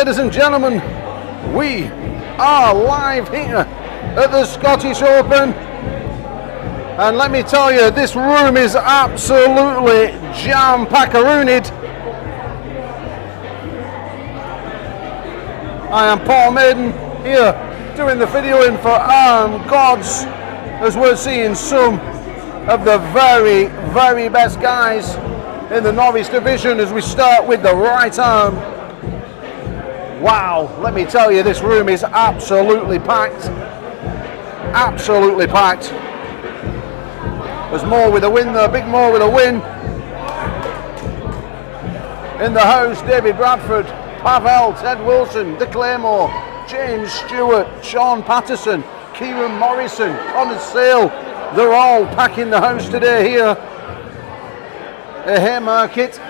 ladies and gentlemen, we are live here at the Scottish Open, and let me tell you, this room is absolutely jam-packaroonied. I am Paul Maiden here doing the videoing for Armgods, as we're seeing some of the very, very best guys in the novice division as we start with the right arm. Wow, let me tell you, this room is absolutely packed. Absolutely packed. There's more with a win there, big more with a win. In the house, David Bradford, Pavel, Ted Wilson, The Claymore, James Stewart, Sean Patterson, Kieran Morrison, Connor Sale. They're all packing the house today here at Haymarket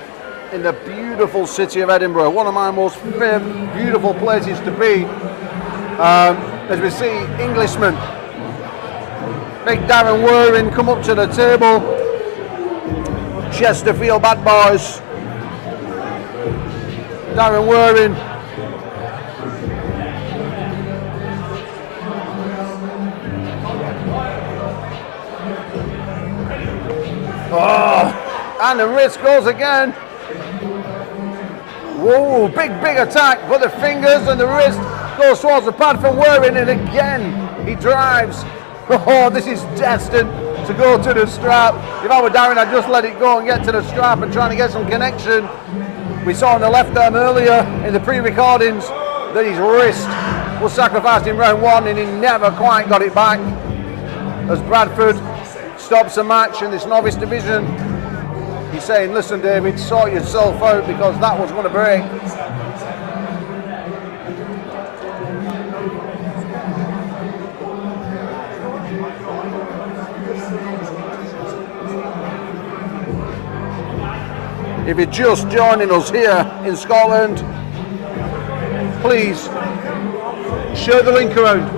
in the beautiful city of Edinburgh, one of my most favourite, beautiful places to be. As we see Englishmen, big Darren Waring come up to the table, Chesterfield bad boys, Darren Waring. Oh, and the wrist goes again. Whoa, big attack, but the fingers and the wrist goes towards the pad from Waring, and again he drives. Oh, this is destined to go to the strap. If I were Darren, I'd just let it go and get to the strap and trying to get some connection. We saw on the left arm earlier in the pre-recordings that his wrist was sacrificed in round one, and he never quite got it back. As Bradford stops the match in this novice division, he's saying, listen David, sort yourself out because that was going to break. If you're just joining us here in Scotland, please share the link around.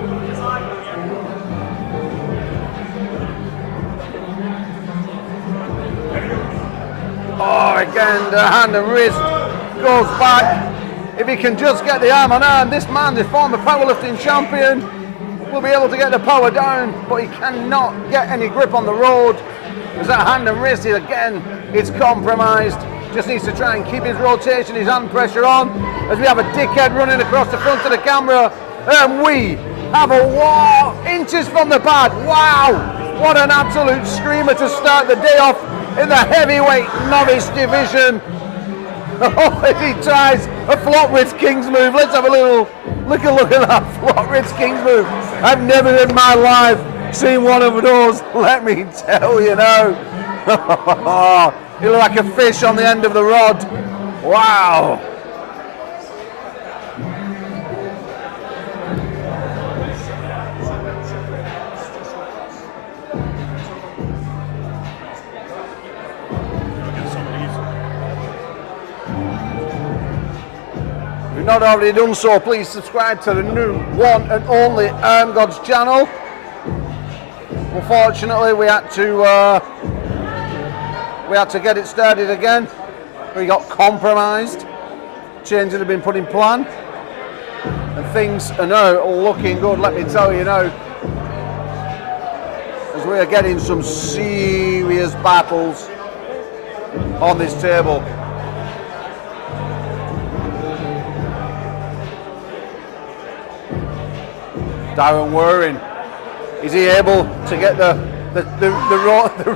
Oh, again, the hand and wrist goes back. If he can just get the arm on arm, this man, the former powerlifting champion, will be able to get the power down, but he cannot get any grip on the road. Because that hand and wrist, again, it's compromised. Just needs to try and keep his rotation, his hand pressure on, as we have a dickhead running across the front of the camera. And we have a war inches from the pad. Wow, what an absolute screamer to start the day off in the heavyweight novice division. Oh, as he tries a flop wrist King's move. Let's have a little look at that flop wrist King's move. I've never in my life seen one of those, let me tell you now. You look like a fish on the end of the rod. Wow. If you've not already done so, please subscribe to the new one and only Armgods channel. Unfortunately, we had to get it started again. We got compromised. Changes have been put in plan, and things are now looking good. Let me tell you now, as we are getting some serious battles on this table. Darren Waring, is he able to get the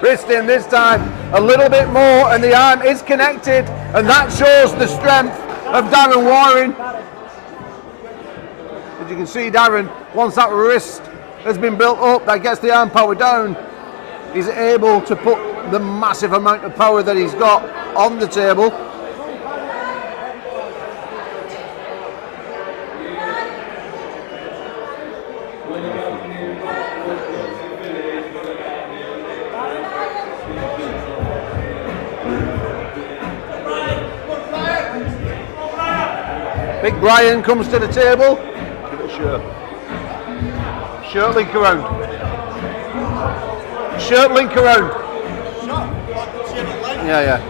wrist in this time a little bit more, and the arm is connected, and that shows the strength of Darren Waring. As you can see, Darren, once that wrist has been built up, that gets the arm power down, he's able to put the massive amount of power that he's got on the table. Big Brian comes to the table. Give it a shirt. Shirt link around. Shirt link around. Yeah.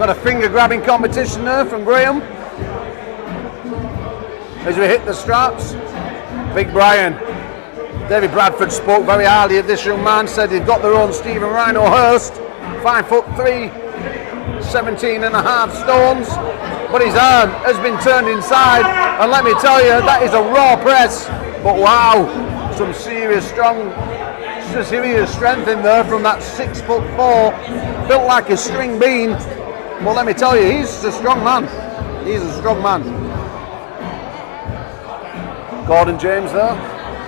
Got a finger grabbing competition there from Graham. As we hit the straps, Big Brian. David Bradford spoke very highly of this young man, said he'd got their own Stephen Rhino Hurst, 5'3", 17.5 stones, but his arm has been turned inside, and let me tell you, that is a raw press, but wow, some serious strength in there from that 6'4", built like a string bean. Well, let me tell you, he's a strong man. He's a strong man. Gordon James there,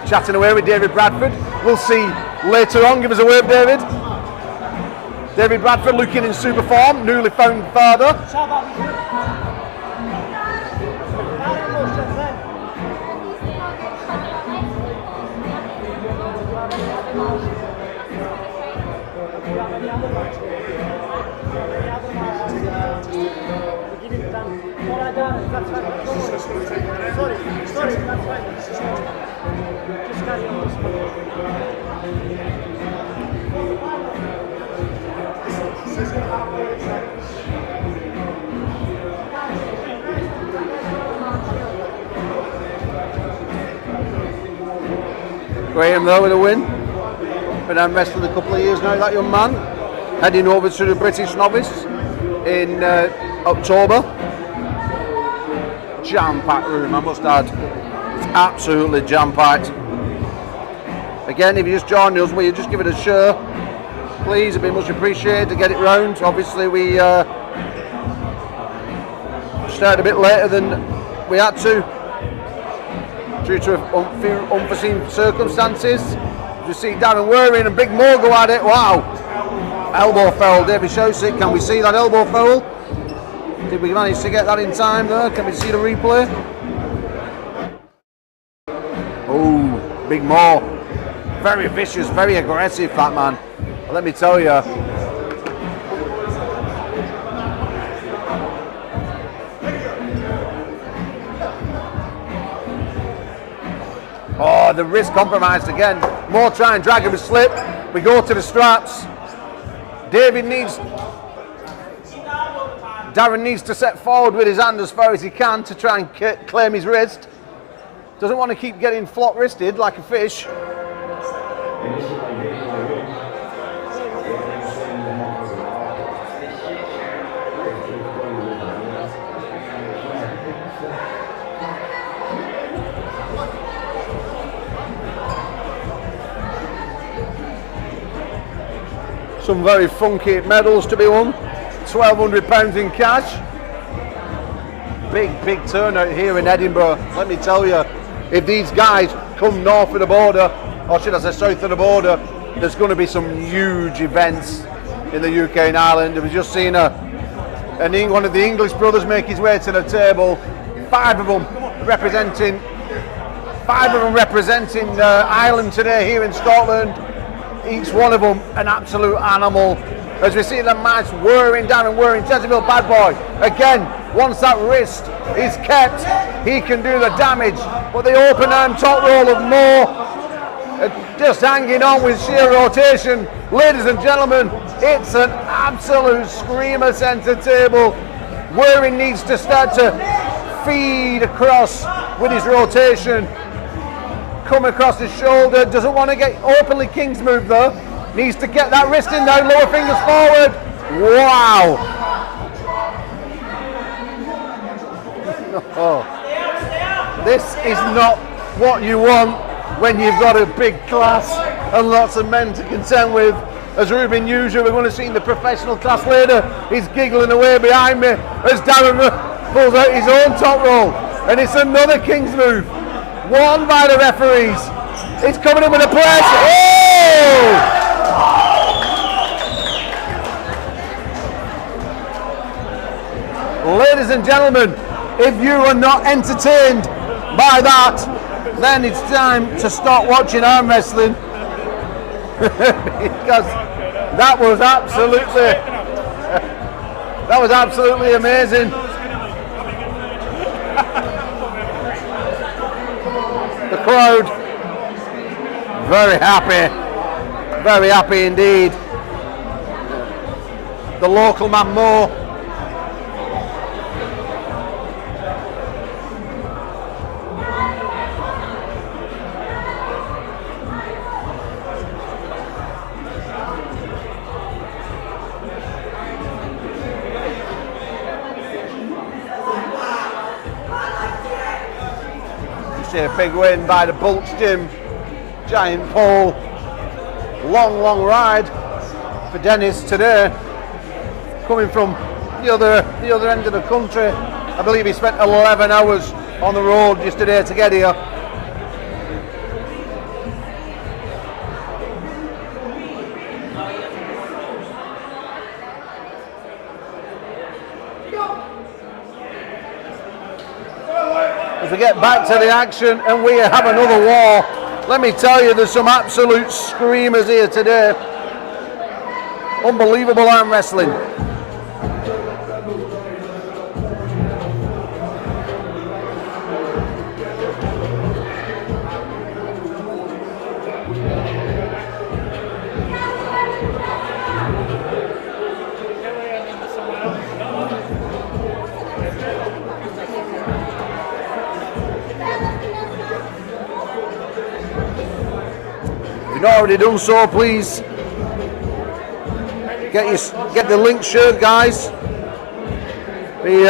chatting away with David Bradford. We'll see later on. Give us a wave, David. David Bradford looking in super form, newly found father. Sorry, that's fine. Just carry on. Graham though with a win. Been arm wrestling a couple of years now, that young man. Heading over to the British Novice in October. Jam-packed room, I must add. It's absolutely jam-packed. Again, if you just joined us, will you just give it a share? Please, it'd be much appreciated to get it round. Obviously, we started a bit later than we had to, due to unforeseen circumstances. You see Darren Waring and Big Mo go at it. Wow! Elbow foul, David Shosick. Can we see that elbow foul? Did we manage to get that in time there? Can we see the replay? Oh, Big Mo. Very vicious, very aggressive, that man. Let me tell you. Oh, the wrist compromised again. Mo try and drag him a slip. We go to the straps. Darren needs to step forward with his hand as far as he can to try and claim his wrist. Doesn't want to keep getting flat wristed like a fish. Some very funky medals to be won. £1,200 in cash. Big turnout here in Edinburgh. Let me tell you, if these guys come north of the border, or should I say south of the border, there's going to be some huge events in the UK and Ireland. We've just seen one of the English brothers make his way to the table. Five of them representing Ireland today here in Scotland. Each one of them an absolute animal. As we see the match whirring down and whirring, Chesterfield Bad Boy, again, once that wrist is kept, he can do the damage. But the open arm top roll of Mo, just hanging on with sheer rotation. Ladies and gentlemen, it's an absolute screamer centre table. Whirring needs to start to feed across with his rotation. Come across his shoulder, doesn't want to get openly King's move though. Needs to get that wrist in now, lower fingers forward. Wow. Oh. This is not what you want when you've got a big class and lots of men to contend with. As Ruben usual, we're going to see in the professional class later. He's giggling away behind me as Darren pulls out his own top roll. And it's another King's move. Won by the referees. It's coming in with a press. Oh! Ladies and gentlemen, if you are not entertained by that, then it's time to start watching arm wrestling. Because that was absolutely amazing. The crowd very happy indeed. The local man Mo See a big win by the Bulks Gym. Giant pole. Long ride for Dennis today. Coming from the other end of the country. I believe he spent 11 hours on the road just today to get here. As we get back to the action and we have another war. Let me tell you, there's some absolute screamers here today. Unbelievable arm wrestling. If you've not already done so, please get the link shared, guys. Be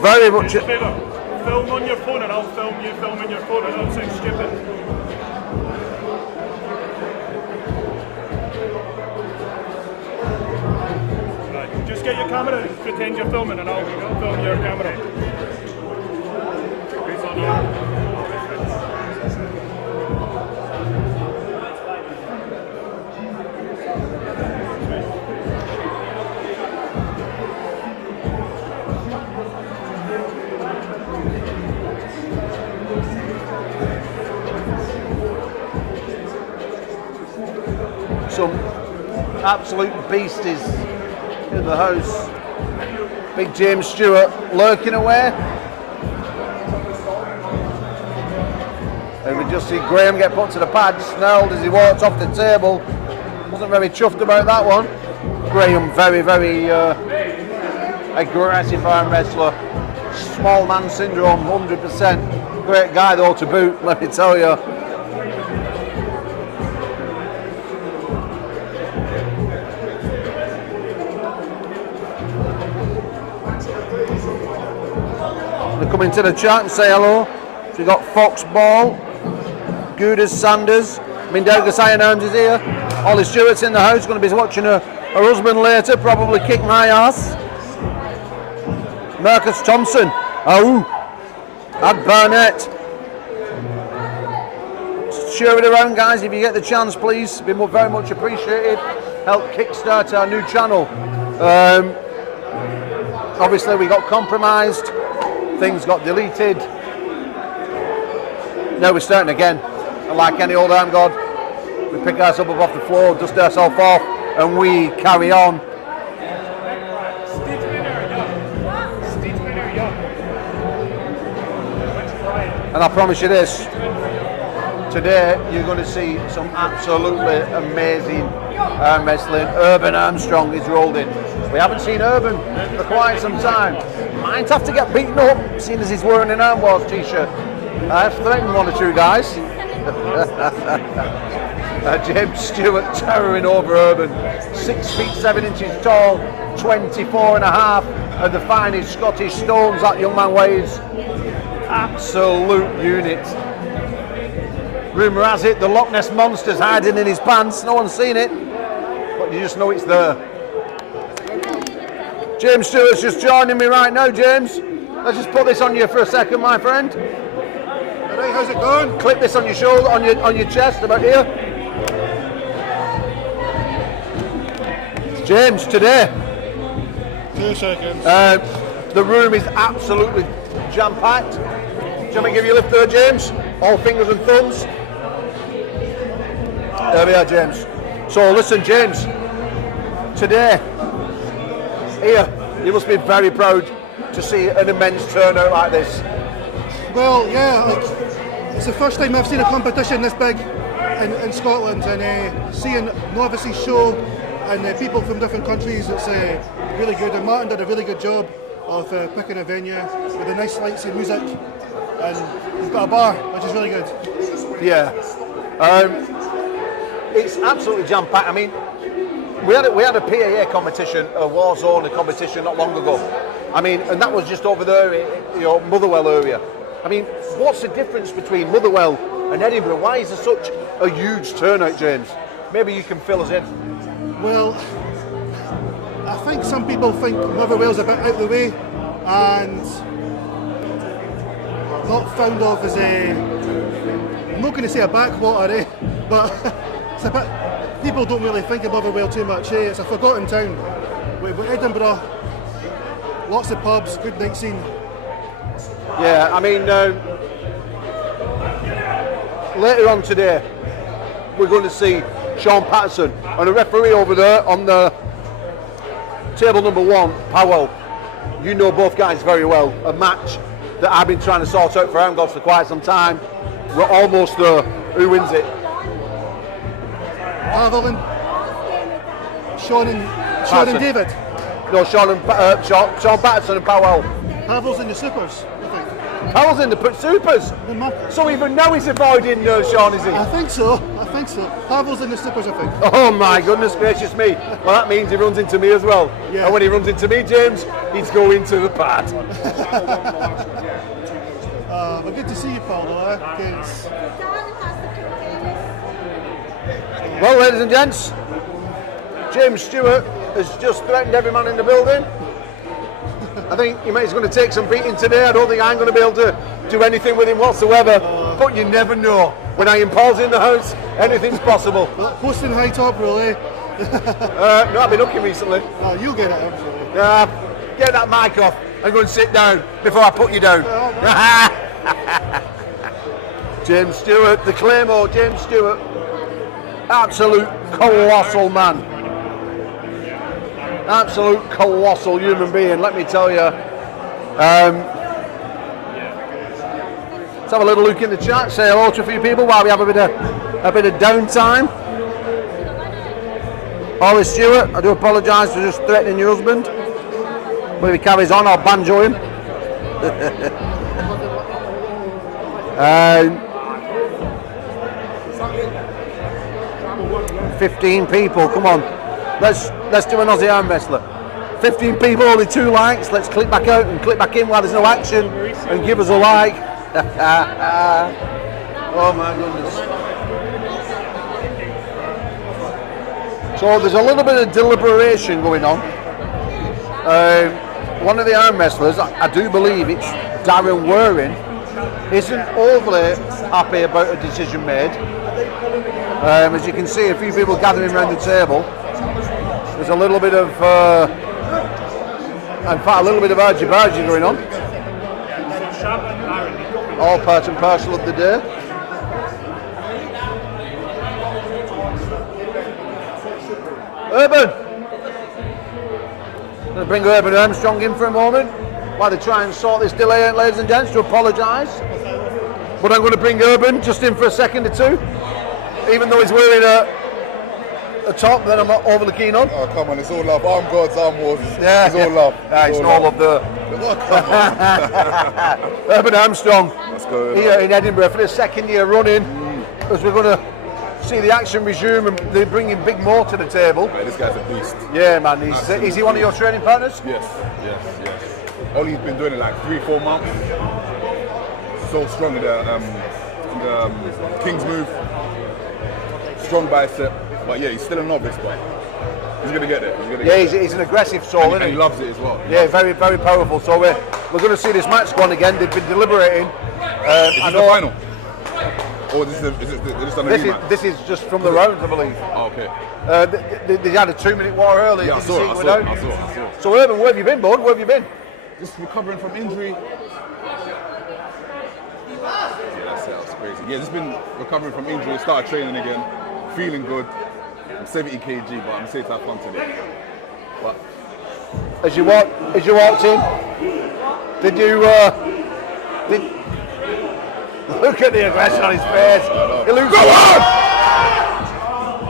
very much. Film on your phone and I'll film you filming your phone. I don't sound stupid. Right, just get your camera and pretend you're filming and I'll film your camera. Who's on you? Some absolute beasties in the house. Big James Stewart lurking away. And we just see Graham get put to the pad, snarled as he walked off the table. Wasn't very chuffed about that one. Graham, very aggressive arm wrestler. Small man syndrome, 100%. Great guy though to boot, let me tell you. Come into the chat and say hello. So we've got Fox Ball, Goudas Sanders, Mindaugas Iron Arms is here. Ollie Stewart's in the house, going to be watching her husband later, probably kick my ass. Marcus Thompson, Ad Barnett. Share it around, guys, if you get the chance, please. Be very much appreciated. Help kickstart our new channel. Obviously, we got compromised. Things got deleted. Now we're starting again. And like any old Armgod, we pick ourselves up off the floor, dust ourselves off, and we carry on. And I promise you this, today you're going to see some absolutely amazing arm wrestling. Urban Armstrong is rolled in. We haven't seen Urban for quite some time. Might have to get beaten up, seeing as he's wearing an Armwrestling t-shirt. I've threatened one or two guys. James Stewart towering over Urban. 6 feet 7 inches tall, 24 and a half, and the finest Scottish stones that young man weighs. Absolute unit. Rumour has it the Loch Ness Monster's hiding in his pants. No one's seen it, but you just know it's there. James Stewart's just joining me right now, James. Let's just put this on you for a second, my friend. Alright, how's it going? Clip this on your shoulder, on your chest, about here. James, today. 2 seconds. The room is absolutely jam-packed. Do you want me to give you a lift there, James? All fingers and thumbs. There we are, James. So listen, James. Today, here, you must be very proud to see an immense turnout like this. Well, yeah, it's the first time I've seen a competition this big in Scotland, and seeing novices show and people from different countries, it's really good. And Martin did a really good job of picking a venue with the nice lights and music, and we've got a bar, which is really good. Yeah, it's absolutely jam-packed. I mean, we had a PAA competition, a Warzone competition not long ago. I mean, and that was just over there, Motherwell area. I I mean, what's the difference between Motherwell and Edinburgh? Why is there such a huge turnout, James? Maybe you can fill us in. Well, I think some people think Motherwell's a bit out of the way and not found of as I'm not going to say a backwater, but it's a bit, people don't really think of Motherwell too much. It's a forgotten town. With Edinburgh, lots of pubs, good night scene. Yeah, I mean, later on today, we're going to see Sean Patterson and a referee over there on the table number 1, Powell. You know both guys very well. A match that I've been trying to sort out for Armgods for quite some time. We're almost there. Who wins it? Haviland, Sean and David. No, Sean Patterson and Powell. Havel's in the supers, I think. Powell's in the supers. So even now he's avoiding Sean, is he? I think so. Havel's in the supers, I think. Oh my goodness gracious me. Well, that means he runs into me as well. Yeah. And when he runs into me, James, he's going to the pad. But good to see you, Paul, though. Well, ladies and gents, James Stewart has just threatened every man in the building. I think he's going to take some beating today. I don't think I'm going to be able to do anything with him whatsoever. But you never know. When Ian Paul's in the house, anything's possible. Posting high top, really. No, I've been looking recently. Oh, you'll get it, absolutely. Get that mic off and go and sit down before I put you down. James Stewart, the Claymore, James Stewart. Absolute colossal man. Absolute colossal human being, let me tell you. Let's have a little look in the chat, say hello to a few people while we have a bit of downtime. Ollie Stewart, I do apologise for just threatening your husband. But if he carries on, I'll banjo him. 15 people, come on. Let's do an Aussie arm wrestler. 15 people, only 2 likes. Let's click back out and click back in while there's no action and give us a like. Oh my goodness. So there's a little bit of deliberation going on. One of the arm wrestlers, I do believe it's Darren Waring, isn't overly happy about a decision made. As you can see, a few people gathering around the table. There's a little bit of, in fact, a little bit of argy-bargy going on. All part and parcel of the day. Urban! I'm going to bring Urban Armstrong in for a moment while they try and sort this delay out, ladies and gents, to apologise. But I'm going to bring Urban just in for a second or two, even though he's wearing a top that I'm not overly keen on. Oh, come on, it's all love. Armgods, Armwrestling League. Yeah, it's all love. It's all love there. Urban Armstrong here in Edinburgh for the 2nd year running, as we're going to see the action resume and they're bringing Big Mo to the table. Hey, this guy's a beast. Yeah, man. Is he one of your training partners? Yes. Ollie's been doing it like 3-4 months. So strong in the King's move. Strong bicep. But yeah, he's still a novice, but he's going to get there. He's an aggressive soul, and he loves it as well. Very, very powerful. So we're going to see this match go on again. They've been deliberating. Is this the final? Or is this is just from the rounds, I believe. Oh, okay. They had a 2-minute war earlier. Yeah, I saw. So Urban, where have you been, bud? Where have you been? Just recovering from injury. That sounds crazy. Yeah, just been recovering from injury. Started training again. Feeling good. I'm 70 kg, but I'm safe to have fun today. But as you walked in, did you look at the aggression on his face?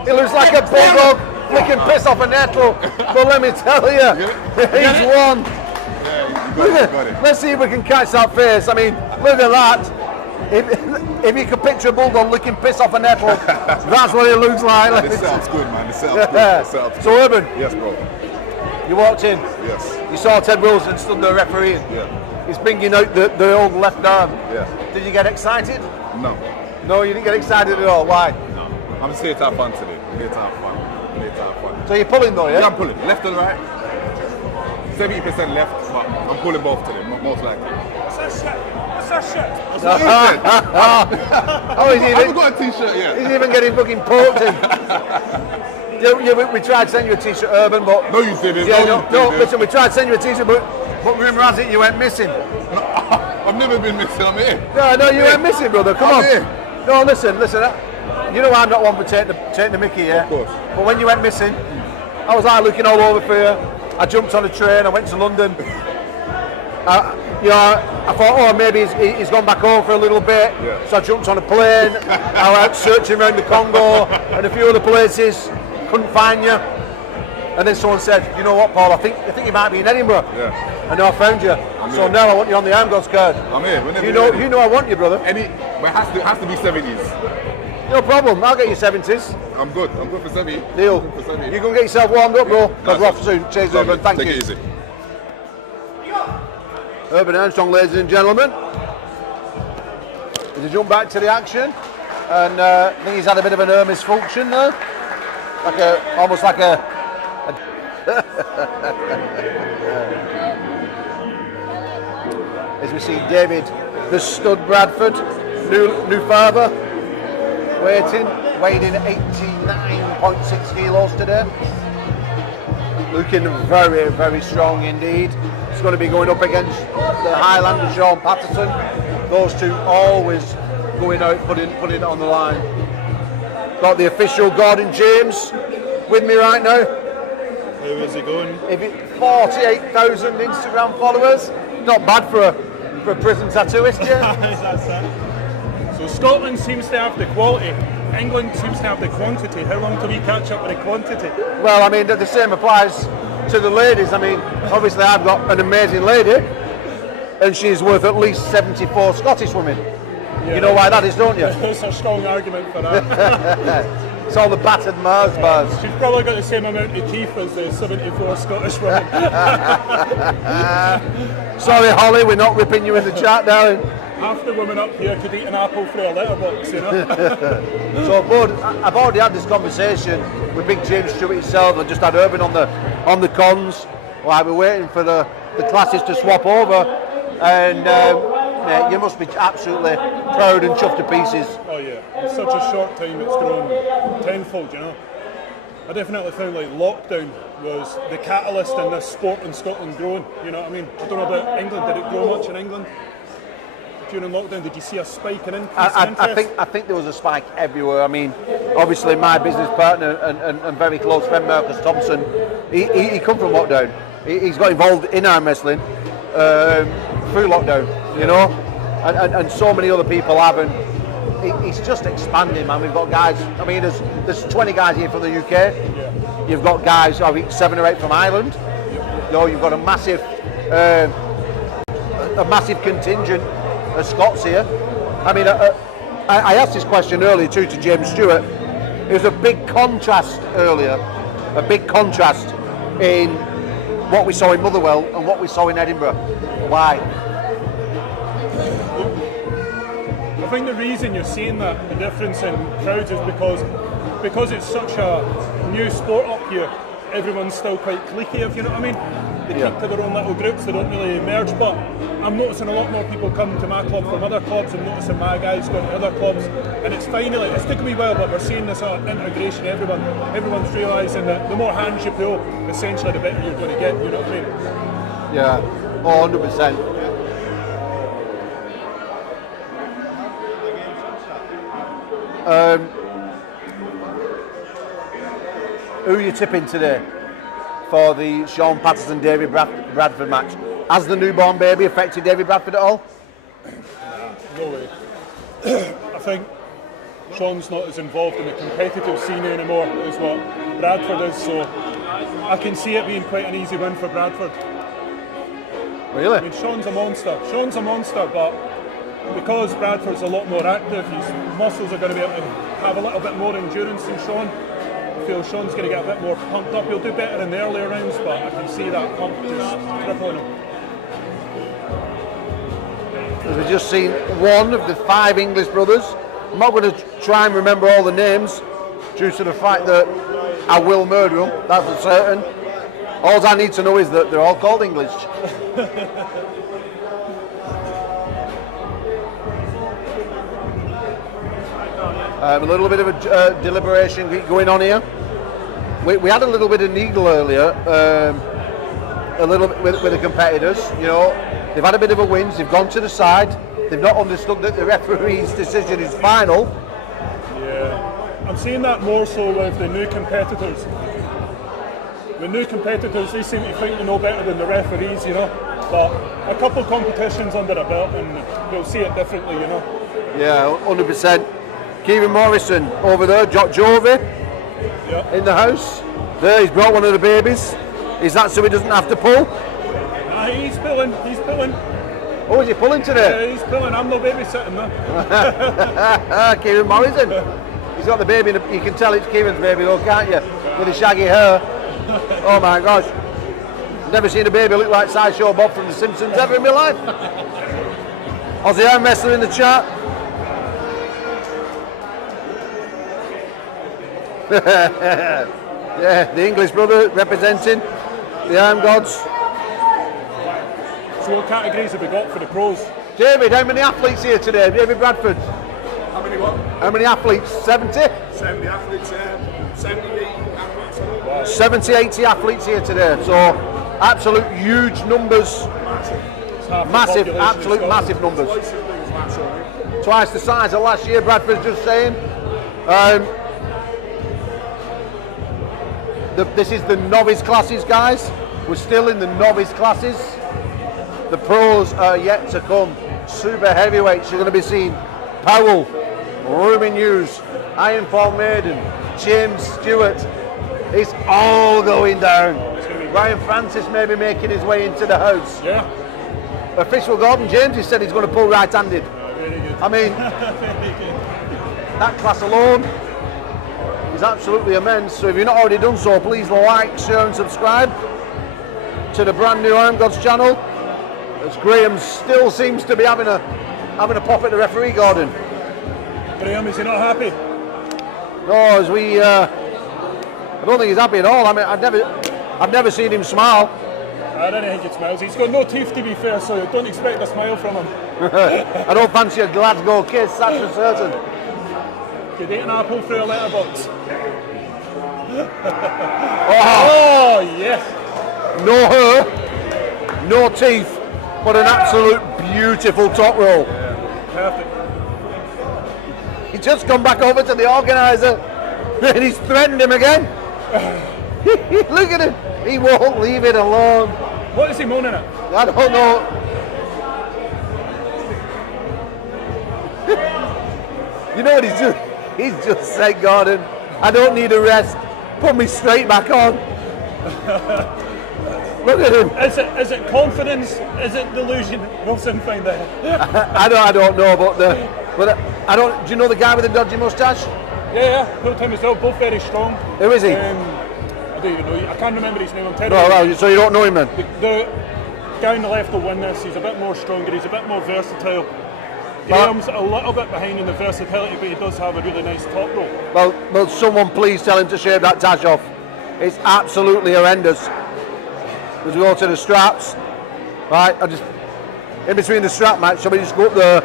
He looks like a bulldog licking piss off a nettle. But let me tell you, he's won. Let's see if we can catch that face. I mean, look at that. If you could picture a bulldog licking piss off a nettle, that's what it looks like. This sounds good, man. This sounds good. So Urban, yes, bro. You walked in. Yes. You saw Ted Wilson stood there refereeing. Yeah. He's bringing out the old left arm. Yeah. Did you get excited? No. No, you didn't get excited at all. Why? No. I'm just here to have fun today. I'm here to have fun. I'm here to have fun. So you're pulling though, yeah? Yeah, I'm pulling. Left and right. 70% left, but I'm pulling both today, most likely. What's that shit? What's that shit? That's what you said. Oh, he's I even, haven't got a t-shirt yet. he's even getting fucking poked in. We tried to send you a t-shirt, Urban, but... No, you didn't. Yeah, No, you no, didn't. listen, we tried to send you a t-shirt, but rumour has it you went missing. I've never been missing. I'm here. No, you went missing, brother. Come I'm on. here. No, listen. You know I'm not one for taking the mickey, yeah? Of course. But when you went missing, I was like looking all over for you. I jumped on a train, I went to London. I thought, oh, maybe he's gone back home for a little bit. Yeah. So I jumped on a plane. I went searching around the Congo and a few other places. Couldn't find you. And then someone said, you know what, Paul, I think you might be in Edinburgh. Yeah. And now I found you. So here. now I want you on the Armgods card. I'm here. Whenever You you're ready. know I want you, brother. But it has to be 70s. No problem. I'll get you 70s. I'm good for 70. Deal. I'm good for 70. You can get yourself warmed up, bro. Because we're off soon. Cheers, Lovely. Urban. Thank Take you. it easy. Urban Armstrong, ladies and gentlemen. As he jumped back to the action, and I think he's had a bit of an misfunction there, almost like a. As we see David, the stud Bradford, new father, weighed in 89.6 kilos today. Looking very, very strong indeed. He's going to be going up against the Highlander Sean Patterson. Those two always going out, putting it on the line. Got the official Gordon James with me right now. How is he going? 48,000 Instagram followers. Not bad for a prison tattooist, yeah. That's it. So Scotland seems to have the quality. England seems to have the quantity. How long till we catch up with the quantity? Well, I mean, the same applies to the ladies. I mean, obviously I've got an amazing lady, and she's worth at least 74 Scottish women. Yeah. You know why that is, don't you? That's a strong argument for that. It's all the battered Mars bars. She's probably got the same amount of teeth as the 74 Scottish women. Sorry, Holly, we're not ripping you in the chat, darling. Half the women up here could eat an apple for a letterbox, you know. So, Bud, I've already had this conversation with Big James Stewart himself. I just had Urban on the cons. While we're waiting for the classes to swap over, and yeah, you must be absolutely proud and chuffed to pieces. Oh yeah, in such a short time it's grown tenfold, you know. I definitely found like lockdown was the catalyst in this sport in Scotland growing, you know what I mean? I don't know about England, did it grow much in England? During lockdown, did you see a spike in increase in interest? I think there was a spike everywhere. I mean, obviously my business partner and very close friend Marcus Thompson, he come from lockdown. He's got involved in arm wrestling through lockdown, you know, and so many other people have, and it's just expanding, man. We've got guys. I mean, there's 20 guys here from the UK. Yeah. You've got guys, I think 7 or 8 from Ireland. You know, you've got a massive contingent of Scots here. I mean, I asked this question earlier too to James Stewart. It was a big contrast earlier, a big contrast in what we saw in Motherwell and what we saw in Edinburgh. Why? I think the reason you're seeing that, the difference in crowds, is because it's such a new sport up here. Everyone's still quite cliquey, if you know what I mean. They keep to their own little groups, they don't really merge, but I'm noticing a lot more people come to my club from other clubs. I'm noticing my guys going to other clubs, and it's finally, it's taken me a while, but we're seeing this integration. Everyone's realising that the more hands you pull, essentially the better you're going to get, you know what I mean? Yeah, 100%. Who are you tipping today for the Sean Patterson David Bradford match? Has the newborn baby affected David Bradford at all? No way. I think Sean's not as involved in the competitive scene anymore as what Bradford is, so I can see it being quite an easy win for Bradford. Really? I mean, Sean's a monster, but because Bradford's a lot more active, his muscles are going to be able to have a little bit more endurance than Sean. I feel Sean's going to get a bit more pumped up. He'll do better in the earlier rounds, but I can see that pump just crippling him. we've just seen one of the 5 English brothers. I'm not going to try and remember all the names due to the fact that I will murder them, that's for certain. All I need to know is that they're all called English. A little bit of a deliberation going on here. We had a little bit of needle earlier, a little bit with the competitors. You know, they've had a bit of a whinge. They've gone to the side. They've not understood that the referee's decision is final. Yeah, I'm seeing that more so with the new competitors. The new competitors, they seem to think they know better than the referees, you know. But a couple of competitions under a belt, and they'll see it differently, you know. Yeah, 100%. Kieran Morrison over there, Jovi in the house. There, he's brought one of the babies. Is that so he doesn't have to pull? Nah, he's pulling. Oh, is he pulling today? Yeah, he's pulling. I'm no babysitting there. Kieran Morrison. He's got the baby, you can tell it's Kieran's baby though, can't you? With the shaggy hair. Oh my gosh. Never seen a baby look like Sideshow Bob from The Simpsons ever in my life. Aussie Arm Wrestler in the chat. Yeah, the English brother representing the Armgods. So what categories have we got for the pros? David, how many athletes here today? David Bradford. How many what? How many athletes? 70? 70 athletes, 78 athletes. Wow. 70, 80 athletes here today. So absolute huge numbers. It's half the Massive, population absolute of massive numbers. Twice as big as last year. Twice the size of last year, Bradford's just saying. This is the novice classes, guys. We're still in the novice classes. The pros are yet to come. Super heavyweights, you're going to be seeing Powell, Ruben Hughes, Iron Paul Maiden, James Stewart. It's all going down. Ryan Francis may be making his way into the house. Yeah. Official Gordon James, he said he's going to pull right-handed. Very good. I mean, that class alone is absolutely immense. So if you've not already done so, please like, share and subscribe to the brand new Armgods channel. As Graham still seems to be having a pop at the referee, Gordon. Graham, is he not happy? No, as we, I don't think he's happy at all. I mean, I've never seen him smile. I don't think he smiles. He's got no teeth, to be fair, so don't expect a smile from him. I don't fancy a Glasgow kiss, that's for certain. Could eat an apple through a letterbox. Oh, yes. no hair, no teeth, but an absolute beautiful top roll. Perfect. He's just come back over to the organiser and he's threatened him again. Look at him, he won't leave it alone. What is he moaning at? I don't know. You know what he's doing? He's just said, Gordon, I don't need a rest. Put me straight back on. Look at him. Is it confidence? Is it delusion? We'll soon find out. I don't know, but I don't. Do you know the guy with the dodgy moustache? Yeah. Full time as well. Both very strong. Who is he? I don't even know. I can't remember his name. I'm terrible. No, well, so you don't know him then? The guy on the left will win this. He's a bit more stronger. He's a bit more versatile. Graham's a little bit behind in the versatility, but he does have a really nice top roll. Well, someone please tell him to shave that tash off. It's absolutely horrendous. As we go to the straps, right? In between the strap match, shall we just go up there,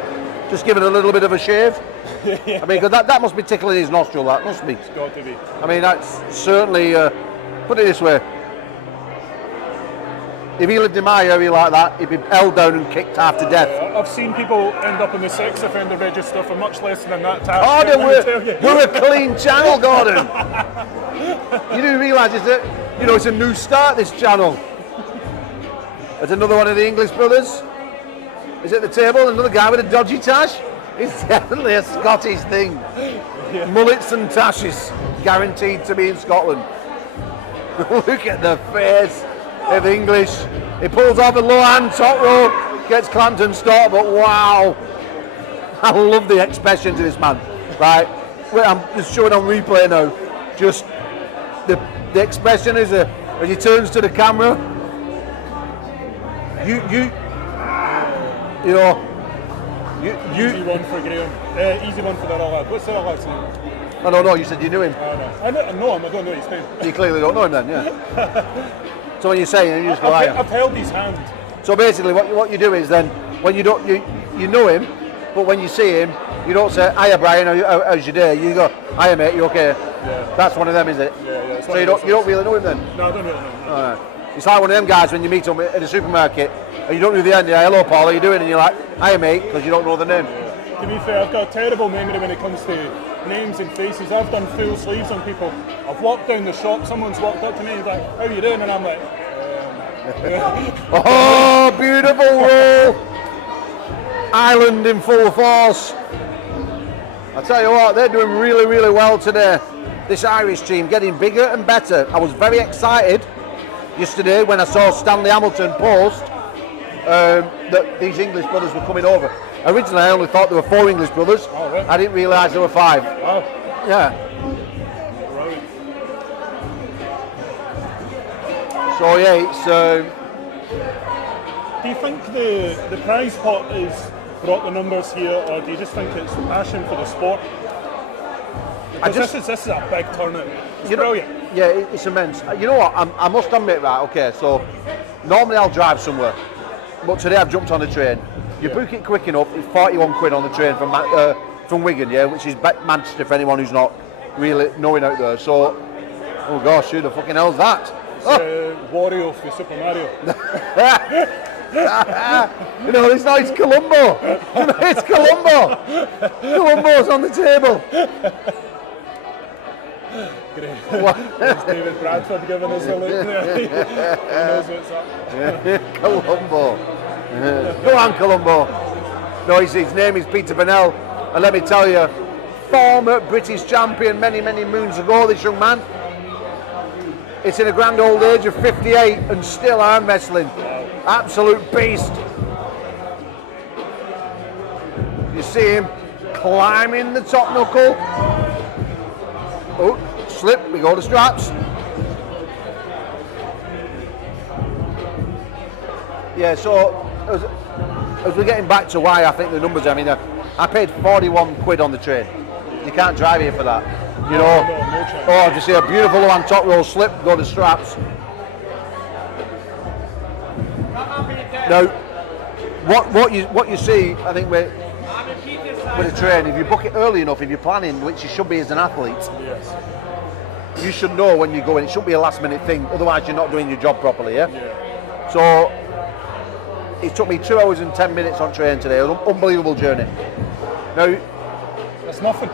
just give it a little bit of a shave? Yeah. I mean, because that must be tickling his nostril. That must be. It's got to be. I mean, that's certainly. Put it this way. If he lived in my area like that, he'd be held down and kicked half to death. I've seen people end up in the sex offender register for much less than that task. Oh, no, we're a clean channel, Gordon. You do realise it's a new start, this channel. There's another one of the English brothers. Is at the table, another guy with a dodgy tash. It's definitely a Scottish thing. Yeah. Mullets and tashes, guaranteed to be in Scotland. Look at the face of English. He pulls off a low hand top row, gets clamped and stopped, but wow. I love the expression to this man. Right, I'm just showing on replay now. Just the expression is as he turns to the camera. You know, Easy one for Graham. Easy one for the other lad. What's the other lad's name? I don't know, you said you knew him. I know him, I don't know his name. You clearly don't know him then, yeah. So when you're saying, you just go, I've held his hand. So basically what you do is then, when you don't, you know him, but when you see him, you don't say, hiya Brian, how's your day? You go, hiya mate, you okay? Yeah. That's one of them, is it? Yeah. So you don't really know him then? No, I don't really know him. Alright. It's like one of them guys when you meet them in a supermarket, and you don't know the end, hello Paul, how you doing? And you're like, hiya mate, because you don't know the name. Yeah. To be fair, I've got a terrible memory when it comes to names and faces. I've done full sleeves on people. I've walked down the shop, someone's walked up to me and he's like, how are you doing? And I'm like, Oh, beautiful roll! Ireland in full force. I tell you what, they're doing really, really well today. This Irish team getting bigger and better. I was very excited yesterday when I saw Stanley Hamilton post that these English brothers were coming over. Originally, I only thought there were 4 English brothers. Oh, really? I didn't realise there were 5. wow. Yeah. Right. So yeah, it's. Do you think the prize pot has brought the numbers here, or do you just think it's the passion for the sport? Because this is a big tournament. It's brilliant. Yeah, it's immense. You know what? I must admit, right? Okay, so normally I'll drive somewhere, but today I've jumped on a train. You book it quick enough. It's 41 quid on the train from Wigan, yeah, which is Manchester for anyone who's not really knowing out there. So, oh gosh, who the fucking hell's that? It's Wario for Super Mario. You know, it's Columbo. It's Columbo. Columbo's on the table. Great. It's David Bradford giving us a look. He knows what's up. Columbo. Go on, Columbo. No, his name is Peter Burnell, and let me tell you, former British champion many, many moons ago, this young man. It's in a grand old age of 58 and still arm wrestling. Absolute beast. You see him climbing the top knuckle. Oh, slip, we go to straps. Yeah, so as we're getting back to why I think the numbers, I mean, I paid 41 quid on the train. You can't drive here for that. You know, oh, just see a beautiful one top roll slip, go to straps. Now, what you see, I think with a train, if you book it early enough, if you're planning, which you should be as an athlete, you should know when you go in. It shouldn't be a last minute thing, otherwise you're not doing your job properly, yeah? So, it took me 2 hours and 10 minutes on train today. It was an unbelievable journey. Now, that's nothing.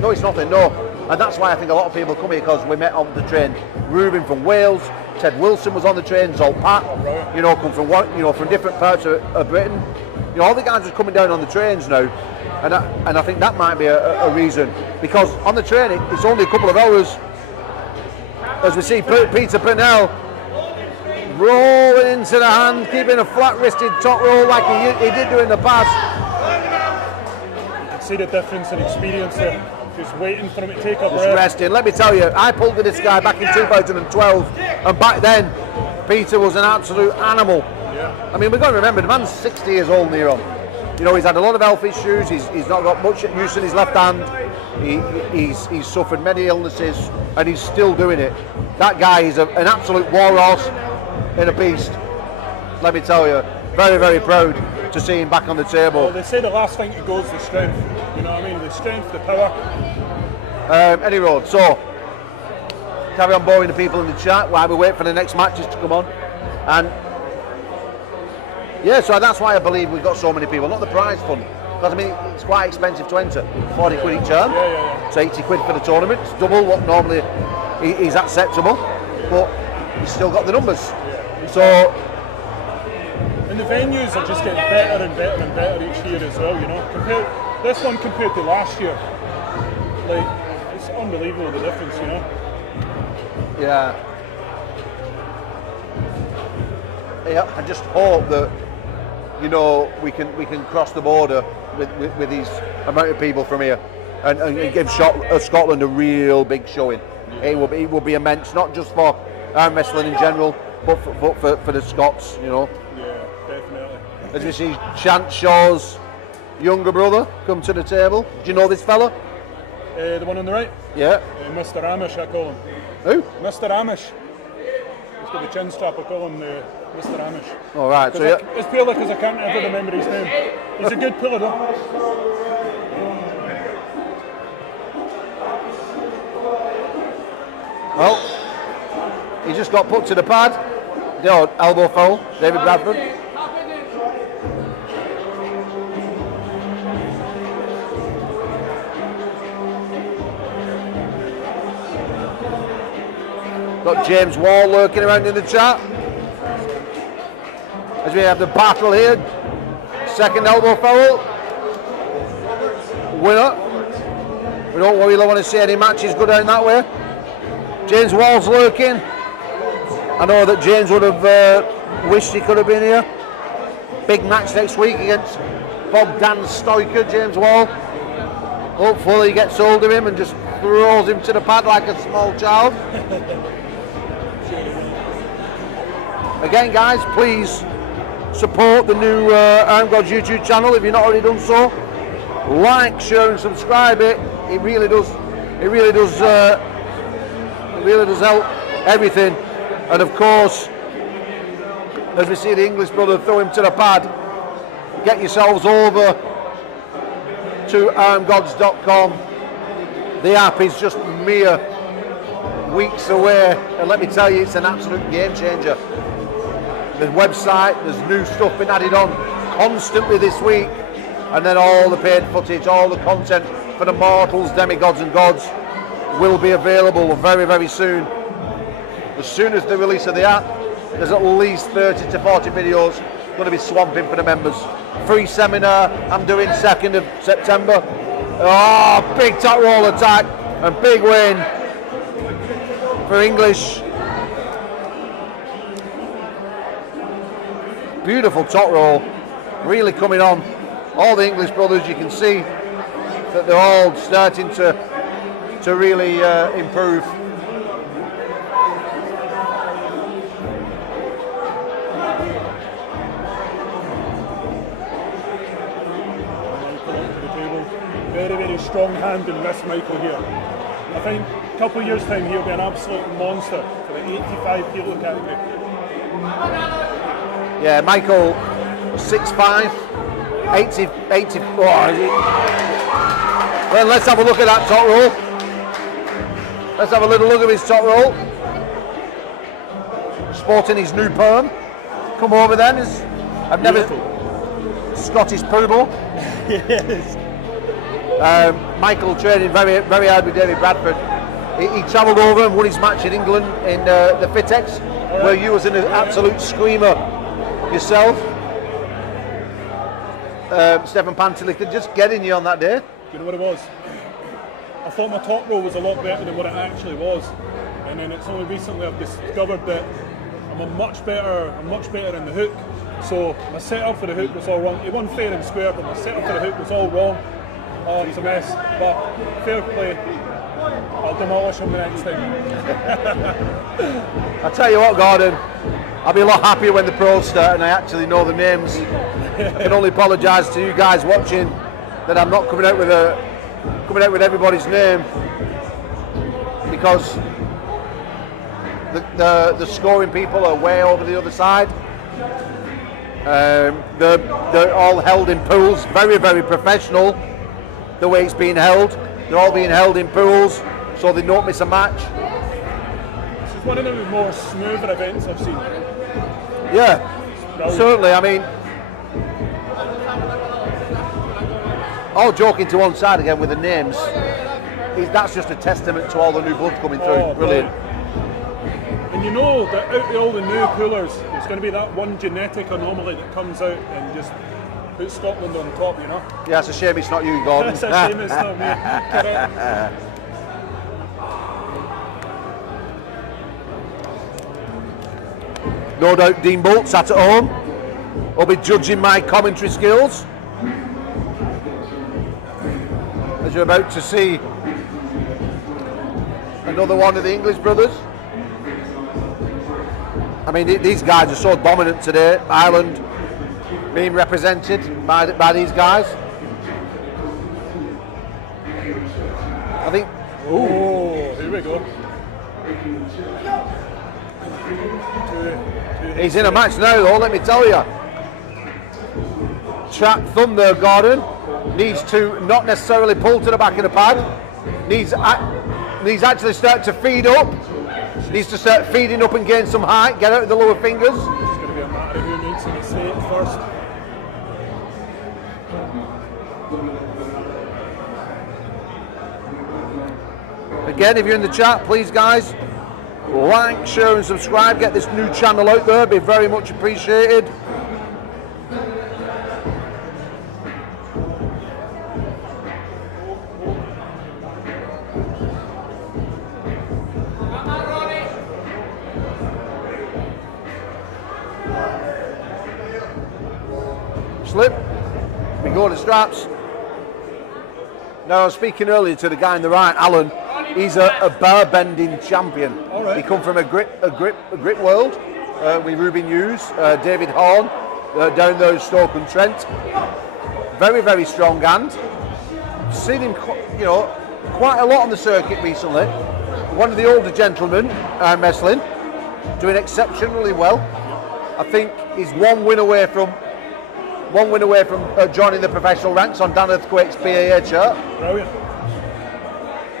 No, it's nothing, no. And that's why I think a lot of people come here, because we met on the train. Ruben from Wales, Ted Wilson was on the train, Zolt Pat, you know, come from from different parts of Britain. You know, all the guys are coming down on the trains now, and I think that might be a reason, because on the train it's only a couple of hours. As we see Peter Purnell rolling into the hand, keeping a flat-wristed top roll like he did do in the past. You can see the difference in experience there. Just waiting for him to take a breath. Just resting. Let me tell you, I pulled with this guy back in 2012, and back then, Peter was an absolute animal. Yeah. I mean, we've got to remember, the man's 60 years old near on. You know, he's had a lot of health issues, he's not got much use in his left hand, he's suffered many illnesses, and he's still doing it. That guy is an absolute war horse and a beast. Let me tell you, very, very proud to see him back on the table. Well, they say the last thing to go is the strength. You know what I mean? The strength, the power. Any road. So, carry on boring the people in the chat while we wait for the next matches to come on. And yeah, so that's why I believe we've got so many people. Not the prize fund, because I mean it's quite expensive to enter. 40 quid each term. Yeah. It's 80 quid for the tournament. It's double what normally is acceptable, but he's still got the numbers. Yeah. So. And the venues are just getting better and better and better each year as well, you know. This one compared to last year, like, it's unbelievable the difference, you know. Yeah, I just hope that, you know, we can cross the border with these amount of people from here and give Scotland a real big showing. It will be immense, not just for arm wrestling in general, but for the Scots, you know. Yeah, definitely. As we see chant shows, younger brother come to the table. Do you know this fella? The one on the right? Yeah. Mr. Amish, I call him. Who? Mr. Amish. He's got the chin strap, I call him Mr. Amish. All right. So It's purely because I can't ever remember his name. He's a good puller though. well, he just got put to the pad. The old elbow foul, David Bradford. Got James Wall lurking around in the chat. As we have the battle here. Second elbow foul. Winner. We don't really want to see any matches go down that way. James Wall's lurking. I know that James would have wished he could have been here. Big match next week against Bogdan Stoiker, James Wall. Hopefully he gets hold of him and just throws him to the pad like a small child. Again, guys, please support the new Armgods YouTube channel if you've not already done so. Like, share, and subscribe. It really does. It really does help everything. And of course, as we see the English brother throw him to the pad, get yourselves over to armgods.com. The app is just mere weeks away, and let me tell you, it's an absolute game changer. The website, there's new stuff been added on constantly this week, and then all the paid footage, all the content for the mortals, demigods and gods will be available very, very soon. As soon as the release of the app, there's at least 30 to 40 videos going to be swamping for the members. Free seminar I'm doing 2nd of September. Oh, big top roll attack and big win for English. Beautiful top roll, really coming on. All the English brothers, you can see that they're all starting to really improve. Very, very strong hand in this Michael here. I think a couple of years' time he'll be an absolute monster for the 85 kilo category. Yeah, Michael, 6'5", 84. Well, let's have a look at that top roll. Let's have a little look at his top roll. Sporting his new perm. Come over then. I've never... Scottish poodle. Yes. Michael training very, very hard with David Bradford. He travelled over and won his match in England in the Fitex, where you was an absolute screamer yourself. Stefan Pantelic just getting you on that day. You know what it was? I thought my top roll was a lot better than what it actually was, and then it's only recently I've discovered that I'm much better in the hook. So my setup for the hook was all wrong. It wasn't fair and square, but my setup for the hook was all wrong. Oh, it was a mess. But fair play. I'll demolish him the next time. I tell you what, Gordon, I'll be a lot happier when the pros start and I actually know the names. I can only apologise to you guys watching that I'm not coming out with everybody's name, because the scoring people are way over the other side. They're all held in pools, very, very professional. The way it's being held, they're all being held in pools, so they don't miss a match. This is one of the more smoother events I've seen. Yeah, certainly. I mean, all joking to one side again with the names, that's just a testament to all the new blood coming through. Oh, brilliant. And you know that out of all the new pullers, there's going to be that one genetic anomaly that comes out and just puts Scotland on top, you know? Yeah, it's a shame it's not you, Gordon. It's a shame it's not me. No doubt Dean Bolt sat at home will be judging my commentary skills, as you're about to see another one of the English brothers. I mean, these guys are so dominant today. Ireland being represented by these guys. Oh, here we go. He's in a match now though, let me tell you. Track Thunder Gordon needs to not necessarily pull to the back of the pad. Needs actually start to feed up. Needs to start feeding up and gain some height, get out of the lower fingers. It's going to be a matter of who needs to say it first. Again, if you're in the chat, please guys, like, share and subscribe. Get this new channel out there, be very much appreciated. Slip, we go to straps. Now, I was speaking earlier to the guy on the right, Alan. He's a bar bending champion. Right. He come from a grip world with Ruben Hughes, David Horn, down there at Stoke-on-Trent. Very, very strong hand. Seen him, quite a lot on the circuit recently. One of the older gentlemen, Armwrestling, doing exceptionally well. I think he's one win away from joining the professional ranks on Dan Earthquake's PAA chart. Brilliant.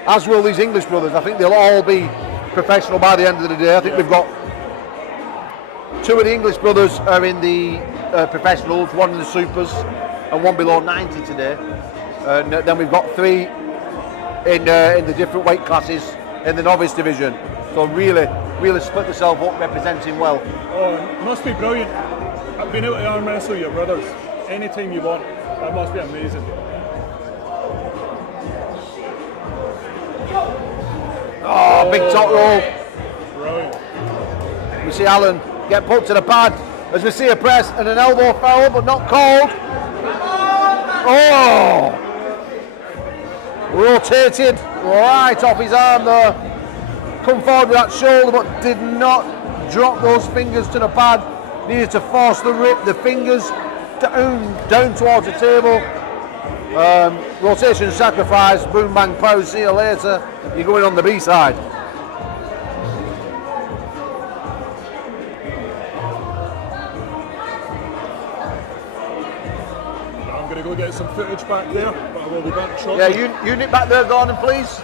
As will these English brothers. I think they'll all be professional by the end of the day. I think we've got two of the English brothers are in the professionals, one in the supers and one below 90 today. Then we've got three in the different weight classes in the novice division. So really split themselves up, representing well. Oh, it must be brilliant. I've been able to arm wrestle your brothers anytime you want. That must be amazing. Oh, big top roll. Brilliant. We see Alan get put to the pad as we see a press and an elbow foul, but not called. Oh! Rotated right off his arm there. Come forward with that shoulder, but did not drop those fingers to the pad. Needed to force the fingers down towards the table. Rotation sacrifice, boom bang pow, see you later. You're going on the B side. I'm going to go get some footage back there, but I will be back shortly. Yeah, you nip back there, Gordon, please.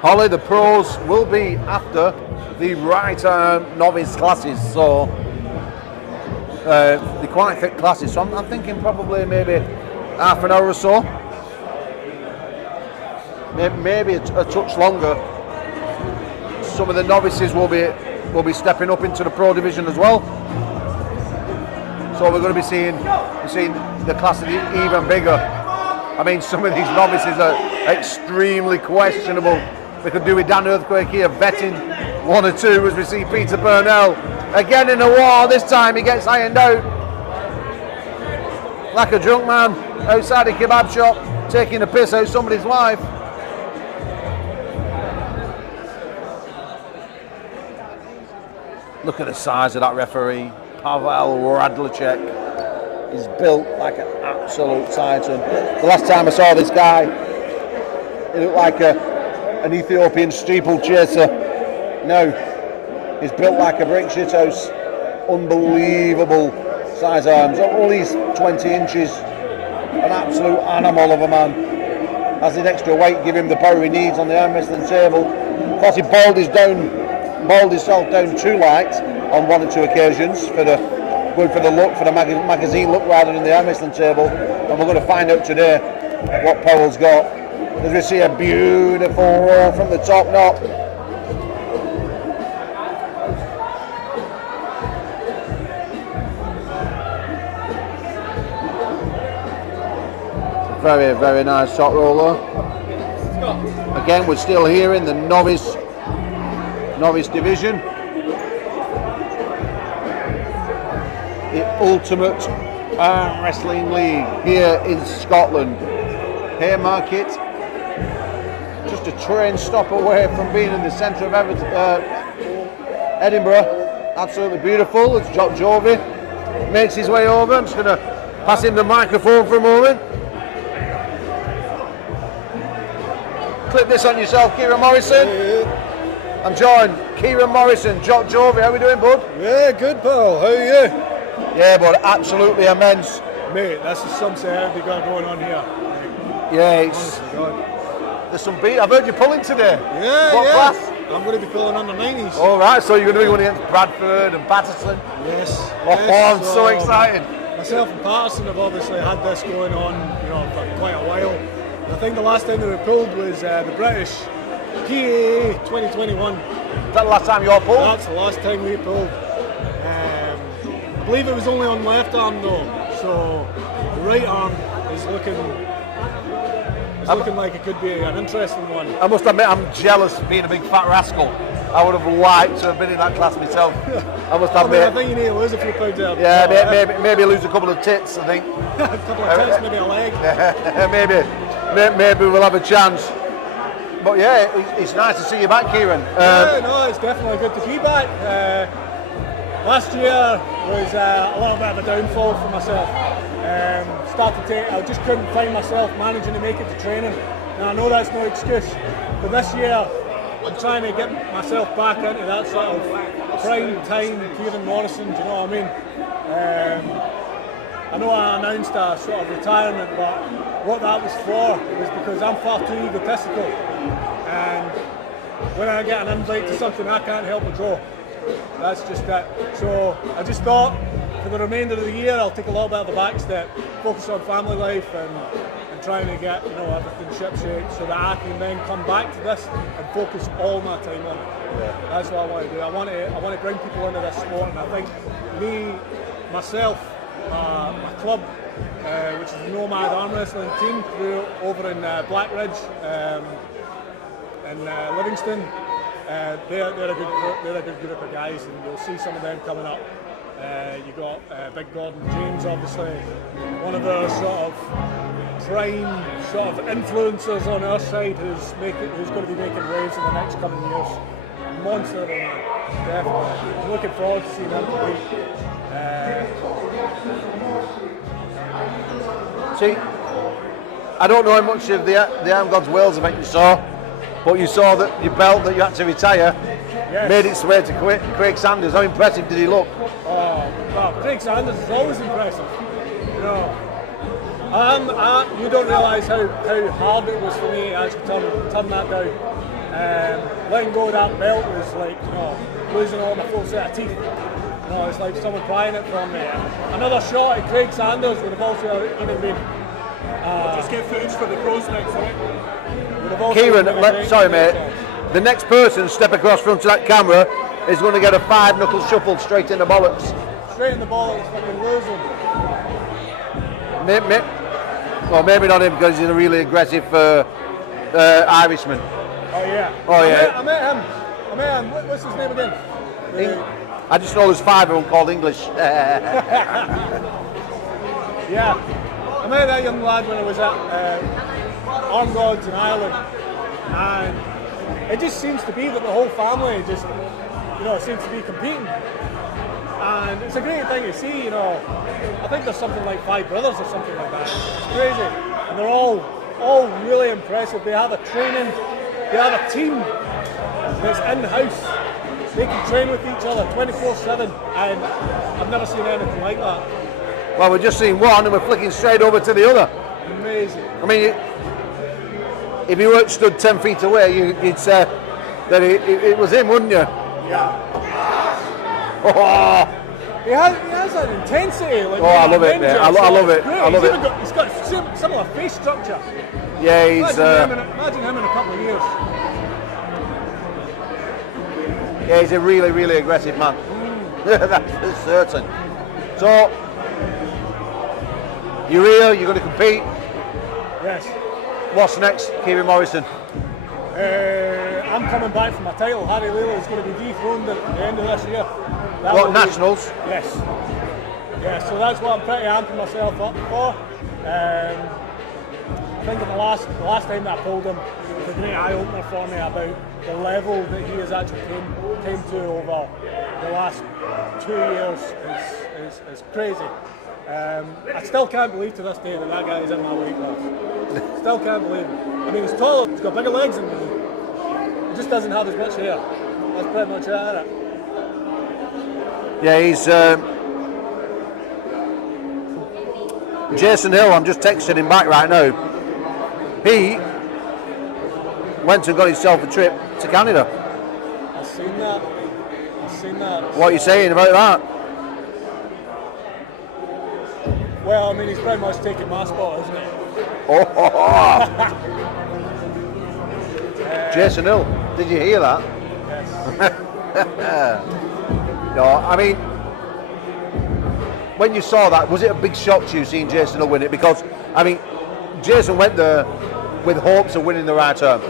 Holly, the pros will be after the right arm novice classes, so they're quite thick classes, so I'm thinking probably maybe half an hour or so, maybe a touch longer. Some of the novices will be stepping up into the pro division as well, so we're going to be seeing the class even bigger. I mean, some of these novices are extremely questionable. We could do with Dan Earthquake here, vetting one or two as we see Peter Burnell again in a war. This time he gets ironed out like a drunk man outside a kebab shop, taking a piss out somebody's wife. Look at the size of that referee, Pavel Radlicek. He's built like an absolute titan. The last time I saw this guy, he looked like an Ethiopian steeplechase. No, he's built like a brick shithouse. Unbelievable size arms, at least 20 inches. An absolute animal of a man. Has the extra weight, give him the power he needs on the arm wrestling table. Of course, he boiled himself down too light on one or two occasions going for the look, for the magazine look rather than the arm wrestling table. And we're going to find out today what Powell's got. As we see a beautiful roll from the top knot. Very, very nice top roller. Again, we're still here in the novice division. The Ultimate Arm Wrestling League here in Scotland. Haymarket. Just a train stop away from being in the centre of Edinburgh. Absolutely beautiful. It's Jock Jovey. Makes his way over. I'm just going to pass him the microphone for a moment. Clip this on yourself, Kieran Morrison. I'm joined, Kieran Morrison, Jock Jovey. How are we doing, bud? Yeah, good, pal. How are you? Yeah, bud, absolutely immense. Mate, that's just something they got going on here. Yeah, it's... There's some beat. I've heard you pulling today. Yeah, what class? I'm going to be pulling under 90s. All right, so you're going to be going against Bradford and Patterson? Yes. Oh, I'm so excited. Myself and Patterson have obviously had this going on, for quite a while. I think the last time they were pulled was the British PAA 2021. Is that the last time you all pulled? That's the last time we pulled. I believe it was only on left arm though, so the right arm is looking like it could be an interesting one. I must admit, I'm jealous being a big fat rascal. I would have liked to have been in that class myself. I must admit. I think you need to lose a few pounds there. Yeah, maybe lose a couple of tits, I think. A couple of tits, maybe a leg. maybe we'll have a chance. But yeah, it's nice to see you back, Kieran. No, it's definitely good to be back. Last year was a little bit of a downfall for myself. I just couldn't find myself managing to make it to training. And I know that's no excuse, but this year I'm trying to get myself back into that sort of prime time Kieran Morrison, do you know what I mean? I know I announced a sort of retirement, but what that was for was because I'm far too egotistical, and when I get an invite to something I can't help but go. That's just it. So I just thought for the remainder of the year I'll take a little bit of the back step, focus on family life and trying to get everything shipshape so that I can then come back to this and focus all my time on it. Yeah. That's what I want to do. I want to bring people into this sport, and I think myself, my club, which is the Nomad Armwrestling team over in Blackridge in Livingston. They're a good group of guys, and you'll see some of them coming up. You got Big Gordon James, obviously, one of the sort of prime sort of influencers on our side, who's going to be making waves in the next coming years. Monster of a man, definitely. I'm looking forward to seeing him compete. See, I don't know how much of the Armgods Wales event you saw, but you saw that your belt that you had to retire made its way to Craig Sanders. How impressive did he look? Oh, well, Craig Sanders is always impressive. You don't realise how hard it was for me to actually turn that down. Letting go of that belt was like, losing all my full set of teeth. It's like someone prying it from me. Another shot at Craig Sanders would have also even been. Just get footage for the pros next week. Kieran, sorry mate, the next person to step across front of that camera is going to get a 5-knuckle shuffle straight in the bollocks. Straight in the bollocks, fucking losing. Well, maybe not him because he's a really aggressive Irishman. Oh yeah. I met him. What's his name again? I just know there's 5 of them called English. Yeah. I met that young lad when I was at Armgods in Ireland, and it just seems to be that the whole family just, seems to be competing, and it's a great thing to see. I think there's something like 5 brothers or something like that. It's crazy, and they're all really impressive. They have a training, they have a team that's in-house. They can train with each other 24/7, and I've never seen anything like that. Well, we've just seen one and we're flicking straight over to the other. Amazing. I mean, if you weren't stood 10 feet away, you'd say that it was him, wouldn't you? Yeah. Oh. He has that intensity. Like, I love it, mate. I love it. I love it. He's got a similar face structure. Yeah, Imagine him in a couple of years. Yeah, he's a really, really aggressive man. That's for certain. So, you're here, you're going to compete. Yes. What's next, Kieran Morrison? I'm coming back for my title. Harry Layla is going to be dethroned at the end of this year. Nationals? Yes. Yeah, so that's what I'm pretty amping myself up for. I think in the last time that I pulled him, it was a great eye-opener for me about the level that he has actually came to over the last 2 years. Is crazy. I still can't believe to this day that guy is in my weight class. Still can't believe it. I mean, he's taller, he's got bigger legs than me. He just doesn't have as much hair. That's pretty much it, isn't it? Yeah, he's Jason Hill. I'm just texting him back right now. He went and got himself a trip to Canada. I've seen that. What are you saying about that? Well, I mean, he's pretty much taking my spot, isn't he? Jason Hill, did you hear that? Yes. No, I mean, when you saw that, was it a big shock to you seeing Jason Hill win it? Because, I mean, Jason went there with hopes of winning the right term.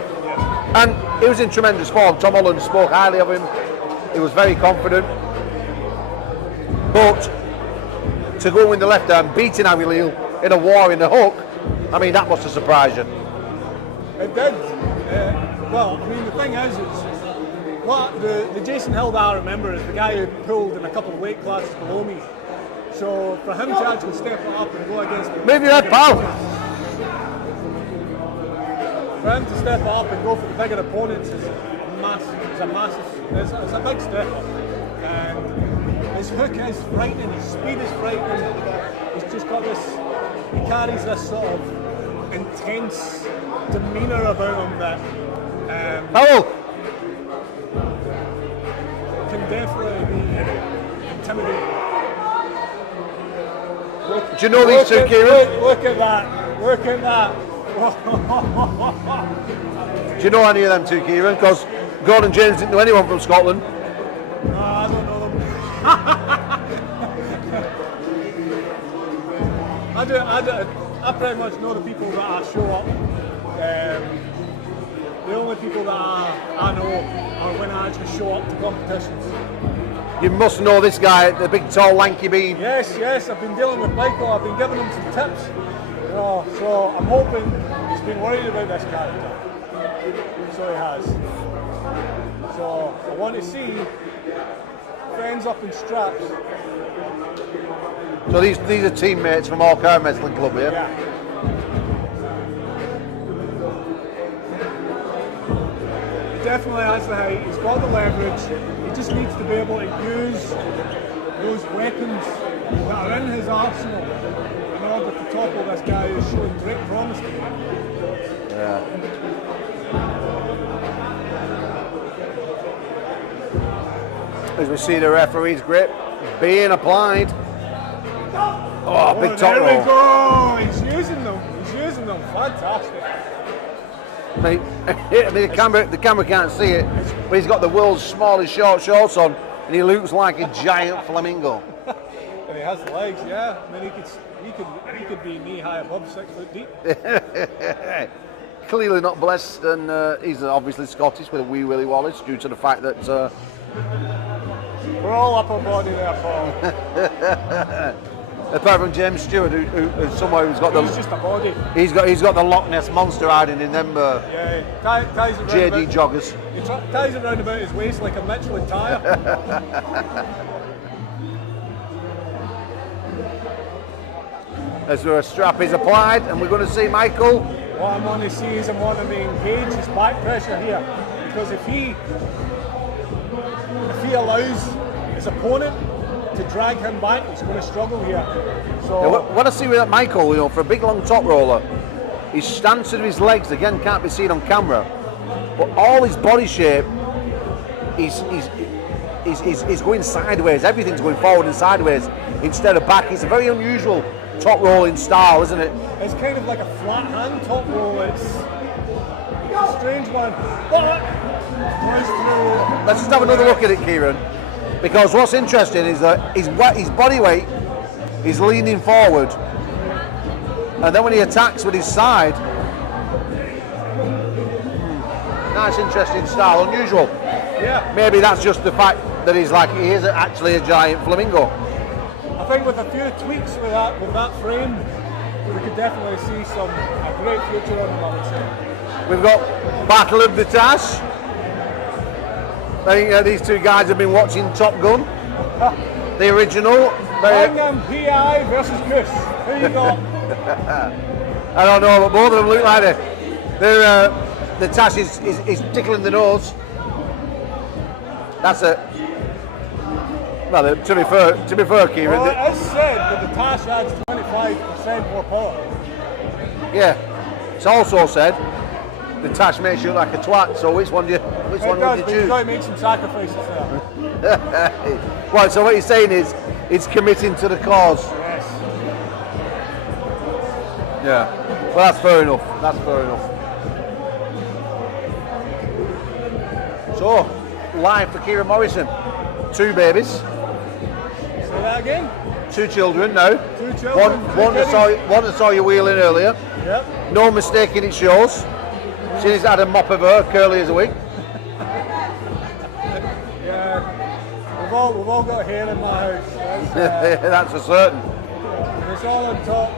And he was in tremendous form. Tom Holland spoke highly of him. He was very confident. But to go win the left arm, beating Aguilil in a war in the hook, I mean, that must have surprised you. It did. Well, I mean, the thing is what the Jason Hill that I remember is the guy who pulled in a couple of weight classes below me. So for him to actually step up and go against me, Move your head, pal. for him to step up and go for the bigger opponents is it's a big step up. And his hook is frightening, his speed is frightening. He's just got this, he carries this sort of intense demeanour about him that can definitely be intimidating. Do you know these two, Kieran? Look at that. Do you know any of them two, Kieran? Because Gordon James didn't know anyone from Scotland. No, I don't know them. I pretty much know the people that show up. The only people that I know are when I actually show up to competitions. You must know this guy, the big, tall, lanky bean. Yes, I've been dealing with Michael. I've been giving him some tips. So I'm hoping he's been worried about this character. So he has. So I want to see if ends up in straps. So these are teammates from Armwrestling Club here. Yeah. He definitely has the height. He's got the leverage. He just needs to be able to use those weapons that are in his arsenal in order to topple this guy who's showing great promise to me. Yeah. As we see the referee's grip being applied. Oh, big top there roll. we go. He's using them. Fantastic. I mean, the camera can't see it, but he's got the world's smallest short shorts on, and he looks like a giant flamingo. And he has the legs, yeah. I mean, he could be knee high above 6 foot deep. Clearly not blessed, and he's obviously Scottish with a wee Willie Wallace, due to the fact that we're all upper body there, Paul. apart from James Stewart, who somehow has got He's just a body. He's got the Loch Ness monster hiding in them Yeah, ties it JD joggers. He ties it round about his waist like a Michelin tyre. As the strap is applied, and we're going to see Michael. What I'm going to see is I'm going to engage his back pressure here, because if he allows his opponent to drag him back, he's going to struggle here. So What I see with that Michael, for a big long top roller, his stance of his legs again can't be seen on camera, but all his body shape is going sideways. Everything's going forward and sideways instead of back. It's a very unusual top rolling style, isn't it? it's kind of like a flat hand top roll. It's a strange one, but goes through. Let's just have another look at it, Kieran, because what's interesting is that his body weight is leaning forward, and then when he attacks with his side, nice, interesting style, unusual. Yeah, Maybe that's just the fact that he is actually a giant flamingo. I think with a few tweaks with that frame, we could definitely see a great future on him, I would say. We've got Battle of the Tash. I think these two guys have been watching Top Gun, the original. Langham PI versus Chris. Who you got? I don't know, but both of them look like the Tash is tickling the nose. That's it. Well, to be fair, Kieran. Well, as said, that the Tash adds 25% more power. Yeah, it's also said the Tash makes you look like a twat. So which one would you But choose? you've got to make some sacrifices there. Right. So what you're saying is it's committing to the cause. Yes. Yeah. Well, that's fair enough. That's fair enough. So, live for Kieran Morrison. 2 babies. Say that again? 2 children now. 2 children. One that saw you wheeling earlier. Yep. No mistaking it's yours. She's had a mop of her, curly as a wig. Yeah. We've all got hair in my house. That's for certain. It's all on top.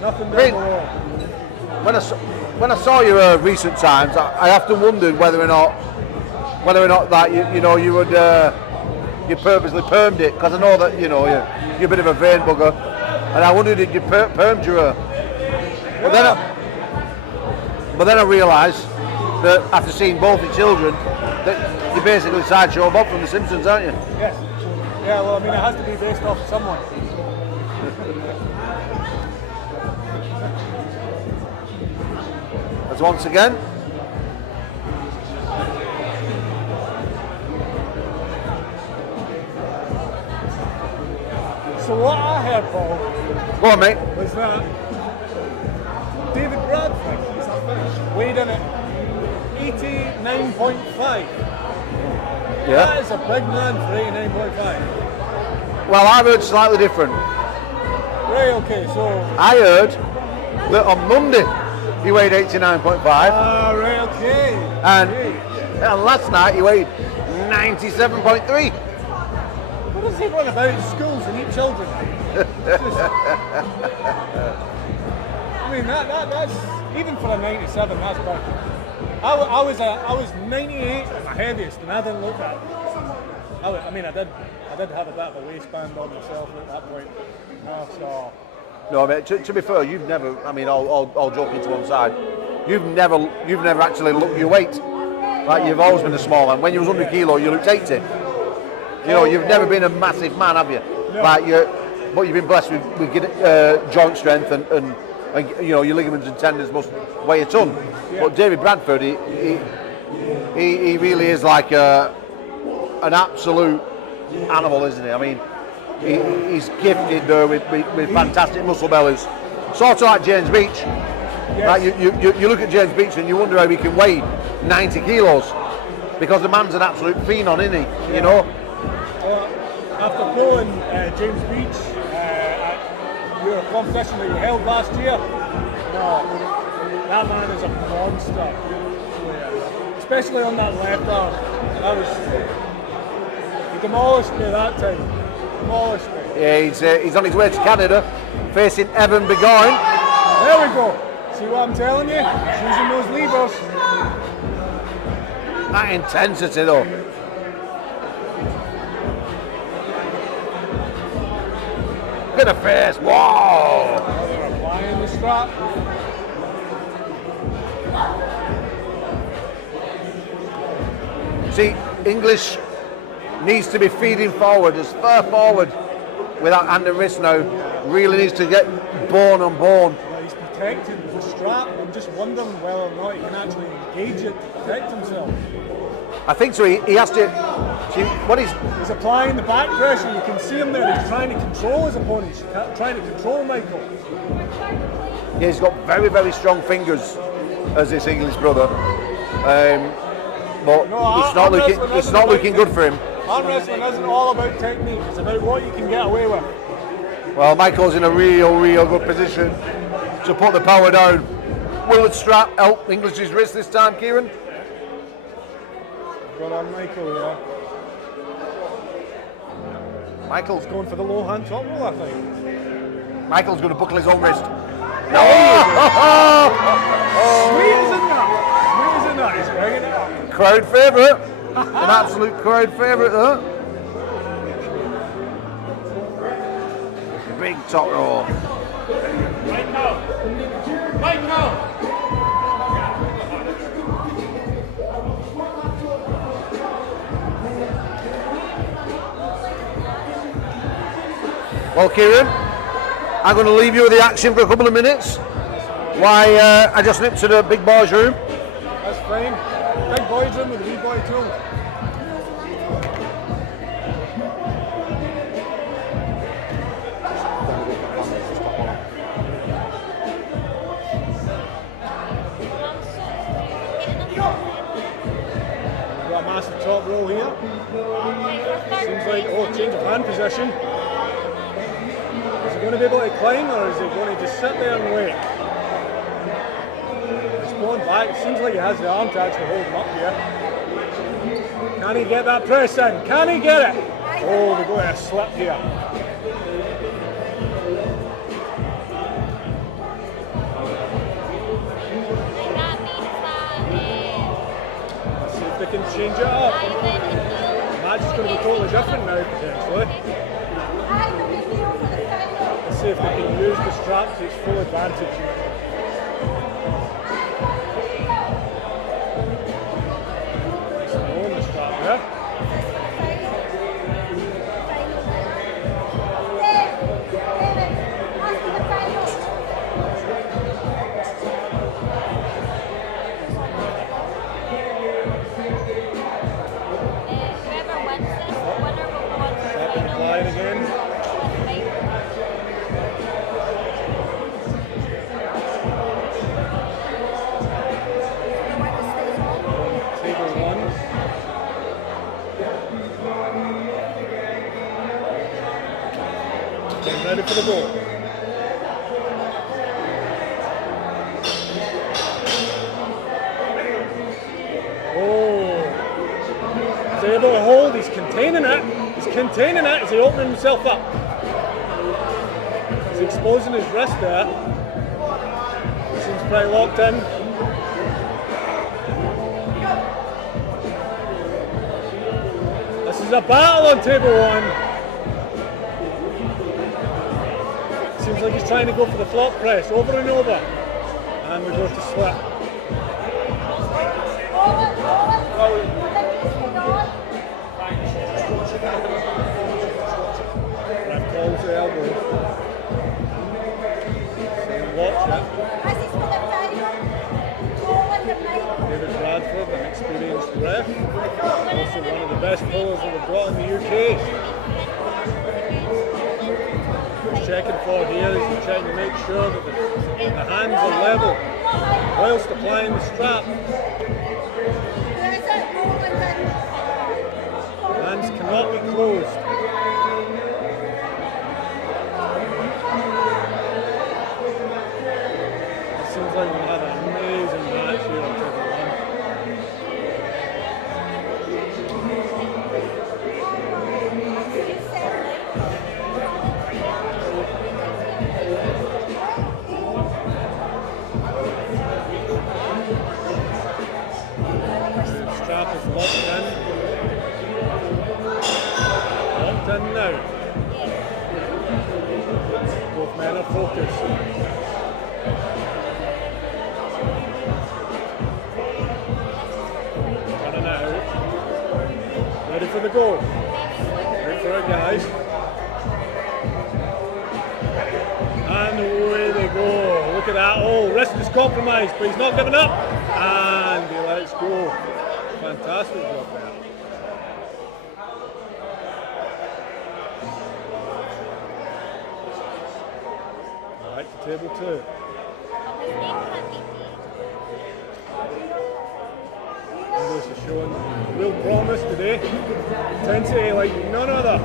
Nothing down Great. below. When I saw you recent times, I often wondered whether or not that you would you purposely permed it, because I know that you're a bit of a vein bugger, and I wondered if you permed your hair. But then I realised that after seeing both your children, that you're basically Sideshow Bob from The Simpsons, aren't you? Yes. Yeah, well, I mean, it has to be based off of someone. As once again, So what I heard, Paul, go on, mate. was that David Bradford weighed in at 89.5. That Yeah. is a big man for 89.5. Well, I've heard slightly different. Right, okay, so... I heard that on Monday he weighed 89.5, Right, okay. and last night he weighed 97.3. What does he run about schools and eat children? I mean, that's even for a 97, that's big. I was 98 at my heaviest, and I didn't look that. I did have a bit of a waistband on myself at that point. So. No, mate. To be fair, you've never. I mean, all joking to one side, you've never actually looked your weight. Like, you've always been a small man. When you was 100 kilo, you looked 80. You've never been a massive man, have you? No. But you've been blessed with joint strength and your ligaments and tendons must weigh a ton. Yeah. But David Bradford, he really is like an absolute animal, isn't he? I mean, he's gifted there with fantastic muscle bellies, sort of like James Beach. Yes. Like you look at James Beach and you wonder how he can weigh 90 kilos, because the man's an absolute phenom, isn't he? You know. Well, after pulling James Beach at your competition that you held last year, that man is a monster. Especially on that left arm. He demolished me that time. Demolished me. Yeah, he's on his way to Canada, facing Evan Burgoyne. There we go. See what I'm telling you? Using those levers. That intensity, though. Look at the face. Whoa! They're applying the strap. See, English needs to be feeding forward, as far forward with that hand and wrist now. Really needs to get bone on bone. Well, he's protected with the strap. I'm just wondering whether or not he can actually engage it to protect himself. I think so. He has to. See, what he's applying the back pressure. You can see him there. He's trying to control his opponent. He's trying to control Michael. Yeah, he's got very, very strong fingers, as this English brother. But it's not looking good for him. Arm wrestling isn't all about technique. It's about what you can get away with. Well, Michael's in a real good position to put the power down. Will the strap help English's wrist this time, Kieran? Got on Michael, yeah. Michael's Going for the low hand top roll, I think. Michael's going to buckle his own wrist. Sweet as a nut. Sweet as a nut. He's bringing it up. Crowd favourite. An absolute crowd favourite, though. Big top roll. Michael! Well, Kieran, I'm going to leave you with the action for a couple of minutes. Why, I just nipped to the big boys' room. That's fine. Big boys room with a wee boy too. Got a massive top roll here. Seems like, change of hand position. Is he going to be able to climb, or is he going to just sit there and wait? He's going back. It seems like he has the arm to actually hold him up here. Can he get that press in? Can he get it? Oh, they're going to slip here. Let's see if they can change it up. The match is going to be totally different now, potentially. Let's see if they can use the strap to its full advantage. Nice and low on the strap there. Strap and apply it again. Ready for the ball. He's able to hold, he's containing it. He's containing it. Is he opening himself up? He's exposing his wrist there. Seems pretty locked in. This is a battle on table one. Seems like he's trying to go for the flop press over and over. And we go to slip. Ref calls the elbow. Saying watch it. David Bradford, an experienced ref. Also one of the best pullers that we've got in the UK. Checking for here is checking to make sure that the hands are level whilst applying the strap. Hands cannot be closed. It seems like we'll have an amazing match here on table one. Strap is locked in. Locked in now. Both men are focused. Running out. Ready for the goal. Wait for it, guys. And away they go. Look at that. Oh, wrist is compromised, but he's not giving up. And he lets go. Fantastic job there. Right to table two. English is showing real promise today. Intensity like none other.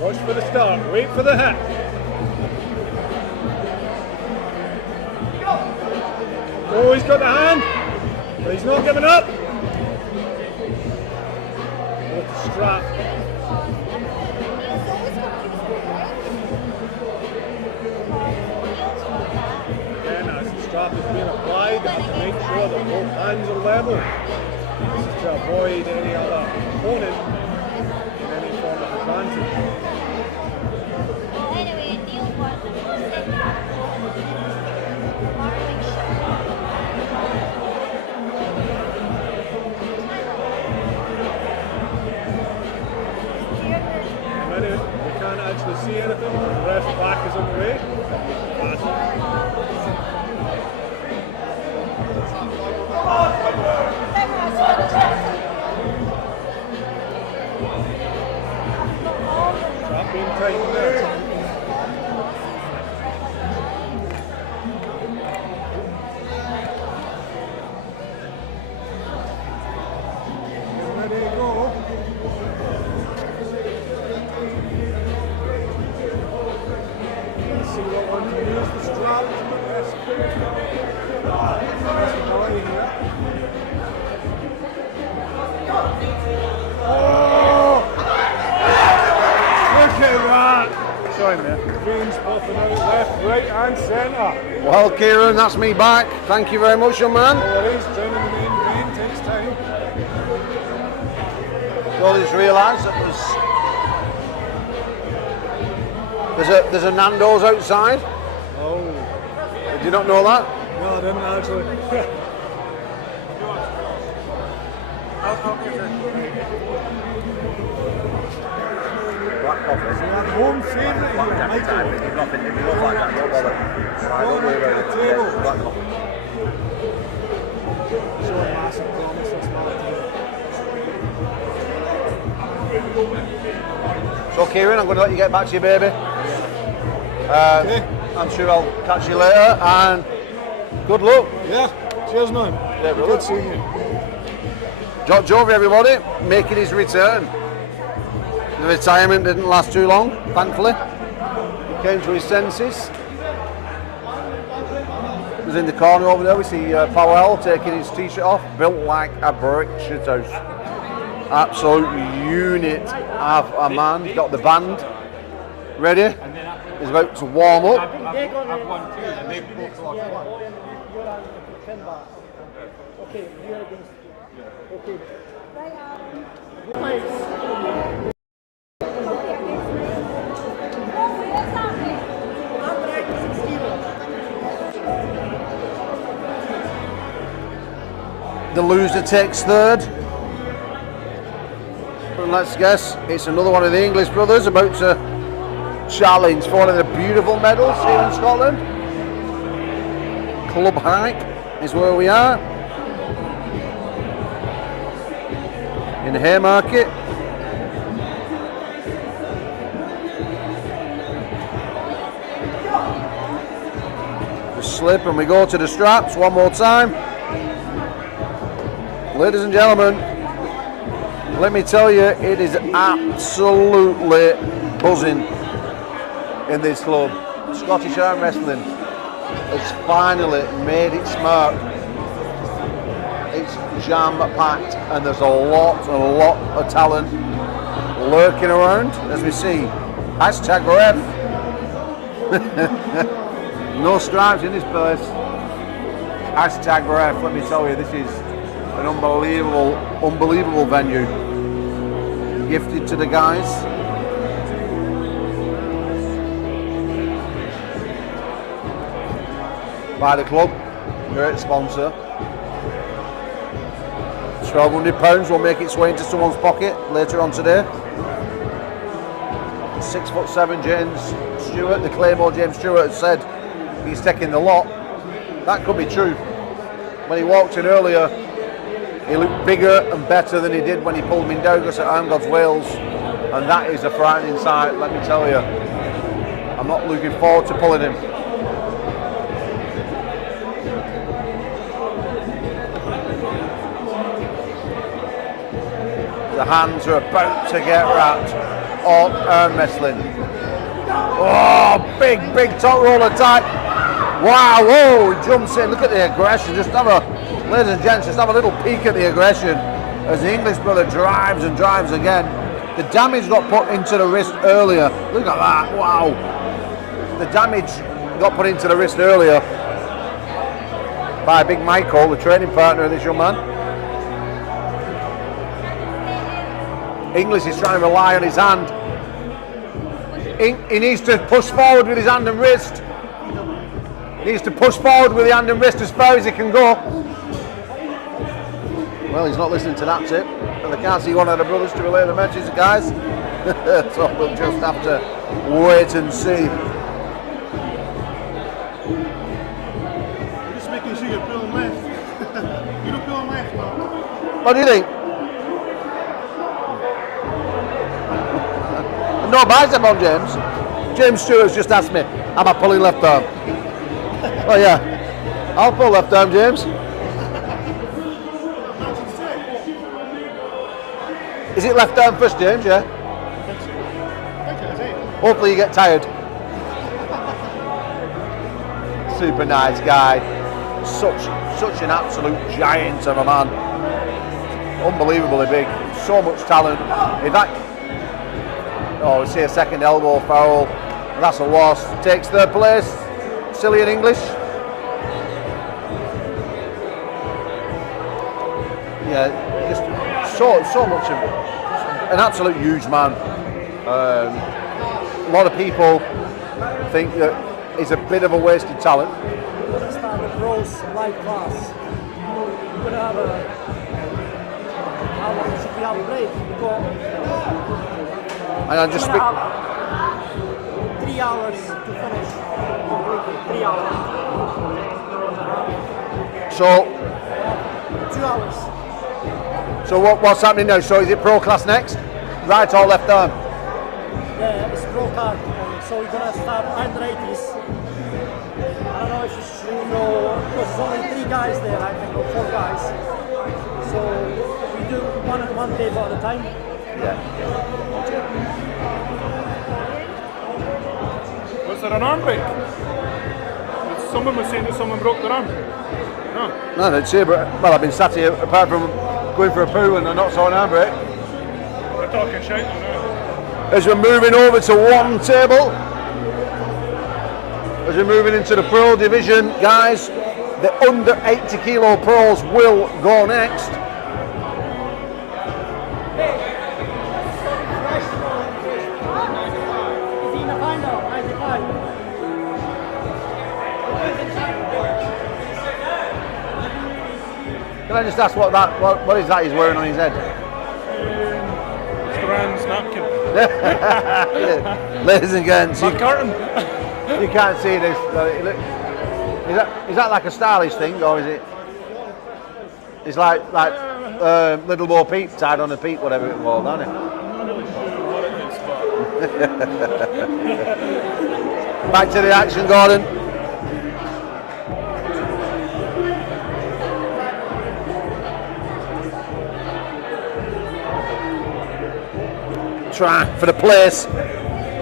Watch for the start, wait for the hit. Oh, he's got the hand, but he's not giving up. With the strap. level. This is to avoid any other opponent in any form of advantage. Anyway, Neil won the A minute, we can't actually see anything. The ref's back is on the way. Trap being tightened there. Ready to go. Let's see what one can use the strap. Oh! Look at that! Show him there. Veins popping out left, right and centre. Well, Kieran, that's me back. Thank you very much, young man. Oh, it is turning the main vein, takes time. I just realised that there's a Nando's outside. Oh. Did you not know that? No, I didn't actually. Black coffee. Home favourite here, Michael. Nothing. If you look like that, don't bother. Don't worry about it. Table. Black coffee. So a massive promise this man today. So, Kieran, I'm going to let you get back to your baby. Okay. I'm sure I'll catch you later, and good luck. Yeah, cheers man. Yeah, Good brother. seeing you. Jovi, everybody, making his return. The retirement didn't last too long, thankfully. He came to his senses. He was in the corner over there. We see Powell taking his t-shirt off, built like a brick shithouse. Absolute unit of a man. He's got the band ready. He's about to warm up. Okay, you're against. Okay. The loser takes third. And let's guess, it's another one of the English brothers about to challenge for one of the beautiful medals here in Scotland. Club Hike is where we are. In Haymarket. We slip and we go to the straps one more time. Ladies and gentlemen, let me tell you, it is absolutely buzzing in this club. Scottish Arm Wrestling has finally made its mark. It's jam-packed and there's a lot of talent lurking around, as we see. #ref. No stripes in this place. #ref. Let me tell you, this is an unbelievable venue. Gifted to the guys. By the club, great sponsor. £1,200 will make its way into someone's pocket later on today. 6'7" James Stewart, the Claymore James Stewart, has said he's taking the lot. That could be true. When he walked in earlier, he looked bigger and better than he did when he pulled Mindaugas at Armgods Wales, and that is a frightening sight, let me tell you. I'm not looking forward to pulling him. The hands are about to get wrapped on arm wrestling. Oh, big top roll attack. Wow, whoa, he jumps in. Look at the aggression. Just have a, ladies and gents, just have a little peek at the aggression as the English brother drives and drives again. The damage got put into the wrist earlier. Look at that, wow. The damage got put into the wrist earlier by Big Michael, the training partner of this young man. English is trying to rely on his hand. He needs to push forward with his hand and wrist. He needs to push forward with the hand and wrist as far as he can go. Well, he's not listening to that tip, and I can't see one of the brothers to relay the message, guys. So we'll just have to wait and see. Just making sure you're pulling left. You're not pulling left, man. What do you think? No bicep on James. James Stewart's just asked me, am I pulling left arm? Oh yeah, I'll pull left arm, James. Is it left arm first, James? Yeah. Hopefully you get tired. Super nice guy. Such an absolute giant of a man. Unbelievably big. So much talent. In fact, oh, we see a second elbow foul. That's a loss. Takes third place. Silly in English. Yeah, just so much of an absolute huge man. A lot of people think that he's a bit of a wasted talent. We're going to start the pros light class. We're going to have how long should we have a break? And I just speak. 3 hours to finish completely. 3 hours. So 2 hours. So what's happening now? So is it pro class next? Right or left arm? Yeah, it's pro card. So we're gonna start under 80s. I don't know if you know, because there's only 3 guys there, I think, or 4 guys. So we do one table at a time. Yeah. Was there an arm break? Someone was saying that someone broke their arm. No. No, I didn't see it, but well, I've been sat here apart from going for a poo and I not saw an arm break. We're talking shite now. As we're moving over to one table, as we're moving into the pro division, guys, the under 80 kilo pros will go next. Can I just ask what is that he's wearing on his head? Strand's napkin. Ladies and gents, My curtain. you can't see this. Is that like a stylish thing, or is it? It's like Little Bo Peep tied on a peep, whatever it was, isn't it? I'm not really sure what it is, but Back to the action, Gordon. Try for the place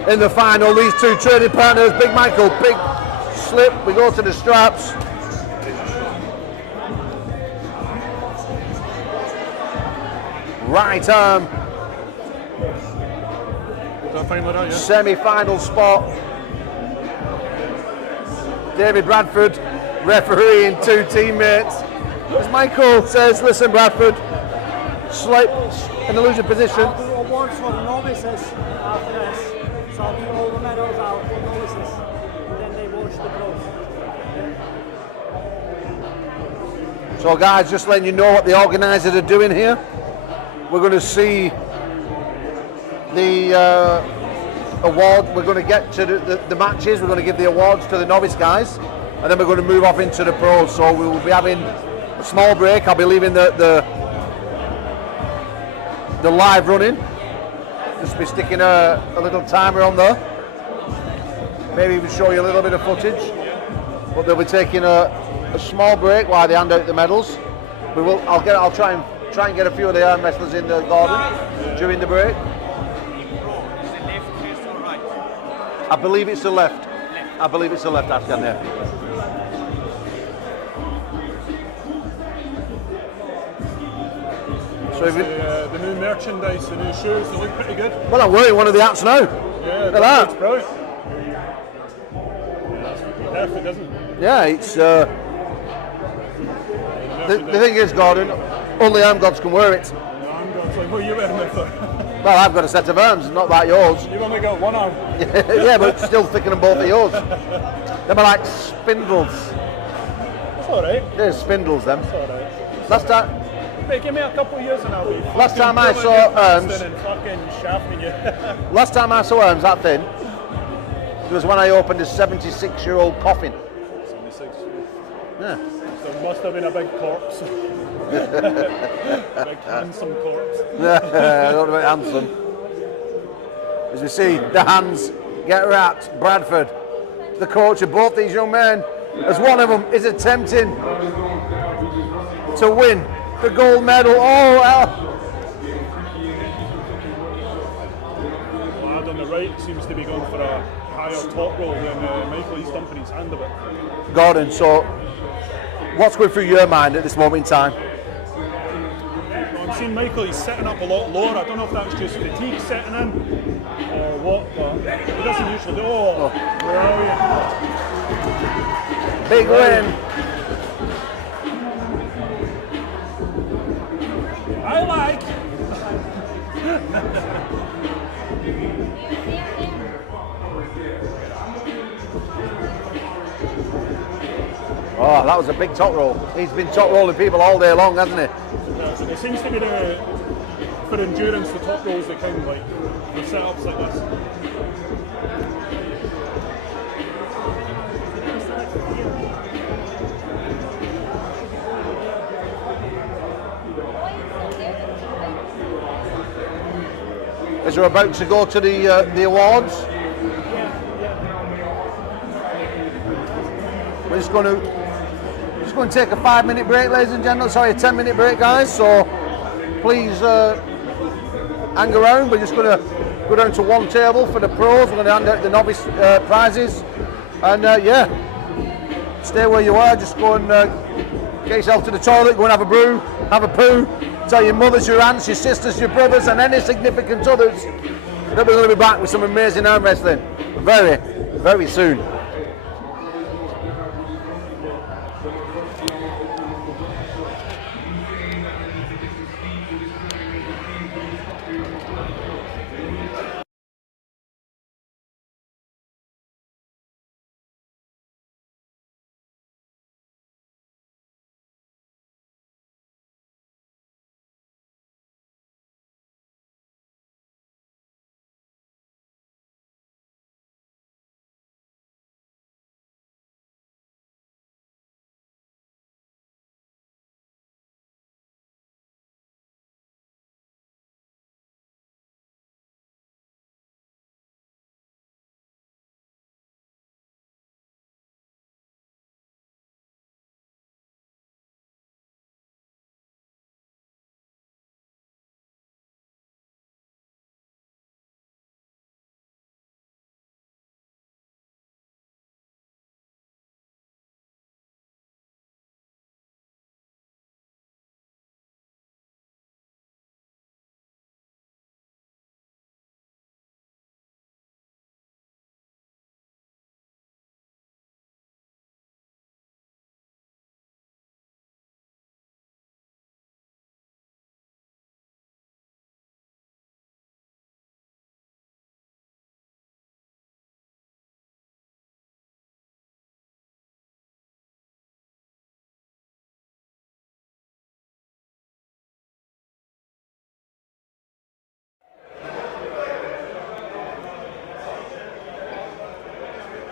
in the final. These two trading partners, Big Michael, big slip. We go to the straps. Right arm. Semi-final spot. David Bradford refereeing 2 teammates. As Michael says, listen Bradford, slip in a losing position. I'll do awards for the novices after this. So I'll give all the medals out for novices. And then they watch the pros. So guys, just letting you know what the organisers are doing here. We're going to see the award. We're going to get to the matches. We're going to give the awards to the novice guys, and then we're going to move off into the pros. So we will be having a small break. I'll be leaving the live running. Just be sticking a little timer on there. Maybe even show you a little bit of footage. But they'll be taking a small break while they hand out the medals. I'll try and get a few of the arm wrestlers in the garden during the break. I believe it's the left. I believe it's the left Afghan there. So the new merchandise, the new shoes, they look pretty good. Well, I'm wearing one of the hats now. Yeah, look at that. It's brilliant. That's perfect, isn't it? Yeah, it's. The thing is, Gordon, only Armgods can wear it. Armgods, like, what are you wearing it for? Well, I've got a set of arms, not like yours. You've only got one arm. Yeah, but still thicker than both of yours. Them are like spindles. It's alright. They're spindles, them. It's alright. Last time, Mate, give me a couple of years and I'll be Last time I saw and arms- fucking shafting you. last time I saw arms that thin, it was when I opened a 76-year-old coffin. 76. Yeah. So it must have been a big corpse. Big handsome corpse. Not very handsome. As we see, the hands get wrapped. Bradford, the coach of both these young men, as one of them is attempting to win the gold medal. Oh, well. Lad on the right seems to be going for a higher top roll than Michael. He's dumping his hand a bit. Gordon, so what's going through your mind at this moment in time? I'm seeing Michael, he's sitting up a lot lower. I don't know if that's just fatigue setting in or what, but he doesn't usually do. Oh, brilliant. Big win. I like. Oh, that was a big top roll. He's been top rolling people all day long, hasn't he? It seems to be for endurance, the top rolls that count, like the setups like this. As we're about to go to the awards, we're just going to take a 5-minute break, ladies and gentlemen. Sorry, a 10-minute break, guys. So please hang around. We're just going to go down to one table for the pros. We're going to hand out the novice prizes, and yeah, stay where you are. Just go and get yourself to the toilet. Go and have a brew, have a poo. Tell your mothers, your aunts, your sisters, your brothers, and any significant others that we're going to be back with some amazing arm wrestling very, very soon.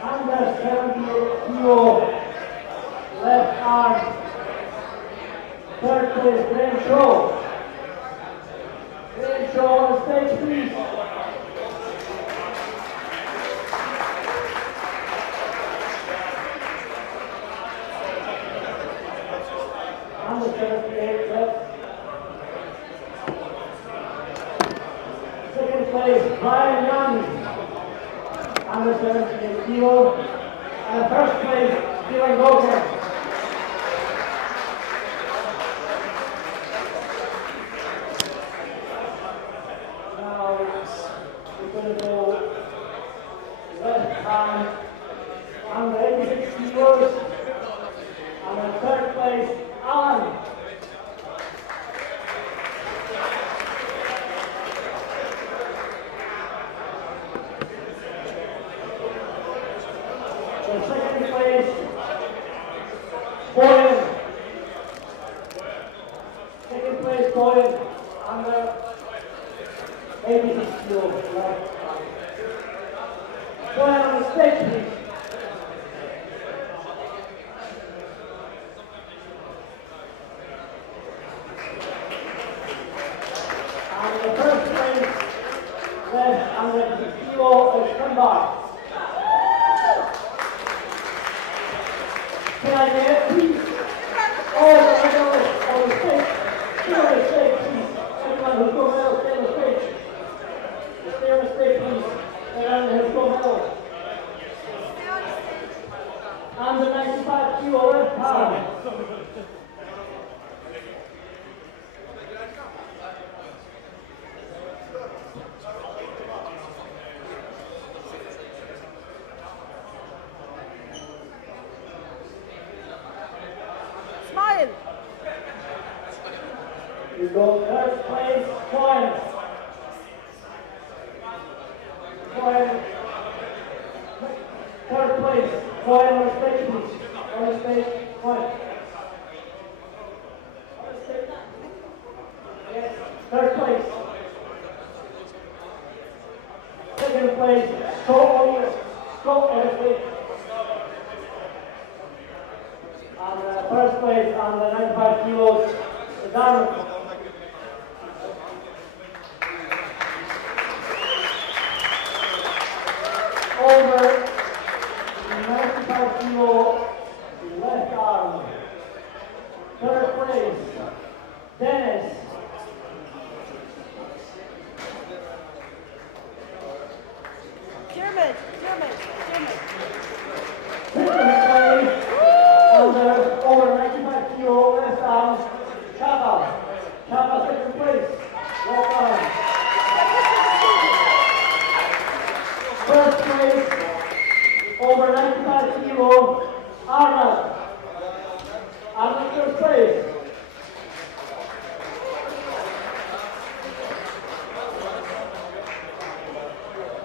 Under 70 kilo, left arm, third place, Graham Shaw. Graham Shaw on the stage, please. Under 78, left. Second place, Brian Young. Under 78 kilo, and first place, Stephen Goldberg. Now we're going to go left arm, under 86 kilos, and third place, Alan. Cohen, under 86 kilos. Cohen on the stage, please. And the first place, left under 86 kilos, is Dunbar. Can I get it, please? All the medalists on the stage, stay on the stage, please. Everyone who's got medals, stay on the stage. Stay on the stage, please. Everyone who's got medals. And the 95 kilo left arm. Smile. You go third place, Cohen. Cohen. Third place, Cohen on the stage, please. On the stage, Cohen. On the stage. Yes, third place. Second place, Scott on the stage. And first place on the 95 kilos, the diamond. Over 95 kilo left arm. Third place, Dennis. German. Second place, under over 95 kilo left arm, Chapa. Chapa second place, left arm. First place, over 95 kilo, Arnold. Arnold first place.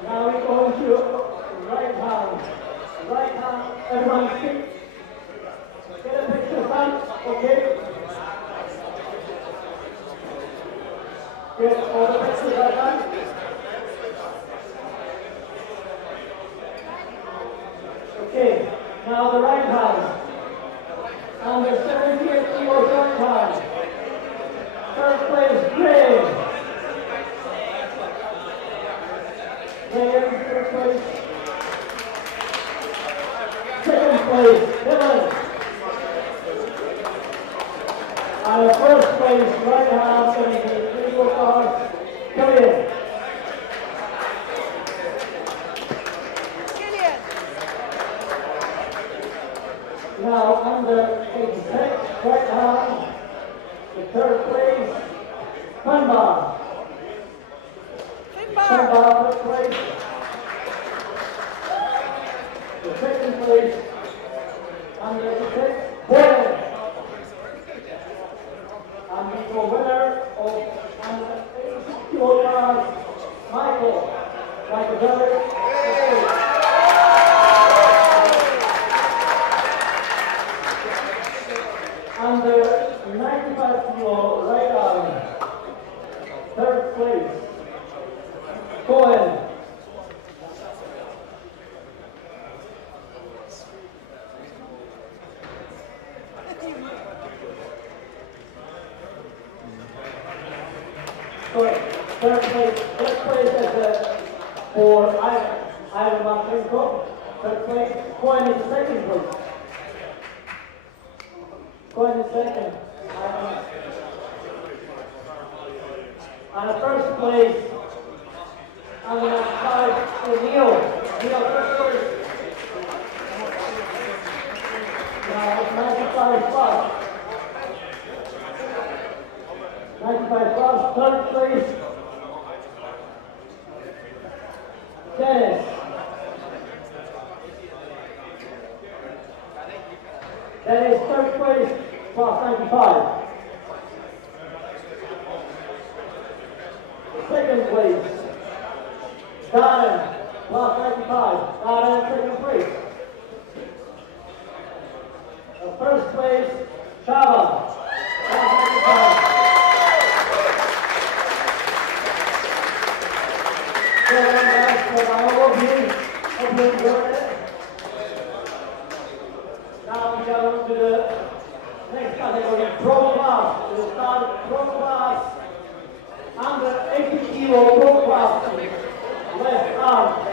Now we go to right hand. Right hand, everyone sit. Get a picture, son. Okay. Get all the pictures right hand. Okay, now the right hand. Under 78 kilos right hand. Third place, Graham. Graham, third place. Second place, Dylan. And the first place, right hand, 73 kilos cards, Killian. Now under 86, right hand, the third place, Dunbar. Dunbar, third place. The second place, under 86, Boyle. And the winner of under 86 kilograms, Michael Jarrett. Under 95 kilo right arm, third place, Cohen. Third place is for Ivan Marchenko. Third place, Cohen is second place. Cohen is second. And the first place, and the next five is Neil. Neil first place. Now it's 95 plus. 95 plus, third place, Dennis. Dennis, third place, plus 95. Second place, Darren, plus 95. Darren, second place. The first place, Chava, plus 95. pro class, under 80 kilo pro class, left arm.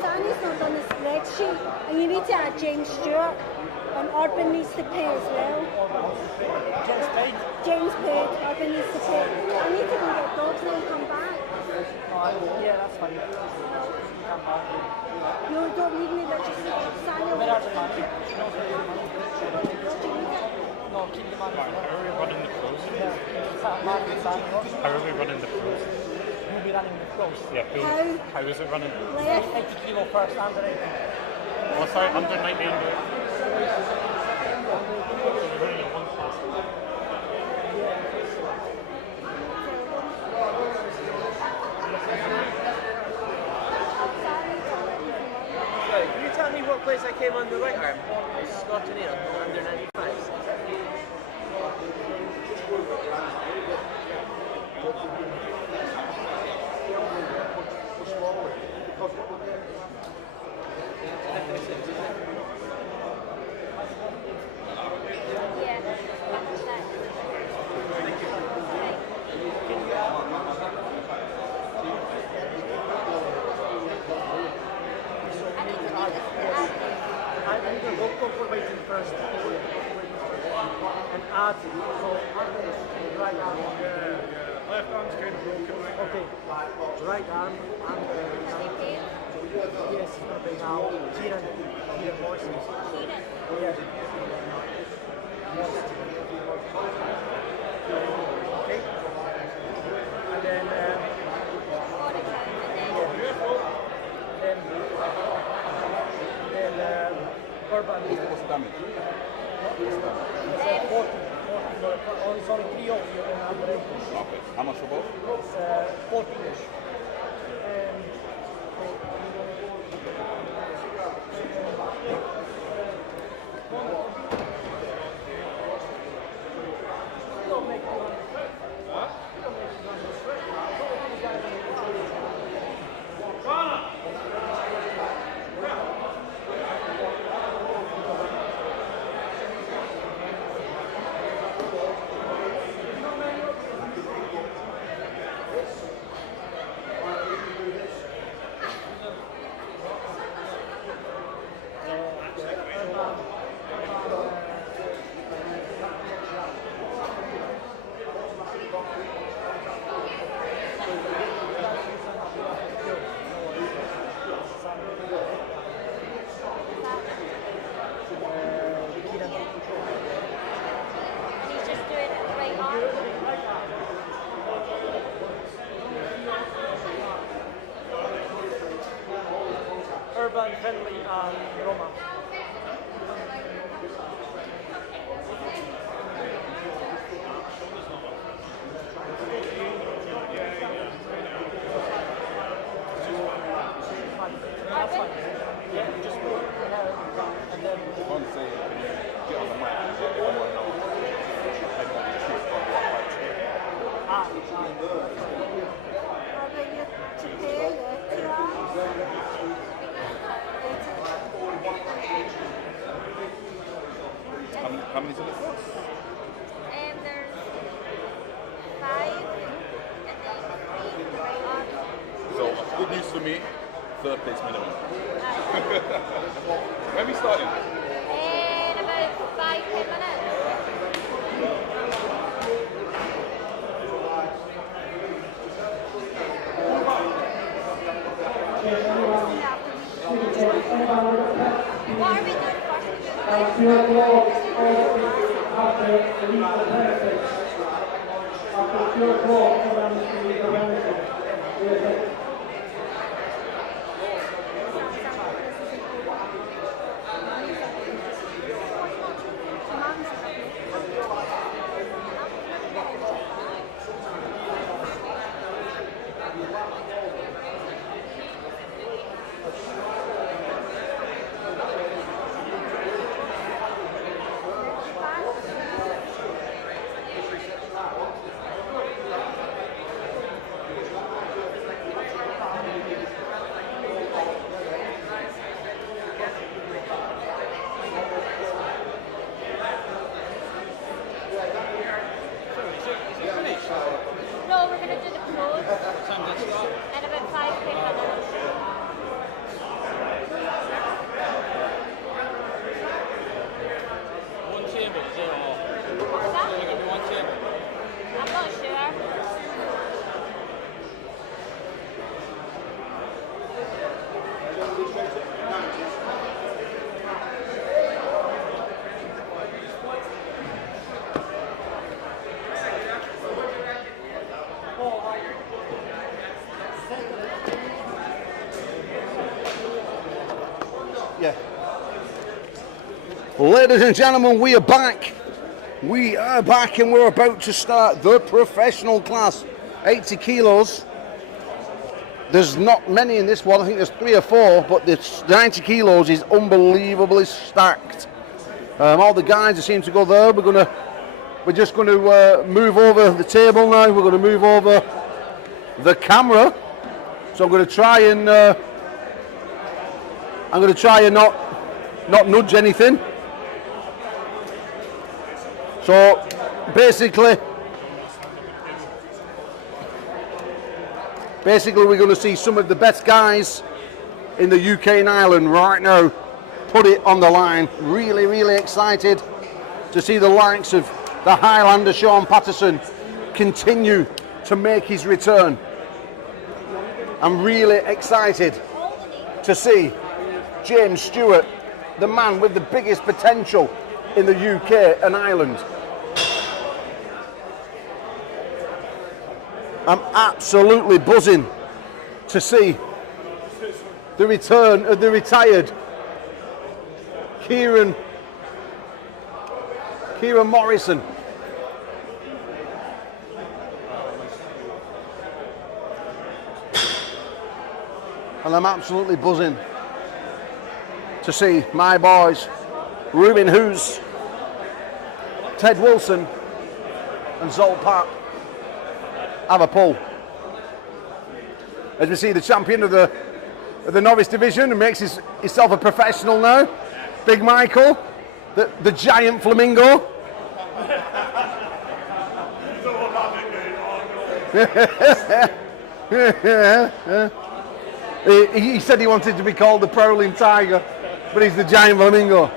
Sandy's not on the spreadsheet, and you need to add James Stewart, and Orban needs to pay as well. James paid, Orban needs to pay. I need to go get dogs now and come back. Yeah, that's fine. No, don't leave me there, just Samuel. No, keep the money. How are we running the pros? How How are we running the pros? You'll be running the close. Yeah, how is it running? Left. 80 kilo first, under 80. Oh, sorry, under 90, under. We're running at one class. Sorry, can you tell me what place I came on the right arm? Slotted in under 95. I'm going to go for waiting first and add so right arm. Left arm's kind of broken right now. Okay, right arm and yes, okay, now Kieran voices. Yes. Okay. And then Urban. What's the damage? 40. It's only 3 of you in under 80. Okay. How much for both? It's 40-ish. Don't make me run. Don't make me run this way. Urban, Friendly, and Roma. That's fine. Yeah, just go and then Can't say get on the mic. Everyone knows. Everyone will choose on one mic. How many's in the class? There's 5 and then 3 right on. So, good news for me, 3rd place minimum. When are we starting? In about 5-10 minutes. What are we doing first? after the benefits. No, we're going to do the close. And about 5 quick minutes. One chamber, is it? What's that? Only going to be one chamber. I'm not sure. Yeah. Ladies and gentlemen, we are back. We are back and we're about to start the professional class. 80 kilos. There's not many in this one. I think there's 3 or 4, but the 90 kilos is unbelievably stacked. All the guys seem to go there. We're just going to move over the table now. We're going to move over the camera. So I'm going to try and not nudge anything. So basically we're going to see some of the best guys in the UK and Ireland right now put it on the line. Really, really excited to see the likes of the Highlander Sean Patterson continue to make his return. I'm really excited to see James Stewart, the man with the biggest potential in the UK and Ireland. I'm absolutely buzzing to see the return of the retired Kieran Morrison. And I'm absolutely buzzing to see my boys, Ruben Hoos, Ted Wilson and Zol Pat have a pull. As we see the champion of the novice division and makes himself a professional now, Big Michael, the giant flamingo. He said he wanted to be called the prowling tiger, but he's the giant flamingo.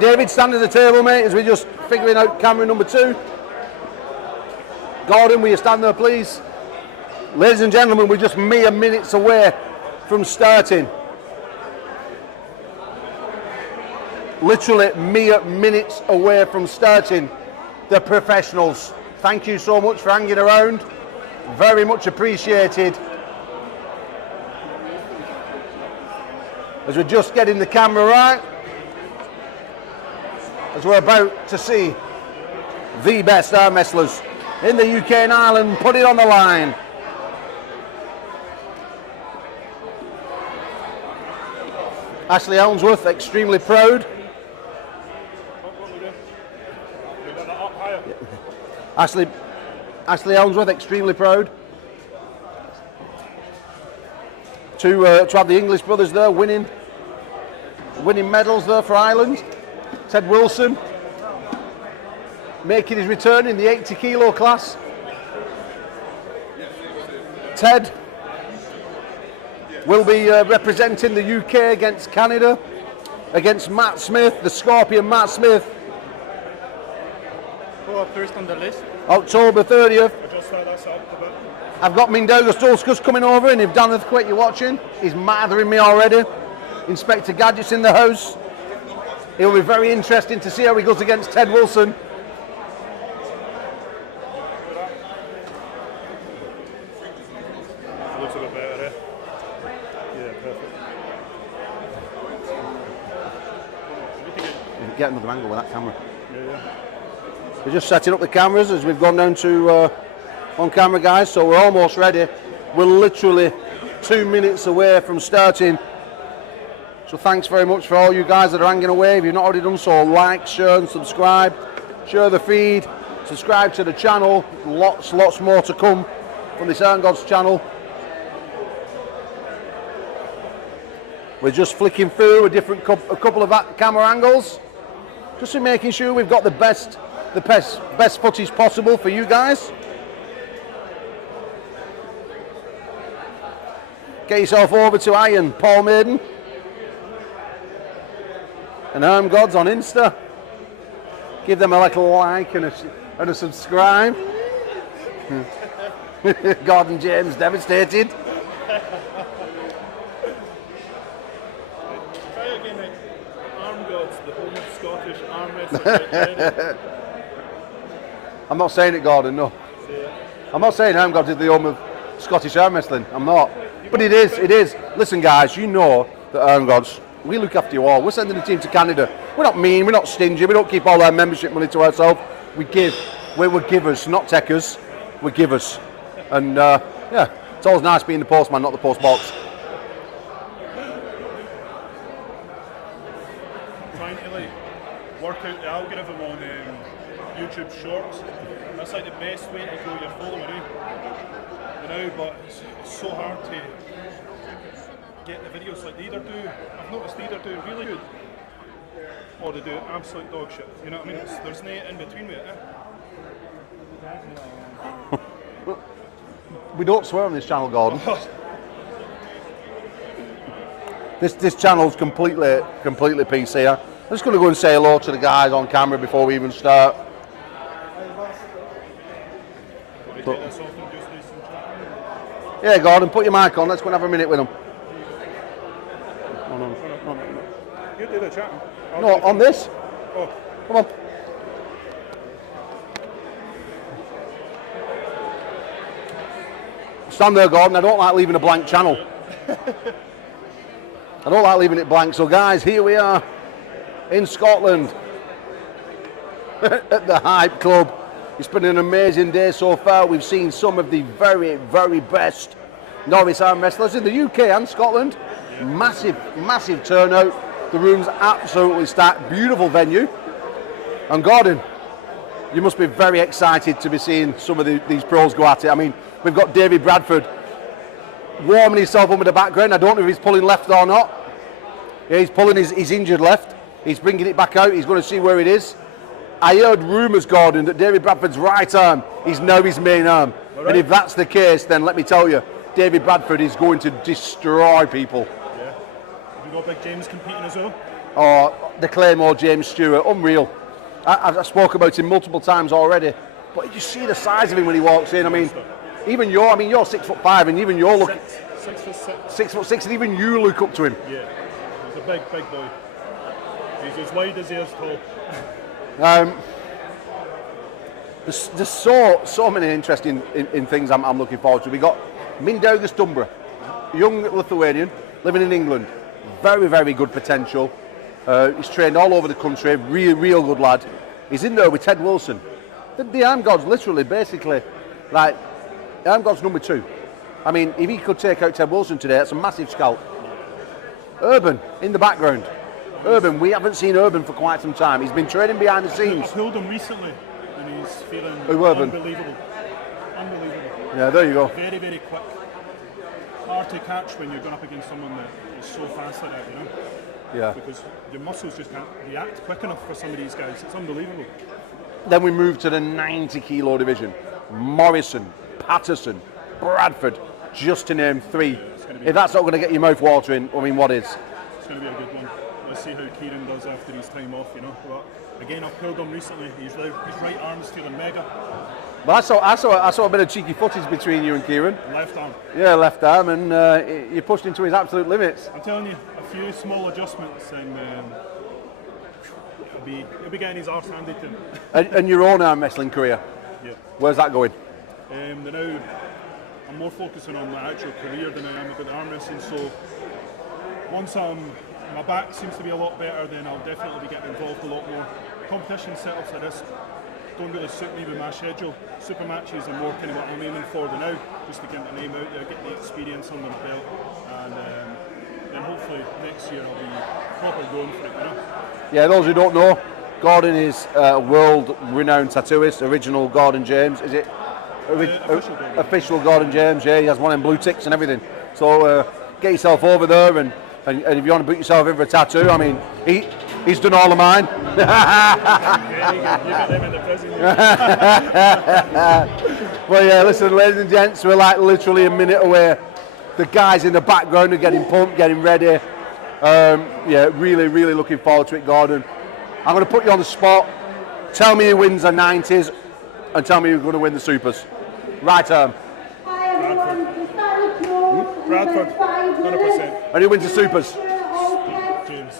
David, stand at the table, mate, as we're just figuring out camera number 2. Gordon, will you stand there, please? Ladies and gentlemen, we're just mere minutes away from starting. Literally mere minutes away from starting the professionals. Thank you so much for hanging around. Very much appreciated. As we're just getting the camera right, as we're about to see the best arm wrestlers in the UK and Ireland put it on the line. Ashley Elmsworth, extremely proud. Ashley Elmsworth, extremely proud to have the English brothers there winning medals there for Ireland. Ted Wilson making his return in the 80 kilo class. Ted will be representing the UK against Canada, against Matt Smith, the Scorpion Matt Smith. Who are first on the list? October 30th. I just thought that's up a bit. I've got Mindaugas Dulskus coming over, and if Daneth Quick you're watching, he's mothering me already. Inspector Gadget's in the house. It'll be very interesting to see how he goes against Ted Wilson. looks a bit better, eh? Yeah, perfect. Get another angle with that camera. Yeah. We're just setting up the cameras as we've gone down to on camera, guys, so we're almost ready. We're literally 2 minutes away from starting. So thanks very much for all you guys that are hanging away. If you've not already done so, like, share and subscribe. Share the feed, subscribe to the channel. Lots more to come from this Armgods channel. We're just flicking through a couple of camera angles, just in making sure we've got the best footage possible for you guys. Get yourself over to Iron, Paul Maiden, and Armgods on Insta. Give them a little like and a subscribe. Gordon James devastated. Try again, mate. Armgods, the home of Scottish arm wrestling. I'm not saying it, Gordon, no. I'm not saying Armgods is the home of Scottish arm wrestling. I'm not. But it is. Listen, guys, you know that Armgods, we look after you all. We're sending the team to Canada. We're not mean, we're not stingy, we don't keep all our membership money to ourselves. We give. We're givers, not takers. We're givers. And yeah, it's always nice being the postman, not the postbox. Trying to like work out the algorithm on YouTube Shorts. That's like the best way to grow your following, you know, but it's so hard to get the videos. Like they either do, I've noticed they either do really good or they do absolute dog shit. You know what I mean? There's no in between with it. We don't swear on this channel, Gordon. This channel's completely PC. I'm just going to go and say hello to the guys on camera before we even start. Yeah, Gordon, put your mic on. Let's go and have a minute with them. No. You do the chatting. No, on this. Oh. Come on. Stand there, Gordon. I don't like leaving a blank channel. I don't like leaving it blank. So, guys, here we are in Scotland at the Hype Club. It's been an amazing day so far. We've seen some of the very, very best novice arm wrestlers in the UK and Scotland. Yeah. Massive turnout. The room's absolutely stacked. Beautiful venue. And Gordon, you must be very excited to be seeing some of these pros go at it. I mean, we've got David Bradford warming himself up in the background. I don't know if he's pulling left or not. Yeah, he's pulling his injured left. He's bringing it back out. He's going to see where it is. I heard rumours, Gordon, that David Bradford's right arm is now his main arm. Right. And if that's the case, then let me tell you, David Bradford is going to destroy people. Yeah. Have you got Big James competing as well? Oh, the Claymore James Stewart, unreal. I spoke about him multiple times already, but you see the size of him when he walks in. I mean, even you're 6'5", and even you're looking 6'6", and even you look up to him. Yeah, he's a big boy. He's as wide as he is tall. There's so many interesting in things I'm looking forward to. We got Mindaugas Dumbra, young Lithuanian living in England, very good potential. He's trained all over the country, real good lad. He's in there with Ted Wilson. The Armgods literally, basically, like Armgods number 2. I mean, if he could take out Ted Wilson today, that's a massive scalp. Urban in the background. Urban, we haven't seen Urban for quite some time. He's been training behind the scenes. I pulled him recently and he's feeling unbelievable. Yeah, there you go. Very quick. Hard to catch when you're going up against someone that is so fast like that, you know? Yeah. Because your muscles just can't react quick enough for some of these guys. It's unbelievable. Then we move to the 90 kilo division. Morrison, Patterson, Bradford, just to name 3. Yeah, if that's not going to get your mouth watering, I mean, what is? It's going to be a good one. Let's see how Kieran does after his time off, you know. But again, I've pulled him recently. His right arm's feeling mega. Well, I saw a bit of cheeky footage between you and Kieran. Left arm. Yeah, left arm, and you pushed him to his absolute limits. I'm telling you, a few small adjustments, and he'll be getting his arse handed to him. And your own arm wrestling career? Yeah. Where's that going? I'm I'm more focusing on my actual career than I am about arm wrestling. So once my back seems to be a lot better, then I'll definitely be getting involved a lot more. Competition setups like this don't really suit me with my schedule. Super matches are more kind of what I'm aiming for now, just to get the name out there, get the experience under the belt, and then hopefully next year I'll be proper going for it, you know? Yeah, those who don't know, Gordon is a world-renowned tattooist, original Gordon James, is it? Official Gordon James, yeah, he has one in blue ticks and everything. So get yourself over there, and if you want to book yourself in for a tattoo, I mean, he's done all of mine. Yeah, you got them in the prison. Well, yeah, listen, ladies and gents, we're like literally a minute away. The guys in the background are getting pumped, getting ready. Yeah, really, really looking forward to it, Gordon. I'm going to put you on the spot. Tell me who wins the 90s and tell me who's going to win the Supers. Right arm. Bradford, 100%. And who wins the Supers? James.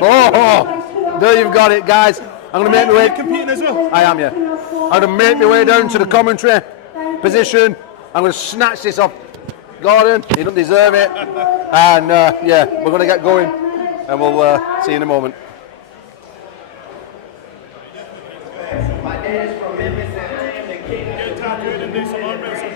Oh, there you've got it, guys. I'm going to make my way. Competing as well? I am, yeah. I'm going to make my way down to the commentary position. I'm going to snatch this off Gordon. He doesn't deserve it. And yeah, we're going to get going. And we'll see you in a moment. My dad is from Memphis and I am the king. Get tattooed and do some arm wrestling.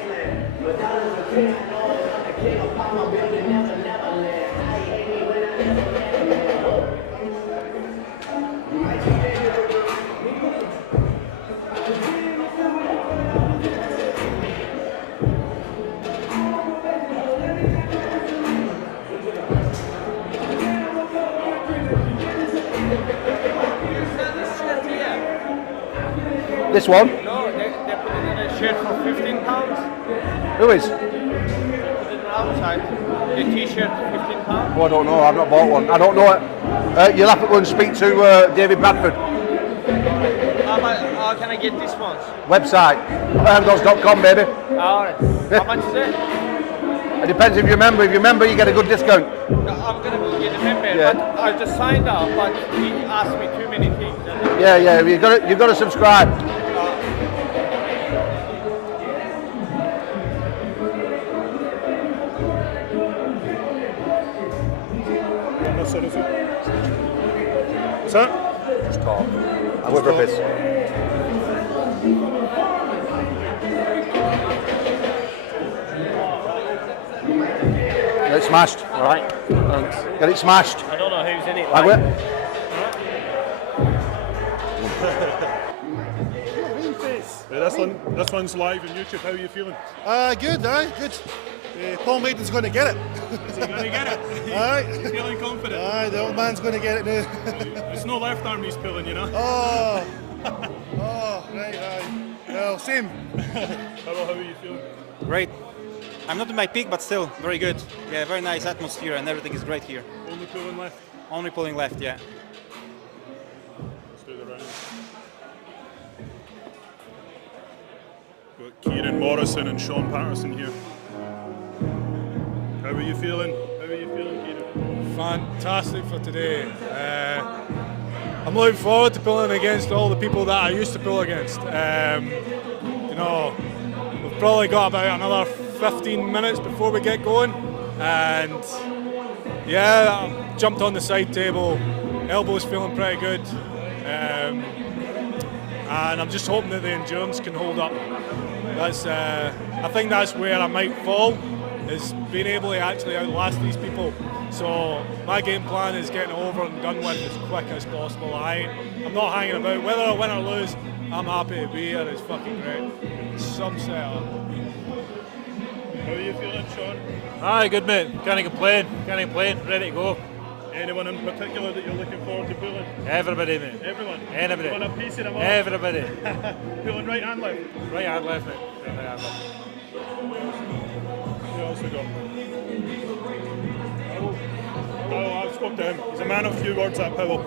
This one? No, they're putting in a shirt for £15. Who is? Put it outside. The t-shirt, £15. Oh, I don't know. I've not bought one. I don't know it. You'll have to go and speak to David Bradford. How can I get this one? Website. Armgods.com, baby. Alright. How much is it? It depends if you're a member. If you're a member, you get a good discount. No, I'm going to get a member, Yeah. but I just signed up, but he asked me too many things. Yeah, yeah. You've got to subscribe. What's that? Just talk. I'm with Rufus. Get it smashed. All right. Thanks. Get it smashed. I don't know who's in it. Like Like. it. Yeah, this one's live on YouTube. How are you feeling? Good, good. Paul Maiden's going to get it. Is he going to get it? Aye. Feeling confident? Aye, the old man's going to get it now. It's no left arm he's pulling, you know? Oh, right, aye. Well, same. How are you feeling? Great. I'm not in my peak, but still very good. Yeah, very nice atmosphere and everything is great here. Only pulling left? Only pulling left, yeah. Let's do the round. Got Kieran Morrison and Sean Patterson here. How are you feeling? Kieran? Fantastic for today. I'm looking forward to pulling against all the people that I used to pull against. You know, we've probably got about another 15 minutes before we get going, and yeah, I jumped on the side table, elbows feeling pretty good, and I'm just hoping that the endurance can hold up. That's, I think that's where I might fall, is being able to actually outlast these people. So my game plan is getting over and done with as quick as possible. I'm not hanging about. Whether I win or lose, I'm happy to be here. It's fucking great. Some setup. How are you feeling, Sean? Aye, good mate. Can't complain. Ready to go. Anyone in particular that you're looking forward to pulling? Everybody, mate. Everyone? Anybody. You want a piece of them all? Everybody. Pulling right and left? Right and left, mate. Right and left. Who else we got? Oh, I've spoken to him. He's a man of few words, that Powell.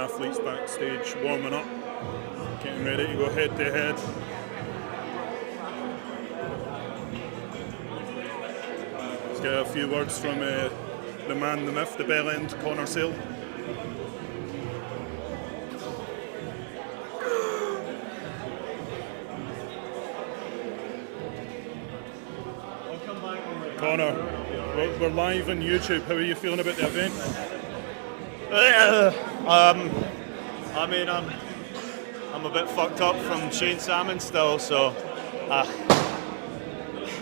athletes backstage warming up, getting ready to go head to head. Let's get a few words from the man, the myth, the bell end, Connor Sale. Connor, we're live on YouTube. How are you feeling about the event? I mean, I'm a bit fucked up from Shane Salmon still, so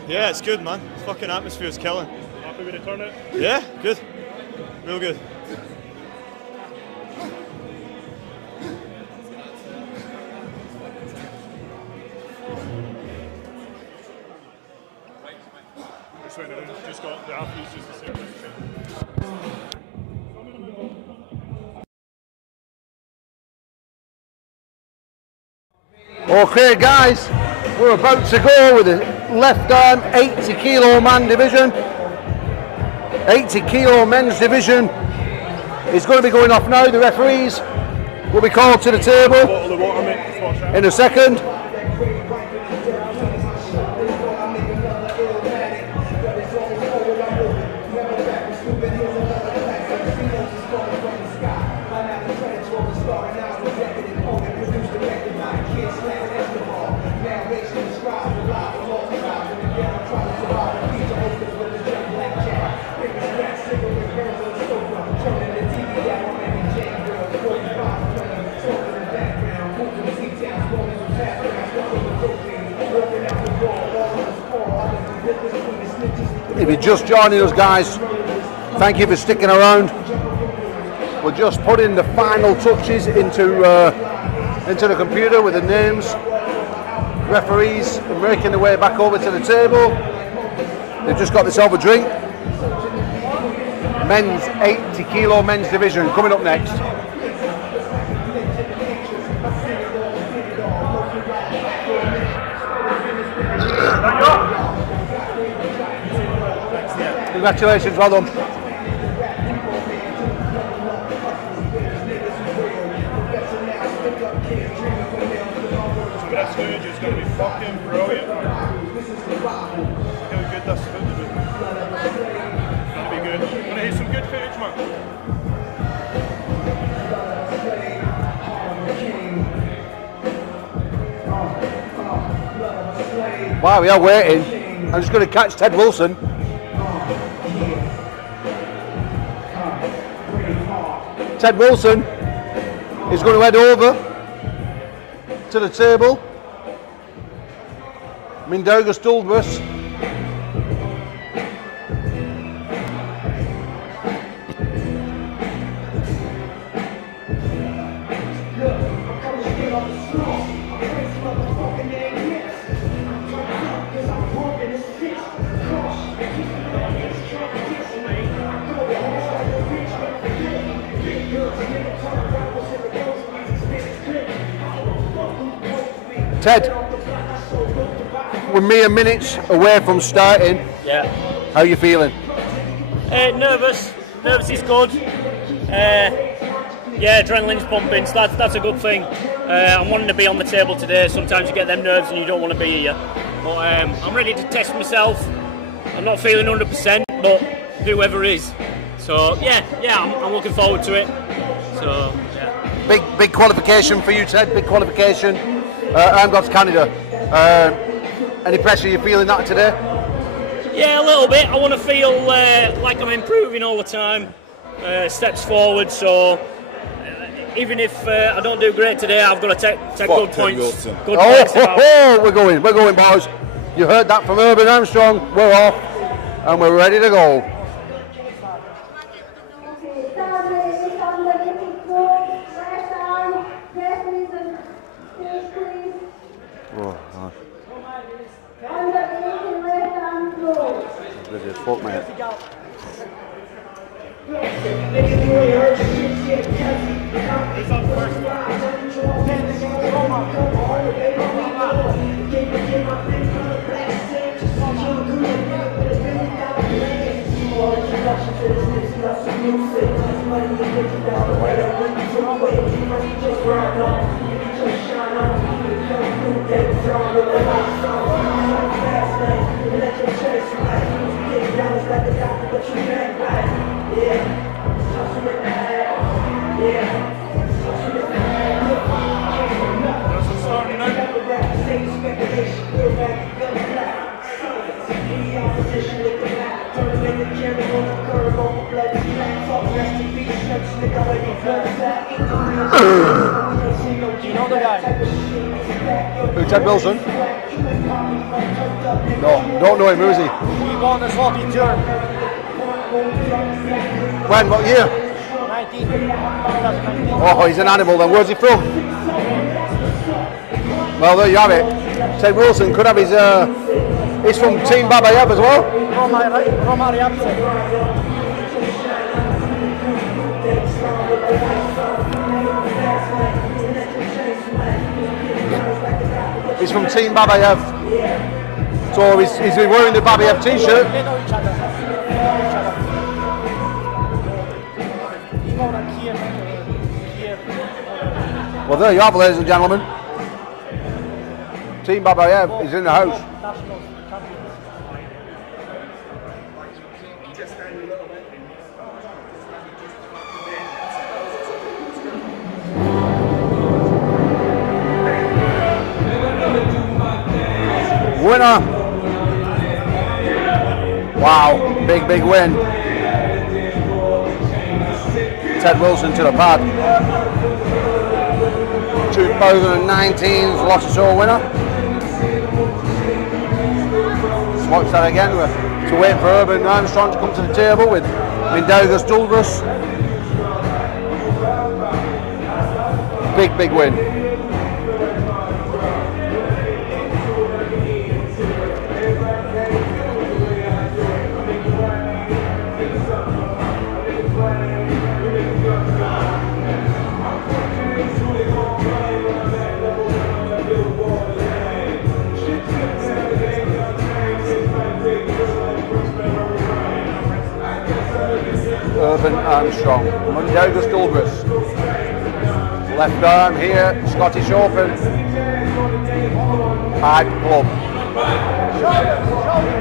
yeah, it's good, man. The fucking atmosphere's killing. Happy with the turnout? Yeah, good, real good. Just got the athletes just to say. Okay guys, we're about to go with the left arm 80 kilo man division. 80 kilo men's division is going to be going off now. The referees will be called to the table in a second. If you're just joining us, guys, thank you for sticking around. We're just putting the final touches into the computer with the names. Referees are making their way back over to the table. They've just got themselves a drink. Men's 80 kilo men's division coming up next. Congratulations, well done. This footage is going to be fucking brilliant. Look how good this footage is. It's going to be good. We're going to hit some good footage, man. While we are waiting, I'm just going to catch Ted Wilson. Ted Wilson is going to head over to the table. Mindaugas Duldwas. Ted, we're mere minutes away from starting. Yeah. How are you feeling? Nervous. Nervous is good. Yeah, adrenaline's pumping, so that's a good thing. I'm wanting to be on the table today. Sometimes you get them nerves and you don't want to be here. But I'm ready to test myself. I'm not feeling 100%, but whoever is. So yeah, I'm looking forward to it. So yeah. Big qualification for you, Ted. Big qualification. Armgods Canada. Any pressure you feeling that today? Yeah, a little bit. I want to feel like I'm improving all the time. Steps forward. So even if I don't do great today, I've got to take good points. Good points. We're going, boys. You heard that from Urban Armstrong. We're off, and we're ready to go. Fuck, man. Do you know the guy? Who, Ted Wilson? No, don't know him. Who is he? He won the Sloppy Turn. When? What year? 2019. Oh, he's an animal then. Where's he from? Well, there you have it. Ted Wilson could have his... he's from Team Babayev as well. Roma Riabce. He's from Team Babayev. So he's been wearing the Babayev t-shirt. They know each other. He won a Kiev. Well, there you have, ladies and gentlemen. Team Babayev is in the house. National champion. Winner. Wow, big win. Ted Wilson to the pad. 2019's Lotus winner. Let's watch that again. We're to wait for Urban Armstrong to come to the table with Mindaugas Dulbras. Big win. Urban Armstrong, Mindaugas Dulbras. Left arm here, Scottish Open. Hype Club.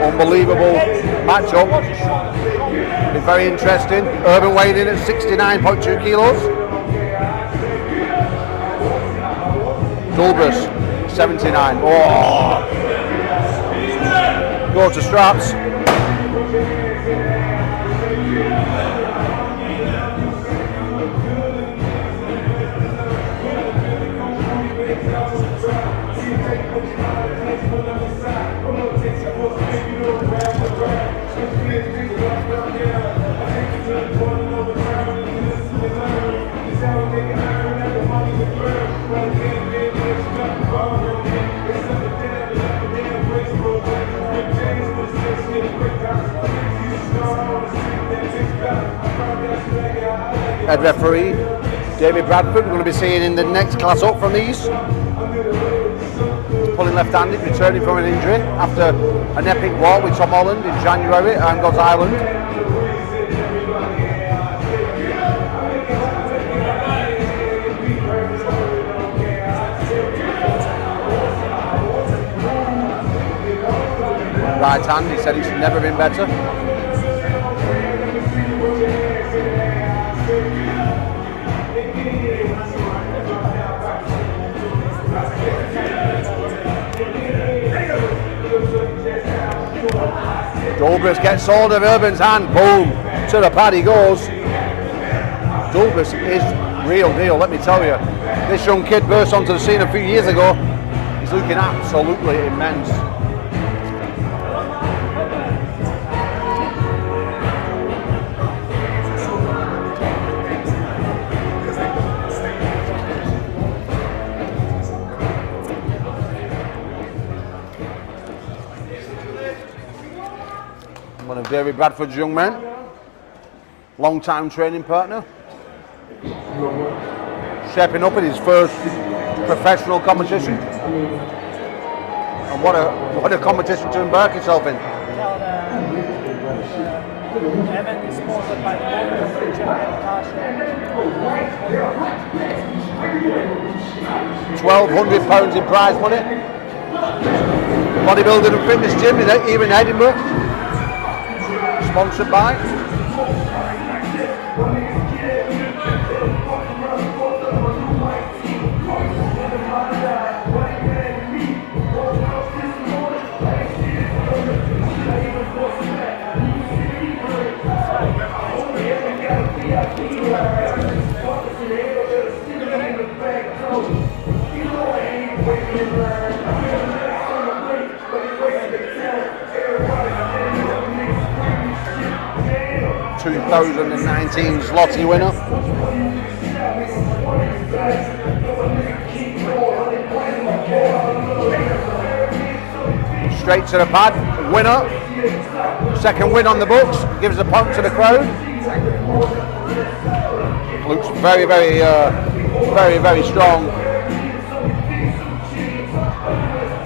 Unbelievable matchup. It's very interesting. Urban weighed in at 69.2 kilos. Dulbras, 79. Oh! Go to straps. Head referee David Bradford, we're going to be seeing in the next class up from these. He's pulling left-handed, returning from an injury after an epic walk with Tom Holland in January at Armgods Ireland. Right hand, he said it's never been better. Dulbras gets hold of Urban's hand, boom, to the pad he goes. Dulbras is real deal, let me tell you. This young kid burst onto the scene a few years ago. He's looking absolutely immense. One of David Bradford's young men, long-time training partner, shaping up in his first professional competition. And what a competition to embark yourself in. Event is sponsored by £1,200 in prize money. Bodybuilding and fitness gym here in Edinburgh. Sponsored by. ...2019's lottery winner. Straight to the pad, winner. Second win on the books, gives a punt to the crowd. Looks very, very strong.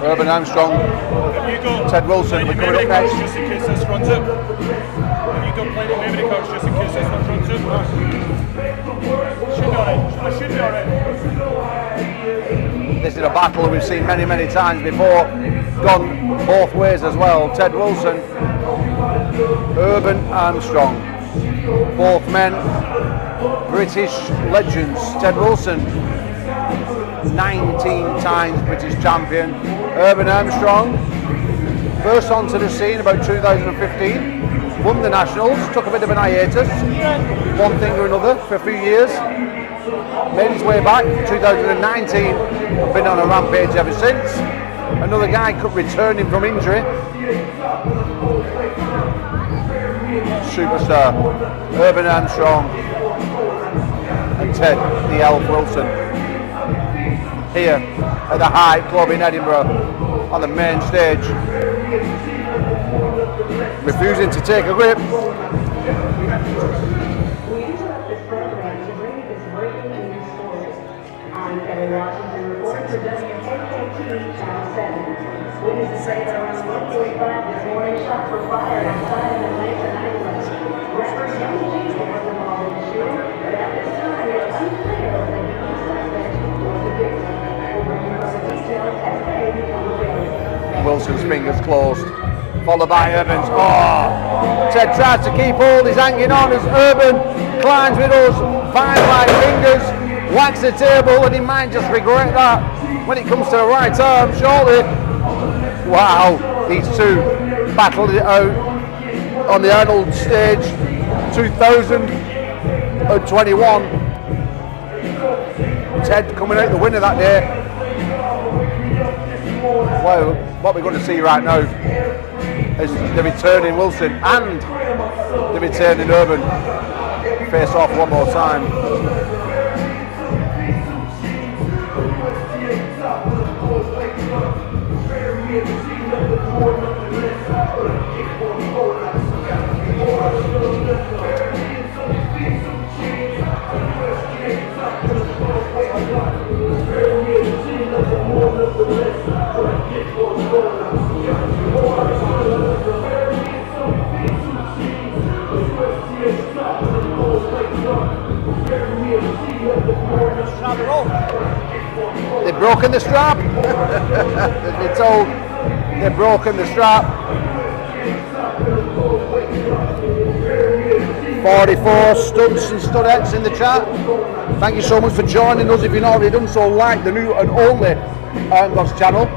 Urban Armstrong, Ted Wilson will be coming up next. Just in case this runs out. Have you got plenty of memory cards just in case this one runs out? Should be alright. I should be alright. This is a battle we've seen many, many times before. Gone both ways as well. Ted Wilson, Urban Armstrong. Both men, British legends. Ted Wilson, 19 times British champion. Urban Armstrong, burst onto the scene about 2015. Won the Nationals, took a bit of an hiatus, one thing or another for a few years, made his way back, 2019, been on a rampage ever since. Another guy returning from injury. Superstar, Urban Armstrong and Ted the Elf Wilson. Here at the Hype Club in Edinburgh, on the main stage. Refusing to take a grip. Wilson's fingers closed, followed by Urban's. Oh! Ted tries to keep hold, he's hanging on as Urban climbs with those vine-like fingers, whacks the table, and he might just regret that when it comes to the right arm shortly. Wow, these two battled it out on the Arnold stage 2021. Ted coming out the winner that day. Well, what we're going to see right now is the returning Wilson and the returning Urban face off one more time. They've broken the strap. As we're told, they've broken the strap. 44 studs and studettes in the chat. Thank you so much for joining us. If you've not already done so, like the new and only Armgods channel.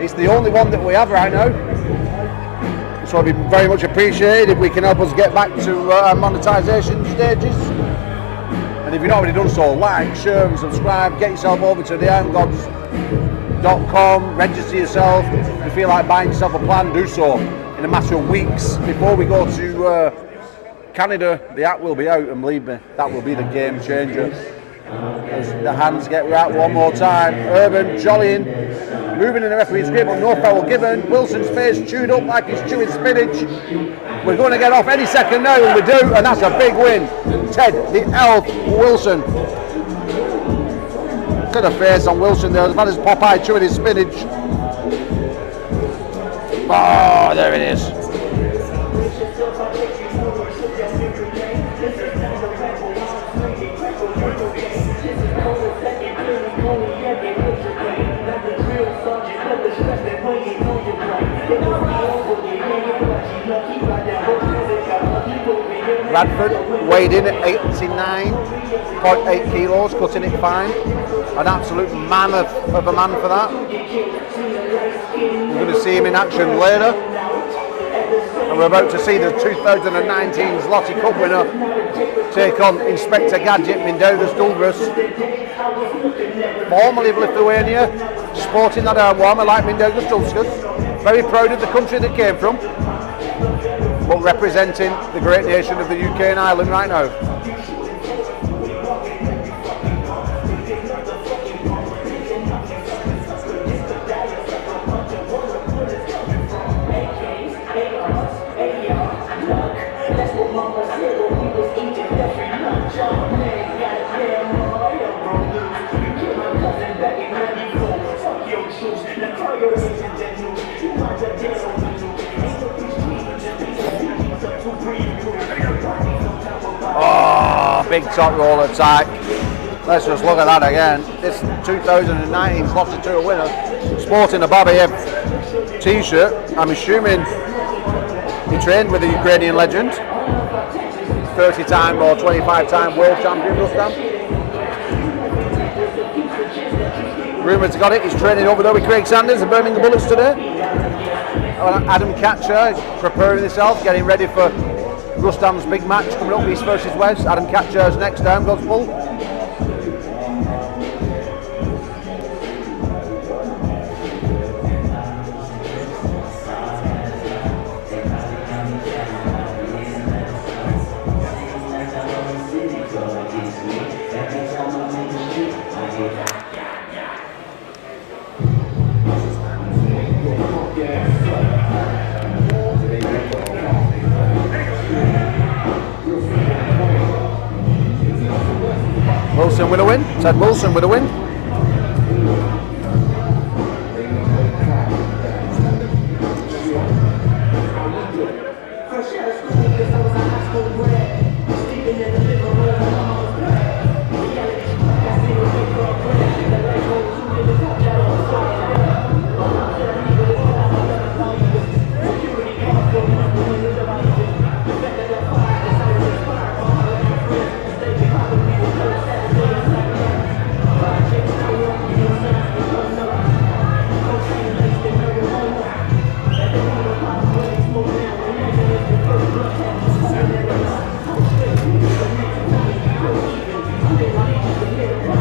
It's the only one that we have right now. So it'd be very much appreciated if we can help us get back to our monetization stages. And if you've not already done so, like, share and subscribe, get yourself over to the Armgods.com, register yourself. If you feel like buying yourself a plan, do so in a matter of weeks before we go to Canada. The app will be out, and believe me, that will be the game changer. As the hands get right one more time. Urban jollying, moving in the referee's grip, but no foul given. Wilson's face chewed up like he's chewing spinach. We're going to get off any second now, and we do, and that's a big win. Ted the Elf Wilson. Look at the face on Wilson there, as bad as Popeye chewing his spinach. Oh, there it is. Radford weighed in at 89.8 kilos, cutting it fine. An absolute man of a man for that. We're going to see him in action later. And we're about to see the 2019 Zloty Cup winner take on Inspector Gadget Mindaugas Dulbras, formerly of Lithuania, sporting that arm warmer like Mindaugas Dulbras. Very proud of the country that came from, but representing the great nation of the UK and Ireland right now. Oh, big top roll attack. Let's just look at that again. This 2019 Zloty Tour winner, sporting a Babayev t-shirt. I'm assuming he trained with the Ukrainian legend, 30-time or 25-time world champion Rustam. Rumours got it, he's training over there with Craig Sanders, the Birmingham Bullets today. Adam Catcher preparing himself, getting ready for Rustam's big match coming up, East versus West. Adam Catcher's next down, God's full. Wilson with a win. Ted Wilson with a win.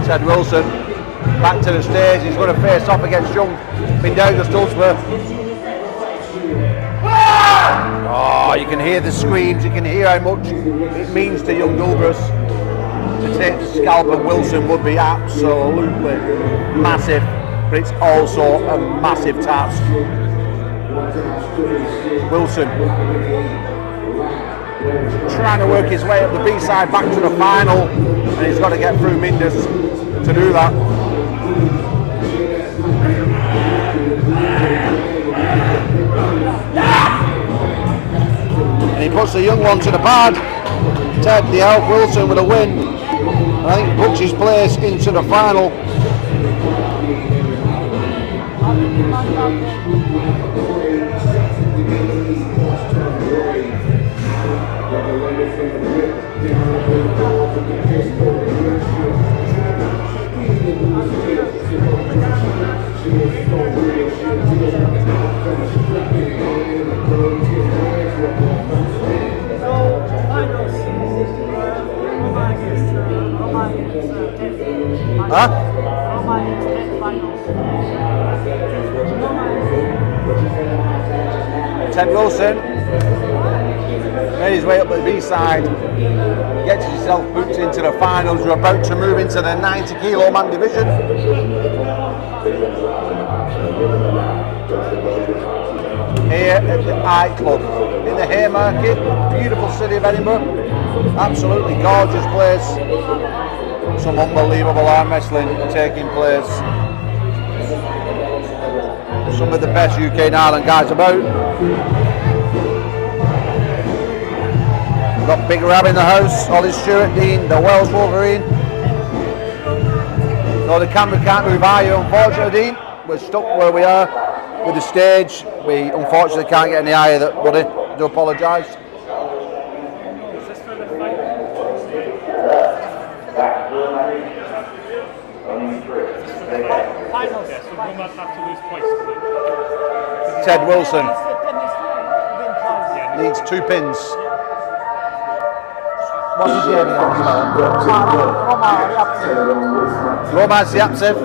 Ted Wilson back to the stage. He's going to face off against young Mindaugas Dulbras. Oh, you can hear the screams, you can hear how much it means to young Dulbras. To take the scalp of Wilson would be absolutely massive, but it's also a massive task. Wilson trying to work his way up the B-side back to the final, and he's got to get through Mindaugas to do that. And he puts the young one to the pad. Ted the Elf Wilson with a win. And I think he puts his place into the final. Huh? Ted Wilson made his way up the B-side, gets himself booked into the finals. We're about to move into the 90 kilo man division. Here at the I Club in the Haymarket, beautiful city of Edinburgh, absolutely gorgeous place. Some unbelievable arm wrestling taking place. Some of the best UK and Ireland guys about. Got Big Rab in the house, Ollie Stewart Dean, the Welsh Wolverine. No, the camera can't move higher, unfortunately, Dean. We're stuck where we are. with the stage. We unfortunately can't get any higher, buddy. I do apologise. Ted Wilson needs 2 pins. What's his name? Roman Siaptsev.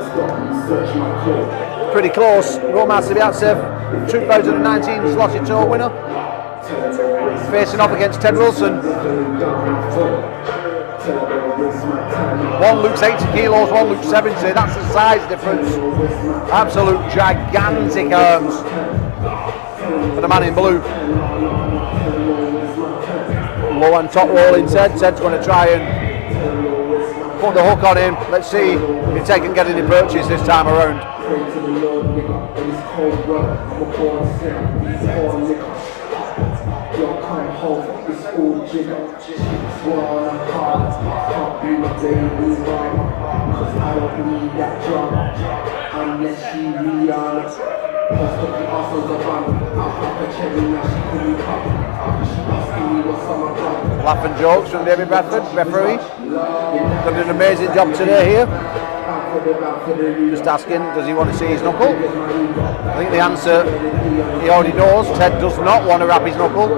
Pretty close. Roman Siaptsev, 2019 Slotty Tour winner. Facing off against Ted Wilson. One looks 80 kilos, one looks 70. That's the size difference. Absolute gigantic arms for the man in blue. Low and top rolling Ted. Ted's going to try and put the hook on him. Let's see if Ted can get any purchase this time around. Laughing jokes from David Bradford, referee. Done an amazing job today here. Just asking, does he want to see his knuckle? I think the answer he already knows. Ted does not want to wrap his knuckle.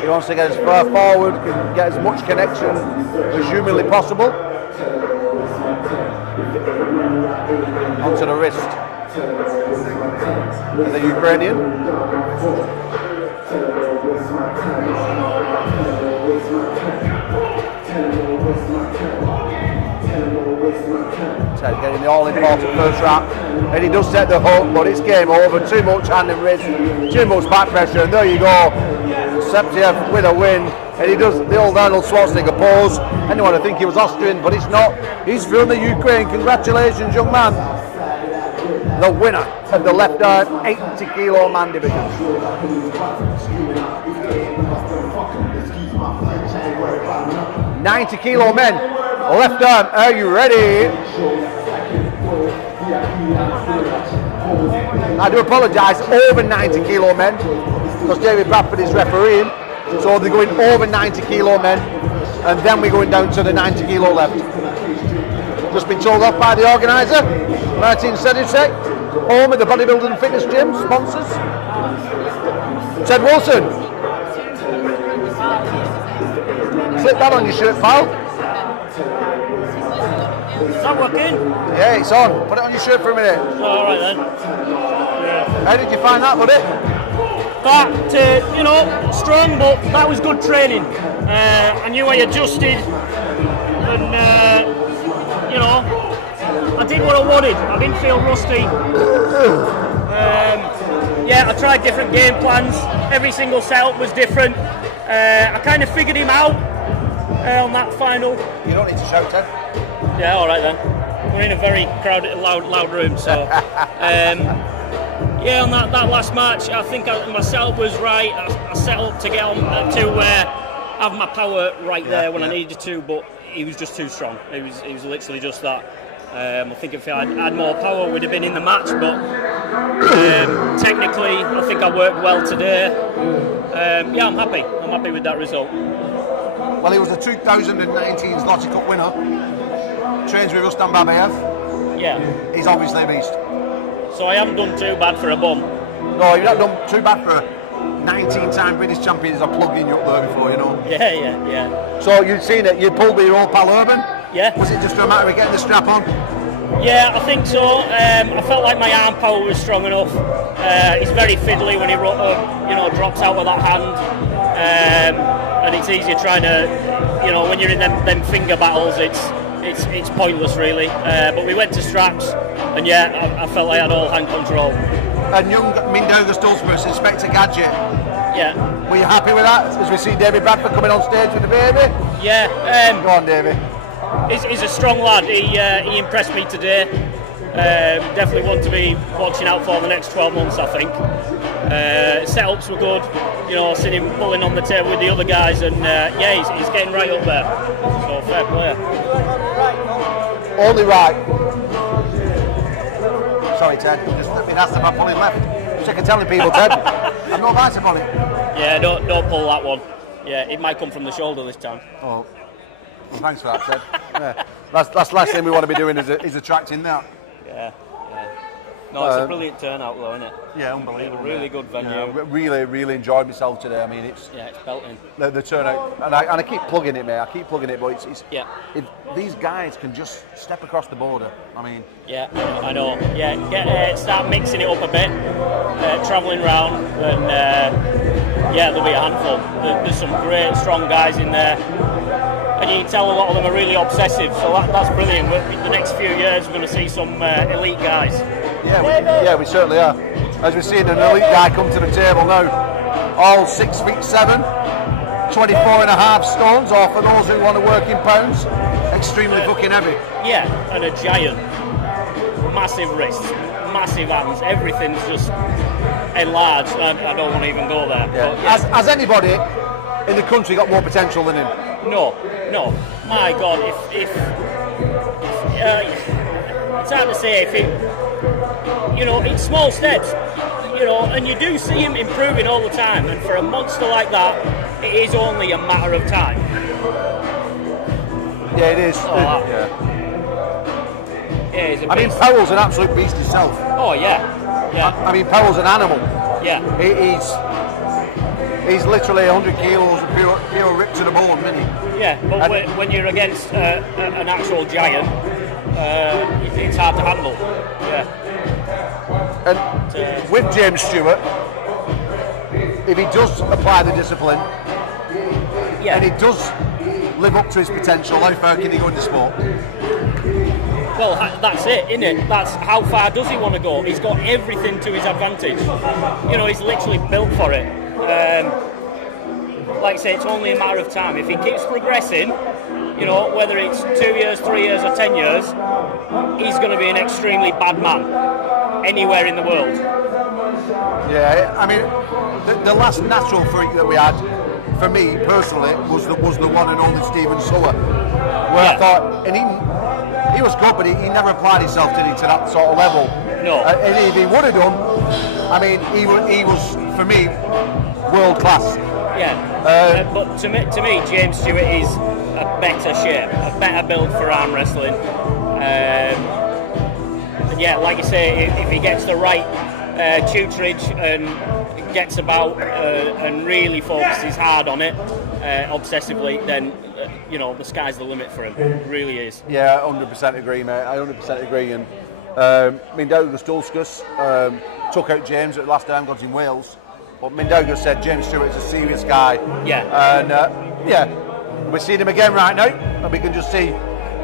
He wants to get as far forward, get as much connection as humanly possible. Onto the wrist of the Ukrainian. Ted getting the all-important first wrap, and he does set the hook, but it's game over. Too much hand and wrist, too much back pressure, and there you go. Septiev with a win, and he does the old Arnold Schwarzenegger pose. Anyone would think he was Austrian, but he's not. He's from the Ukraine. Congratulations, young man. The winner of the left arm 80 kilo man division. 90 kilo men, left arm, are you ready? I do apologise, over 90 kilo men, because David Bradford is refereeing, so they're going over 90 kilo men, and then we're going down to the 90 kilo left. Just been told off by the organiser, Martin Sedicek, home of the bodybuilding and fitness gym, sponsors. Ted Wilson. Slip that on your shirt, pal. Is that working? Yeah, it's on. Put it on your shirt for a minute. Alright then. Yeah. How did you find that, buddy? That, you know, strong, but that was good training. I knew I adjusted, and, you know, I did what I wanted. I didn't feel rusty. Yeah, I tried different game plans. Every single setup was different. I kind of figured him out on that final. You don't need to shout, Ted. Yeah, all right then. We're in a very crowded, loud room, so. Yeah, on that last match, I think my setup was right. I set up to get on to have my power right there when I needed to, but he was just too strong. It was literally just that. I think if I had more power, we'd have been in the match, but technically, I think I worked well today. Yeah, I'm happy. I'm happy with that result. Well, he was the 2019 Zloty Cup winner. Trains with Rustam Babayev. Yeah. He's obviously a beast. So I haven't done too bad for a bum. No, you've not done too bad for a 19-time British champion. There's a plugging you up there before, you know. Yeah. So you'd seen it. You pulled with your old pal Urban. Yeah. Was it just a matter of getting the strap on? Yeah, I think so. I felt like my arm power was strong enough. It's very fiddly when he drops out with that hand, and it's easier trying to, when you're in them finger battles, it's pointless really. But we went to straps, and yeah, I felt I had all hand control. And young Mindaugas Dulsmus, Inspector Gadget. Yeah. Were you happy with that? As we see David Bradford coming on stage with the baby. Yeah. Go on, David. He's a strong lad. He impressed me today. Definitely one to be watching out for the next 12 months, I think. Setups were good. Seeing him pulling on the table with the other guys, and yeah, he's getting right up there. So fair play. Only right. Sorry, Ted. Just let me ask him. I'm pulling left. sick of telling people, Ted. I'm not nice about it. Yeah, don't pull that one. Yeah, it might come from the shoulder this time. Oh, well, thanks for that, Ted. Yeah. That's the last thing we want to be doing is attracting that. Yeah. No, it's a brilliant turnout though, isn't it? Yeah, unbelievable. Really good venue. Yeah, really enjoyed myself today. I mean, it's belting. The turnout, and I keep plugging it, mate. I keep plugging it, but it's if these guys can just step across the border. I mean, yeah, I know. Yeah, start mixing it up a bit, travelling round, and there'll be a handful. There's some great, strong guys in there. And you can tell a lot of them are really obsessive, so that's brilliant. The next few years, we're going to see some elite guys. Yeah, we certainly are. As we're seeing an elite guy come to the table now, all 6'7", 24.5 stones, or for those who want to work in pounds, extremely fucking heavy. Yeah, and a giant. Massive wrists, massive hands, everything's just enlarged. I don't want to even go there. Yeah. But, Has anybody in the country got more potential than him? No. My God, if it's hard to say if it's small steps, and you do see him improving all the time. And for a monster like that, it is only a matter of time. Yeah, it is. Yeah, he's a beast. I mean, Powell's an absolute beast himself. Oh yeah. I mean, Powell's an animal. Yeah. He's literally 100 kilos of pure rip to the bone, isn't he? Yeah, but when you're against an actual giant, it's hard to handle. Yeah. And with James Stewart, if he does apply the discipline, and he does live up to his potential, how far can he go in the sport? Well, that's it, isn't it? That's how far does he want to go? He's got everything to his advantage. He's literally built for it. Like I say, it's only a matter of time. If he keeps progressing, whether it's 2 years, 3 years, or 10 years, he's going to be an extremely bad man anywhere in the world. Yeah, I mean, the last natural freak that we had, for me personally, was the one and only Stephen Suller, where I thought, and he was good, but he never applied himself, did he, to that sort of level. No. And if he would have done, I mean, he was for me world class. Yeah, but to me, James Stewart is a better shape, a better build for arm wrestling. And yeah, like you say, if he gets the right tutorage and gets about and really focuses hard on it, obsessively, then the sky's the limit for him. It really is. Yeah, 100% agree, mate. I 100% agree. And Mindaugas Dulskus took out James at the last Armgods in Wales. But Mindaugas said James Stewart's a serious guy. Yeah. And we're seeing him again right now, and we can just see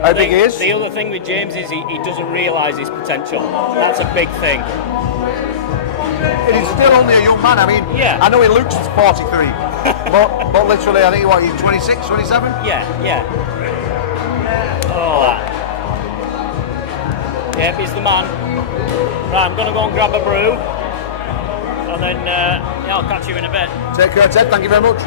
how big he is. The other thing with James is he doesn't realise his potential. That's a big thing. And he's still only a young man. I mean, I know he looks 43, but literally, I think he's 26, 27? Yeah. Oh. Yep, he's the man. Right, I'm going to go and grab a brew. And then I'll catch you in a bit. Take care, Ted. Thank you very much.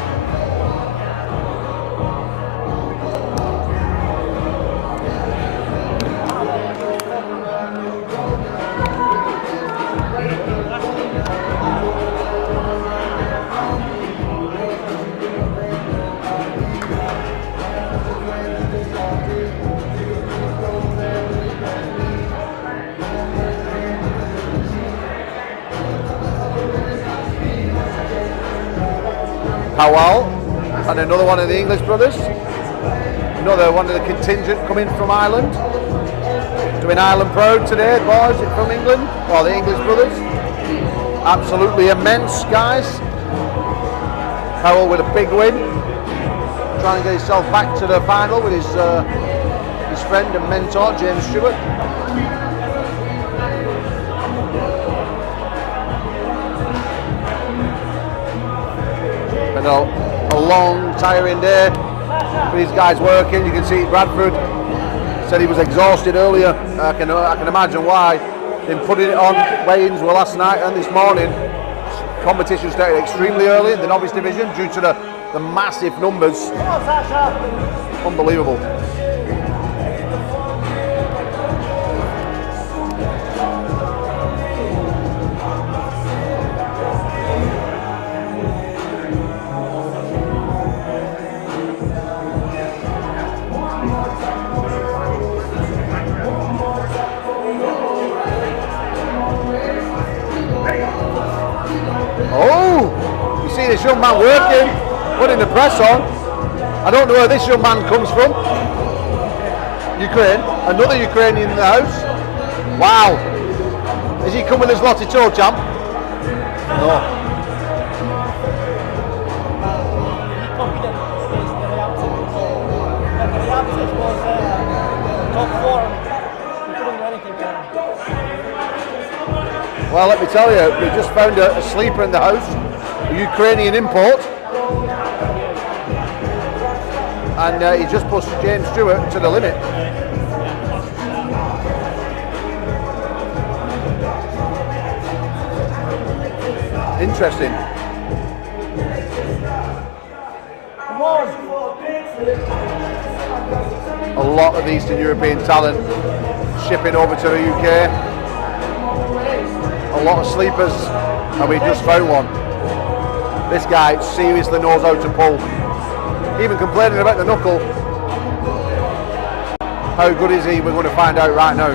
Powell, and another one of the English brothers, another one of the contingent coming from Ireland, doing Ireland proud today, boys from England, or the English brothers, absolutely immense guys. Powell with a big win, trying to get himself back to the final with his friend and mentor James Stewart. A long, tiring day for these guys working. You can see Bradford said he was exhausted earlier. I can imagine why. Been putting it on. Weigh-ins were last night and this morning. Competition started extremely early in the novice division due to the massive numbers. Unbelievable. Oh, you see this young man working, putting the press on. I don't know where this young man comes from. Ukraine, another Ukrainian in the house. Wow. Has he come with his Lottie Toe champ? No. Well, let me tell you, we just found a sleeper in the house, a Ukrainian import. And he just pushed James Stewart to the limit. Interesting. A lot of Eastern European talent shipping over to the UK. A lot of sleepers, and we just found one. This guy seriously knows how to pull. Even complaining about the knuckle. How good is he? We're going to find out right now.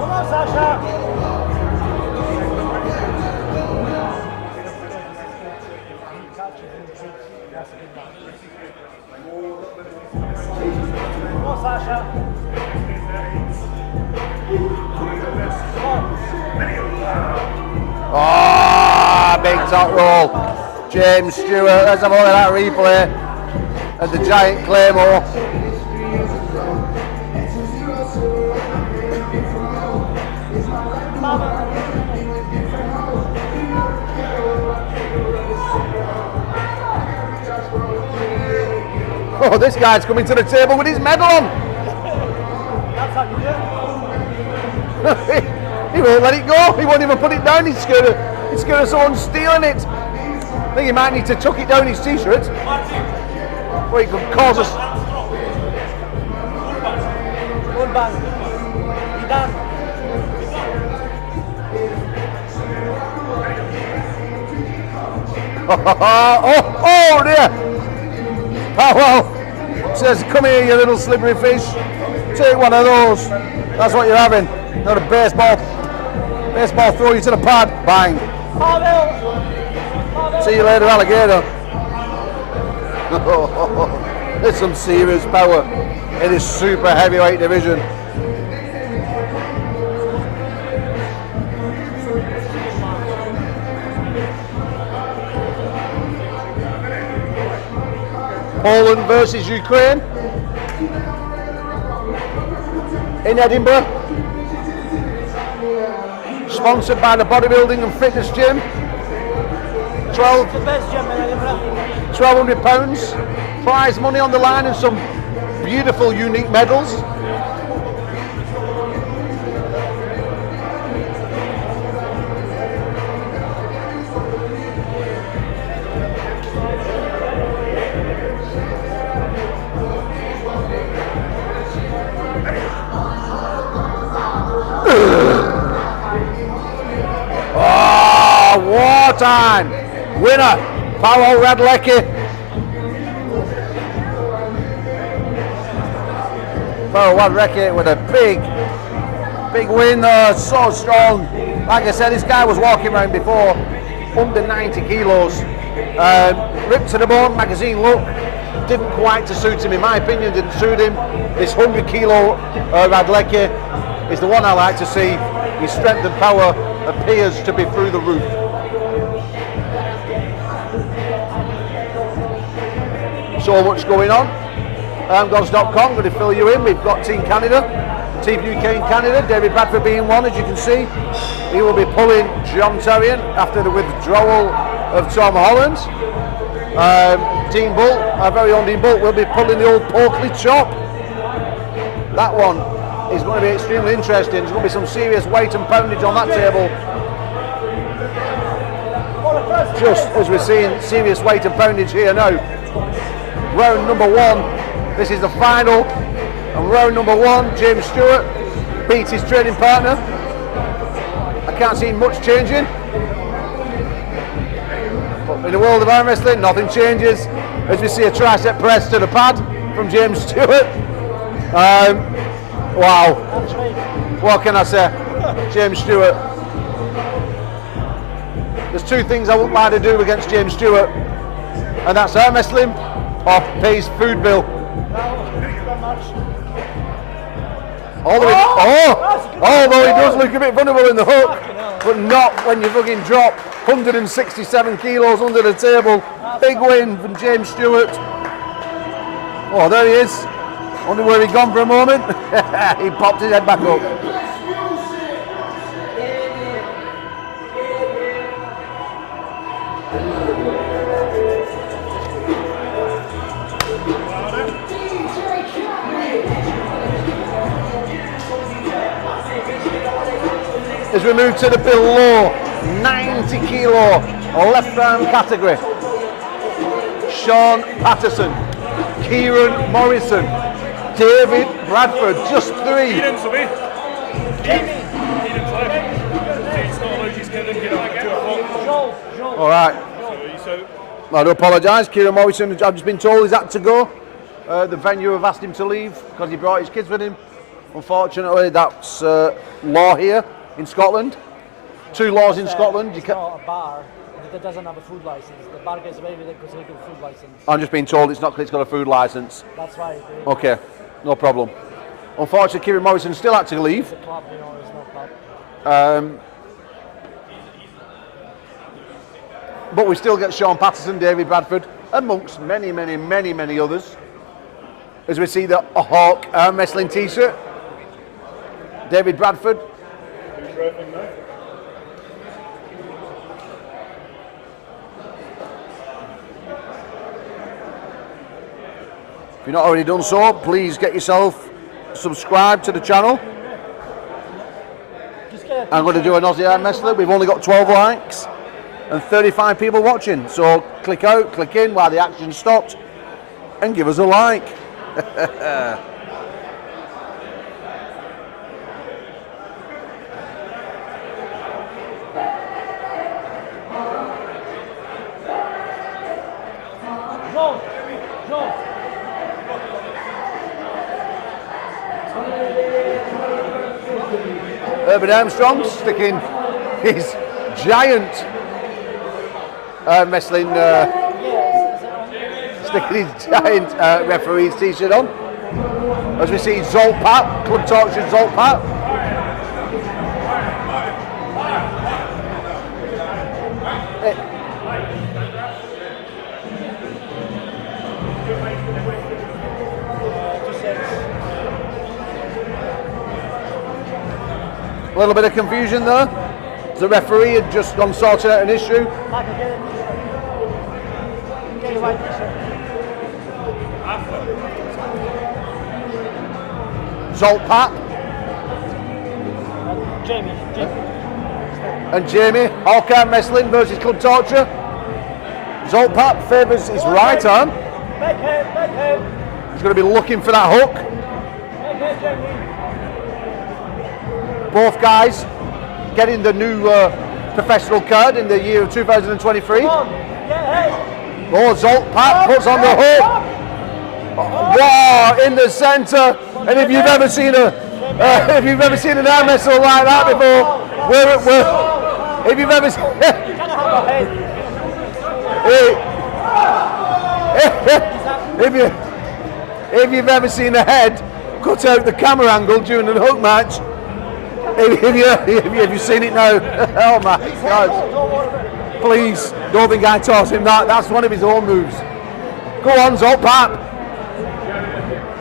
Come on, Sasha. Come on, Sasha. Oh, big top roll. James Stewart, let's have a look at that replay. And the giant claymore. Oh, this guy's coming to the table with his medal on. That's how you do it. He won't let it go. He won't even put it down. He's scared of someone stealing it. I think he might need to tuck it down his t-shirt. Or he could cause us. Good bang. Be done. Oh dear. Powell says, come here, you little slippery fish. Take one of those. That's what you're having. Not a baseball throw you to the pad. Bang. See you later, alligator. There's some serious power in this super heavyweight division. Poland versus Ukraine in Edinburgh. Sponsored by the bodybuilding and fitness gym. £1,200 prize money on the line and some beautiful unique medals. Oh, wartime! Winner, Paweł Radlecki. Paweł Radlecki with a big win there, so strong. Like I said, this guy was walking around before, under 90 kilos. Ripped to the bone, magazine look. Didn't quite to suit him, in my opinion, didn't suit him. This 100 kilo Radlecki is the one I like to see. His strength and power appears to be through the roof. So much going on. Armgods.com, going to fill you in. We've got Team Canada, Team UK and Canada, David Bradford being one, as you can see. He will be pulling John Terrian after the withdrawal of Tom Holland. Dean Bolt, our very own Dean Bolt, will be pulling the old porkly chop. That one is going to be extremely interesting. There's going to be some serious weight and poundage on that table. Just as we're seeing serious weight and poundage here now. Round number one, this is the final. And round number one, James Stewart beats his training partner. I can't see much changing. But in the world of arm wrestling, nothing changes. As we see a tricep press to the pad from James Stewart. Wow. What can I say? James Stewart, There's two things I wouldn't like to do against James Stewart, and that's arm wrestling or pay his food bill. Although he does look a bit vulnerable in the hook, but not when you fucking drop 167 kilos under the table. Big win from James Stewart. Oh, there he is. Wonder where he'd gone for a moment. He popped his head back up. As we move to the below 90 kilo left arm category, Sean Patterson, Kieran Morrison, David Bradford, just three. Kieran's away. Kieran's left. He's not allowed his kid in here at 2 o'clock. All right. So he's out. I do apologise. Kieran Morrison, I've just been told he's had to go. The venue have asked him to leave because he brought his kids with him. Unfortunately, that's law here in Scotland. Two laws in Scotland. You can't. Not a bar that doesn't have a food license. The bar gets away with it because they have a food license. I'm just being told it's not because it's got a food licence. That's right. Okay, no problem. Unfortunately, Kieran Morrison still had to leave. It's a club, you know, it's not a pub. But we still get Sean Patterson, David Bradford, amongst many, many, many, many others. As we see the Hawk arm wrestling t-shirt. David Bradford. If you've not already done so, please get yourself subscribed to the channel. I'm going to do an Aussie arm wrestler. We've only got 12 likes and 35 people watching. So click out, click in while the action stopped and give us a like. Urban Armstrong sticking his giant wrestling, sticking his giant referee's t-shirt on. As we see Zolt Pat, Club Torture Zolt Pat. A little bit of confusion there. The referee had just gone sorting out an issue. Zolt Pat. Jamie. And Jamie, Hawk Arm Wrestling versus Club Torture. Zolt Pat favours his right arm. He's going to be looking for that hook. Both guys getting the new professional card in the year of 2023. Zolt Pat puts on the hook. Wow, in the centre. And if you've ever seen an arm wrestler like that before, if you've ever if you've ever seen a head cut out the camera angle during a hook match. Have you seen it now? Oh my God. Please, don't think I taught him that. That's one of his own moves. Go on, Zolt Pat.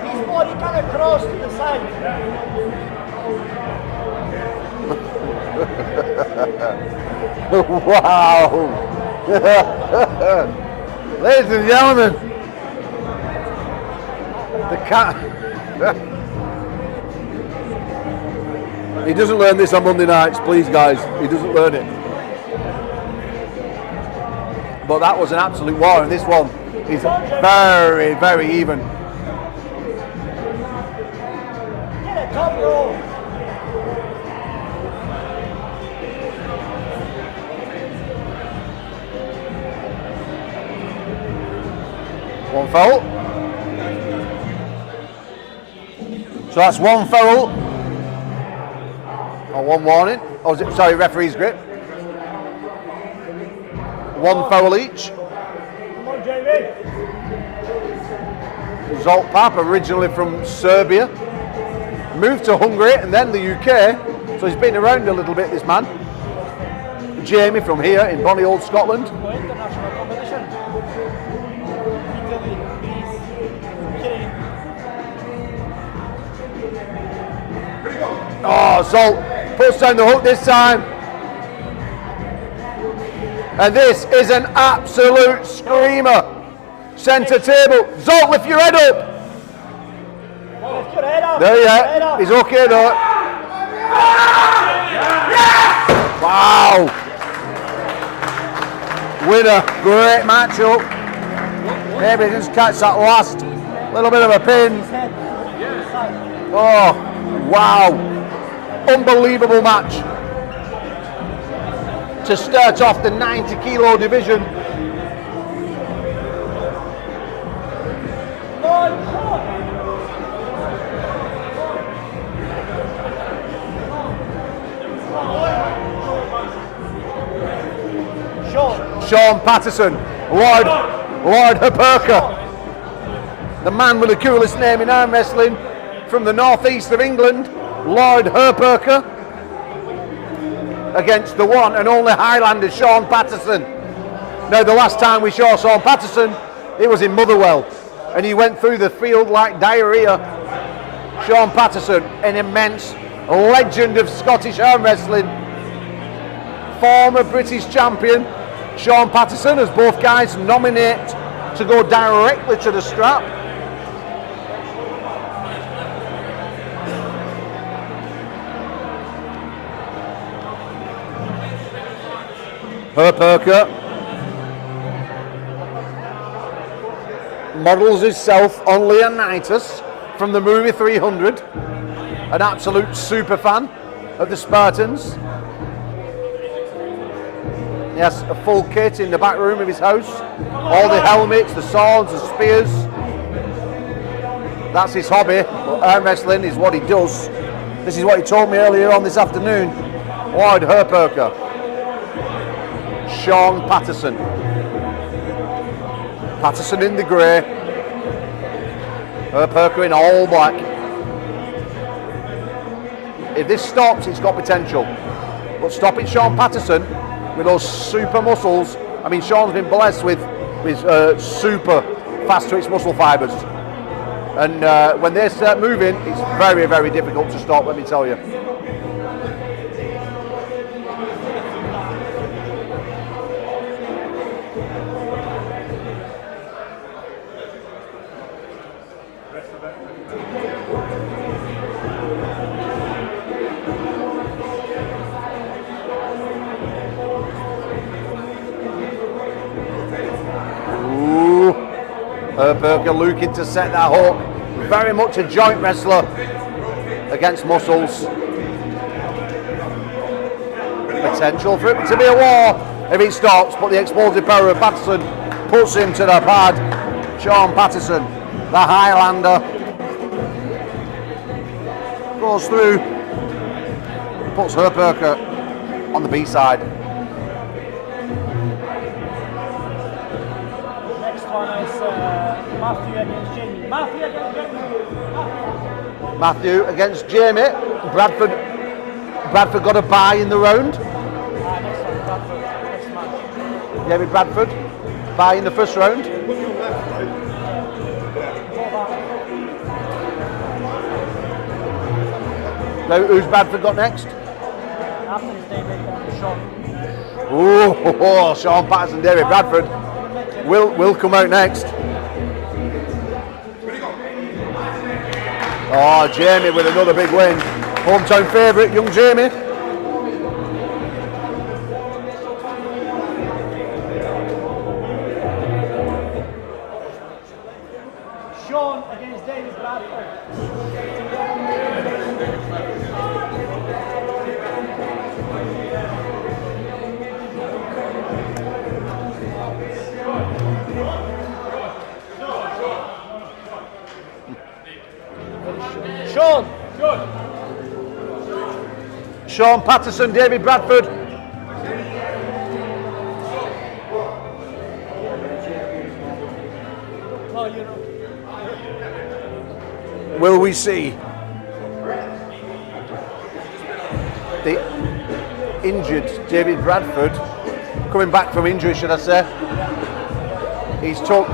His body kind of crossed to the side. Wow. Ladies and gentlemen, the cat. He doesn't learn this on Monday nights, please guys. He doesn't learn it. But that was an absolute war, and this one is very, very even. One foul. So that's one foul. Or one warning. Oh, sorry, referee's grip. 1 foul each. Come on, Jamie. Zsolt Pap, originally from Serbia, moved to Hungary and then the UK, so he's been around a little bit, this man. Jamie from here in bonny old Scotland. International competition. Italy, Greece, UK. Oh, Zsolt puts down the hook this time. And this is an absolute screamer. Centre table. Zsolt, lift your head up. Lift your head up. There you Lift your head are. up. He's okay though. Wow. Winner. Great matchup. Maybe just catch that last little bit of a pin. Oh, wow. Unbelievable match. To start off the 90 kilo division. Sean Patterson, Lord Hurperker, the man with the coolest name in arm wrestling from the northeast of England, Lord Hurperker, against the one and only Highlander, Sean Patterson. Now, the last time we saw Sean Patterson, it was in Motherwell, and he went through the field like diarrhea. Sean Patterson, an immense legend of Scottish arm wrestling, former British champion. Sean Patterson, as both guys nominate to go directly to the strap. Hurperker models himself on Leonidas from the movie 300, an absolute super fan of the Spartans. He has a full kit in the back room of his house. All the helmets, the swords, the spears. That's his hobby. But arm wrestling is what he does. This is what he told me earlier on this afternoon. Lord Hurperker. Sean Patterson. Patterson in the grey. Hurperker in all black. If this stops, it's got potential. But stopping Sean Patterson with those super muscles. I mean, Sean's been blessed with super fast twitch muscle fibres. And when they start moving, it's very, very difficult to stop, let me tell you. Hurperker looking to set that hook. Very much a joint wrestler against muscles. Potential for it to be a war if it stops, but the explosive power of Patterson puts him to the pad. Sean Patterson, the Highlander, goes through, puts Hurperker on the B side. Matthew against Jamie. Bradford got a bye in the round. Jamie Bradford, bye in the first round. Now, who's Bradford got next? Oh, Sean Patterson, David Bradford will come out next. Oh, Jamie with another big win. Hometown favourite, young Jamie. Sean against David Bradford. Sean Patterson, David Bradford. know, you know. Will we see the injured David Bradford coming back from injury, should I say? He's took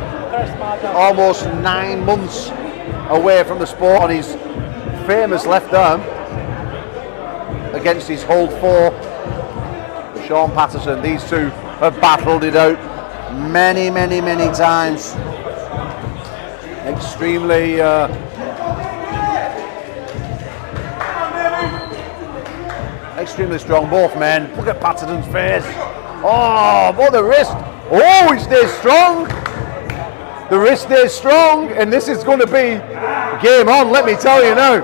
almost 9 months away from the sport on his famous left arm against his hold four, Sean Patterson. These two have battled it out many times. Extremely strong, both men. Look at Patterson's face. Oh, the wrist. Oh, he stays strong. The wrist stays strong, and this is going to be game on, let me tell you now.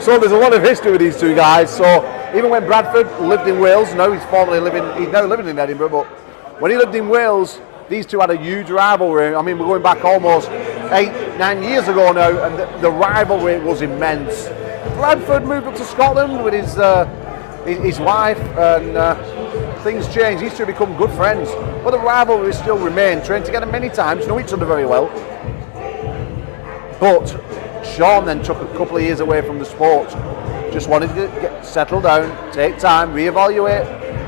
So there's a lot of history with these two guys. So even when Bradford lived in Wales, he's now living in Edinburgh, but when he lived in Wales, these two had a huge rivalry. I mean, we're going back almost 8-9 years ago now, and the rivalry was immense. Bradford moved up to Scotland with his wife, and things changed. These two become good friends, but the rivalry still remained. Trained together many times, know each other very well. But Sean then took a couple of years away from the sport. Just wanted to get settled down, take time, reevaluate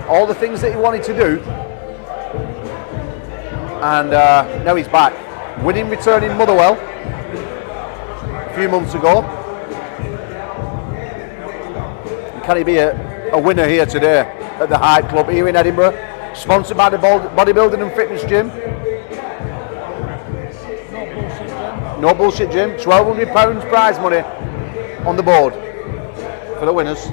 all the things that he wanted to do. And now he's back. Winning return in Motherwell a few months ago. And can he be a winner here today at the Hype Club here in Edinburgh? Sponsored by the Bodybuilding and Fitness Gym. No bullshit gym. £1,200 prize money on the board for the winners.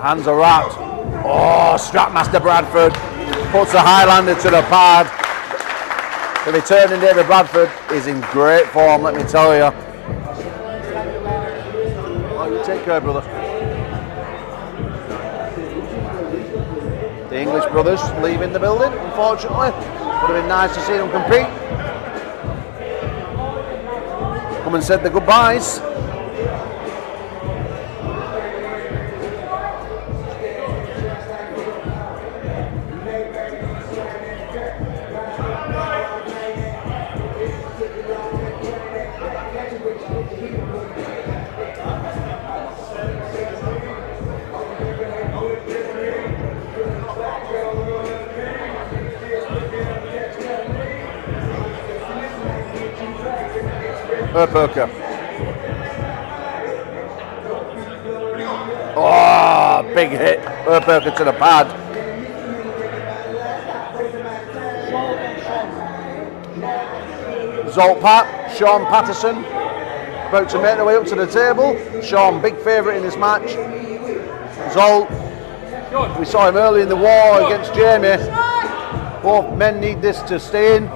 Hands are wrapped. Oh, Strapmaster Bradford puts the Highlander to the pad. The returning David Bradford is in great form, let me tell you. Oh, you take care, brother. The English brothers leaving the building, unfortunately. Would have been nice to see them compete. Come and said the goodbyes. Perker. Oh, big hit. Perker to the pad. Zolpat, Sean Patterson, about to make their way up to the table. Sean, big favourite in this match. Zolt, we saw him early in the war against Jamie. Both men need this to stay in.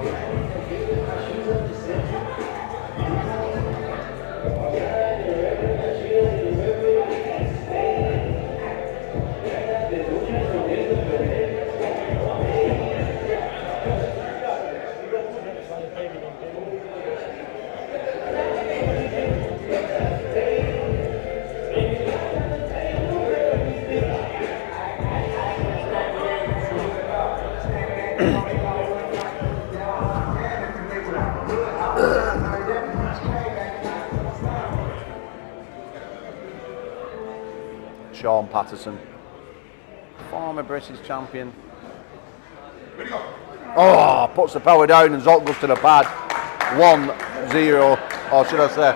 Sean Patterson, former British champion. Oh, puts the power down and Zolt goes to the pad. 1-0, or should I say?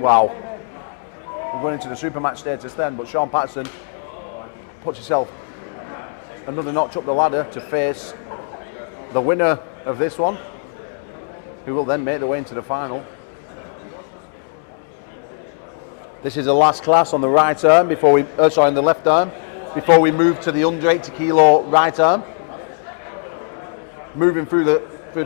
Wow. We're going into the super match status then, but Sean Patterson puts himself another notch up the ladder to face the winner of this one, who will then make their way into the final. This is the last class on the right arm before we, on the left arm, before we move to the under 80 kilo right arm. moving through the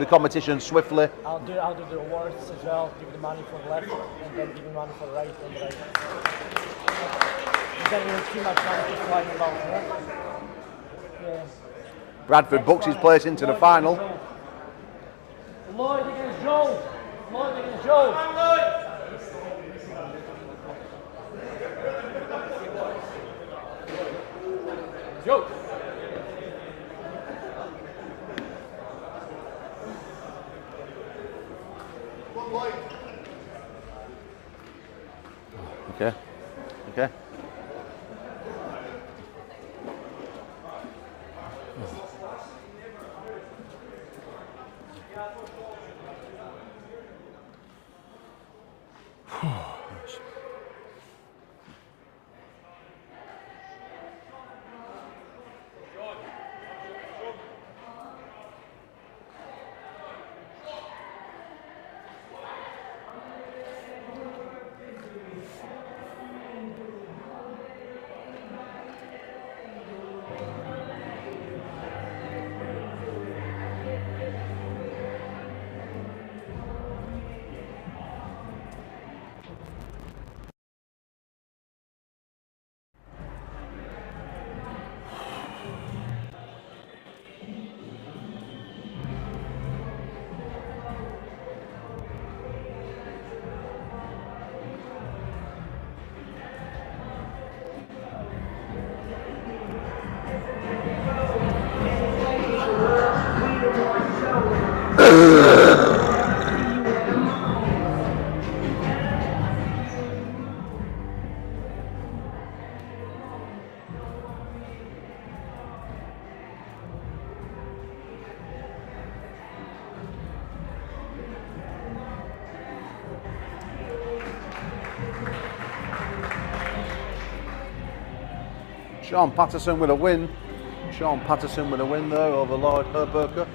competition swiftly. I'll do the awards as well. Give the money for the left and then give the money for the right and the right. Then we'll too much money just flying about. Right? Yeah. Bradford books his place into the final. Lloyd against Joe. Lloyd against Joe. Joe. Okay. Okay. Sean Patterson with a win. Sean Patterson with a win there over Lloyd Herberger.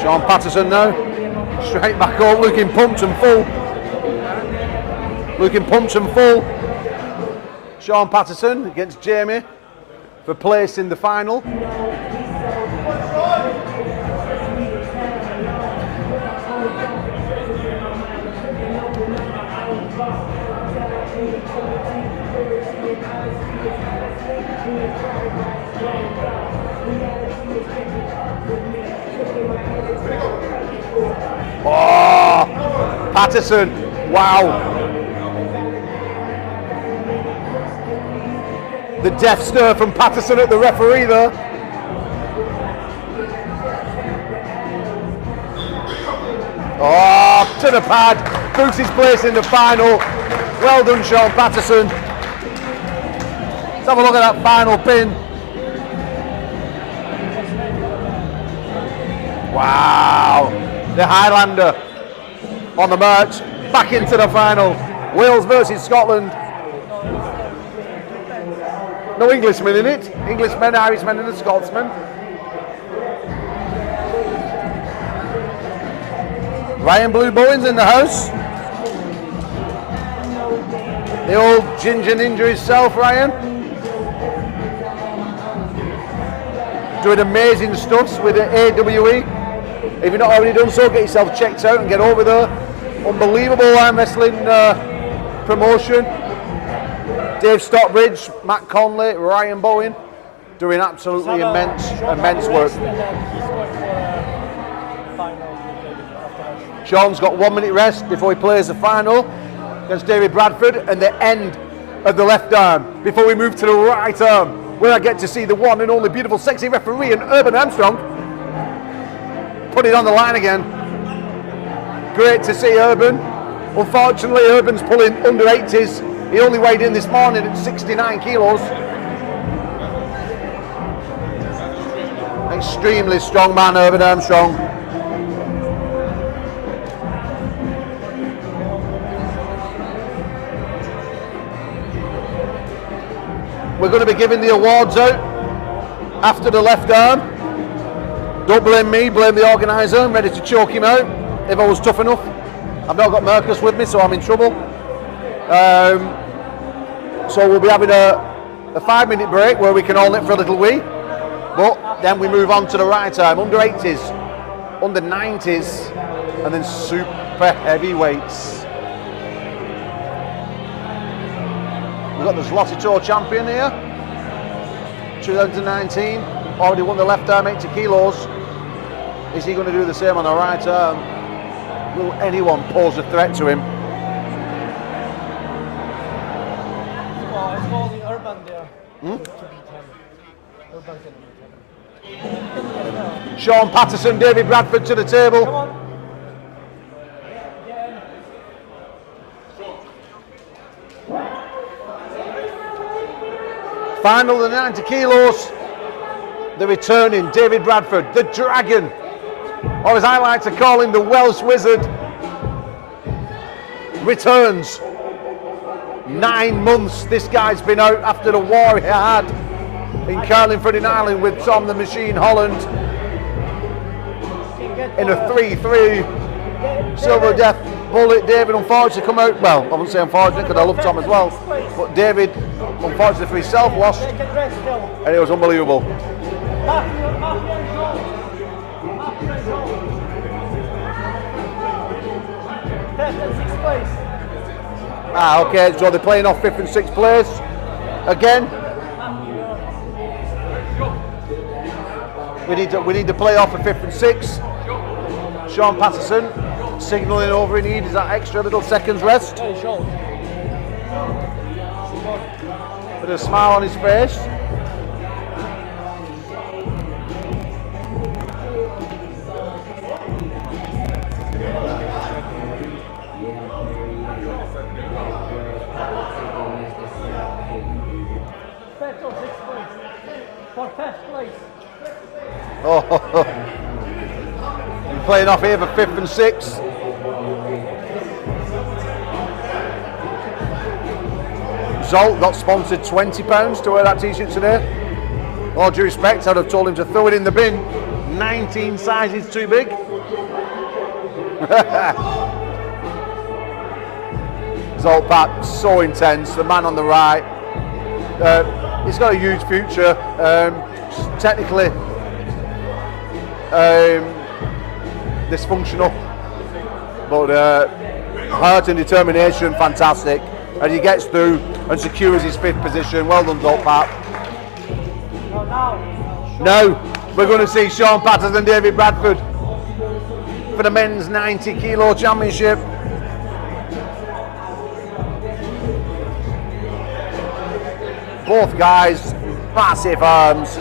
Sean Patterson now, straight back up, looking pumped and full. Looking pumped and full. Sean Patterson against Jamie for place in the final. Oh, Patterson, wow. The death stare from Patterson at the referee there. Oh, to the pad, boots his place in the final. Well done, Sean Patterson. Let's have a look at that final pin. Wow, the Highlander on the march, back into the final. Wales versus Scotland. No Englishmen in it. Englishmen, Irishmen and a Scotsman. Ryan Blue Bowen's in the house. The old ginger ninja himself, Ryan. Doing amazing stuffs with the AWE. If you've not already done so, get yourself checked out and get over there. Unbelievable arm wrestling promotion. Dave Stockbridge, Matt Conley, Ryan Bowen, doing absolutely immense work. Sean's got 1 minute rest before he plays the final against David Bradford, and the end of the left arm before we move to the right arm, where I get to see the one and only beautiful, sexy referee and Urban Armstrong put it on the line again. Great to see Urban. Unfortunately, Urban's pulling under 80s. He only weighed in this morning at 69 kilos. Extremely strong man, Urban Armstrong. We're going to be giving the awards out after the left arm. Don't blame me, blame the organiser. I'm ready to choke him out if I was tough enough. I've not got Marcus with me, so I'm in trouble. So we'll be having a 5-minute break where we can all nip for a little wee. But then we move on to the right arm, under 80s, under 90s, and then super heavyweights. We've got the Zloty Tour champion here, 2019, already won the left arm 80 kilos. Is he going to do the same on the right arm? Will anyone pose a threat to him? It's all the Urban there Hmm? to beat him. Urban can beat him. Sean Patterson, David Bradford to the table. Come on. Final the 90 kilos. The returning David Bradford, the Dragon, or as I like to call him, the Welsh Wizard, returns. 9 months this guy's been out after the war he had in Carlingford in Ireland with Tom the Machine Holland in a 3-3 silver death bullet. David unfortunately come out, well, I wouldn't say unfortunately because I love Tom as well, but David unfortunately for himself lost, and it was unbelievable. Ah, okay, so they're playing off 5th and 6th place again. We need to play off of 5th and 6th. Sean Patterson signalling over he needs that extra little seconds rest. With a smile on his face. Oh, we're playing off here for 5th and 6th. Zolt got sponsored £20 to wear that t-shirt today. All due respect, I'd have told him to throw it in the bin. 19 sizes too big. Zolt Pat, so intense. The man on the right. He's got a huge future. Technically dysfunctional, but heart and determination, fantastic. And he gets through and secures his 5th position. Well done, Zolt Pat. Now we're going to see Sean Patterson and David Bradford for the men's 90 kilo championship. Both guys, massive arms.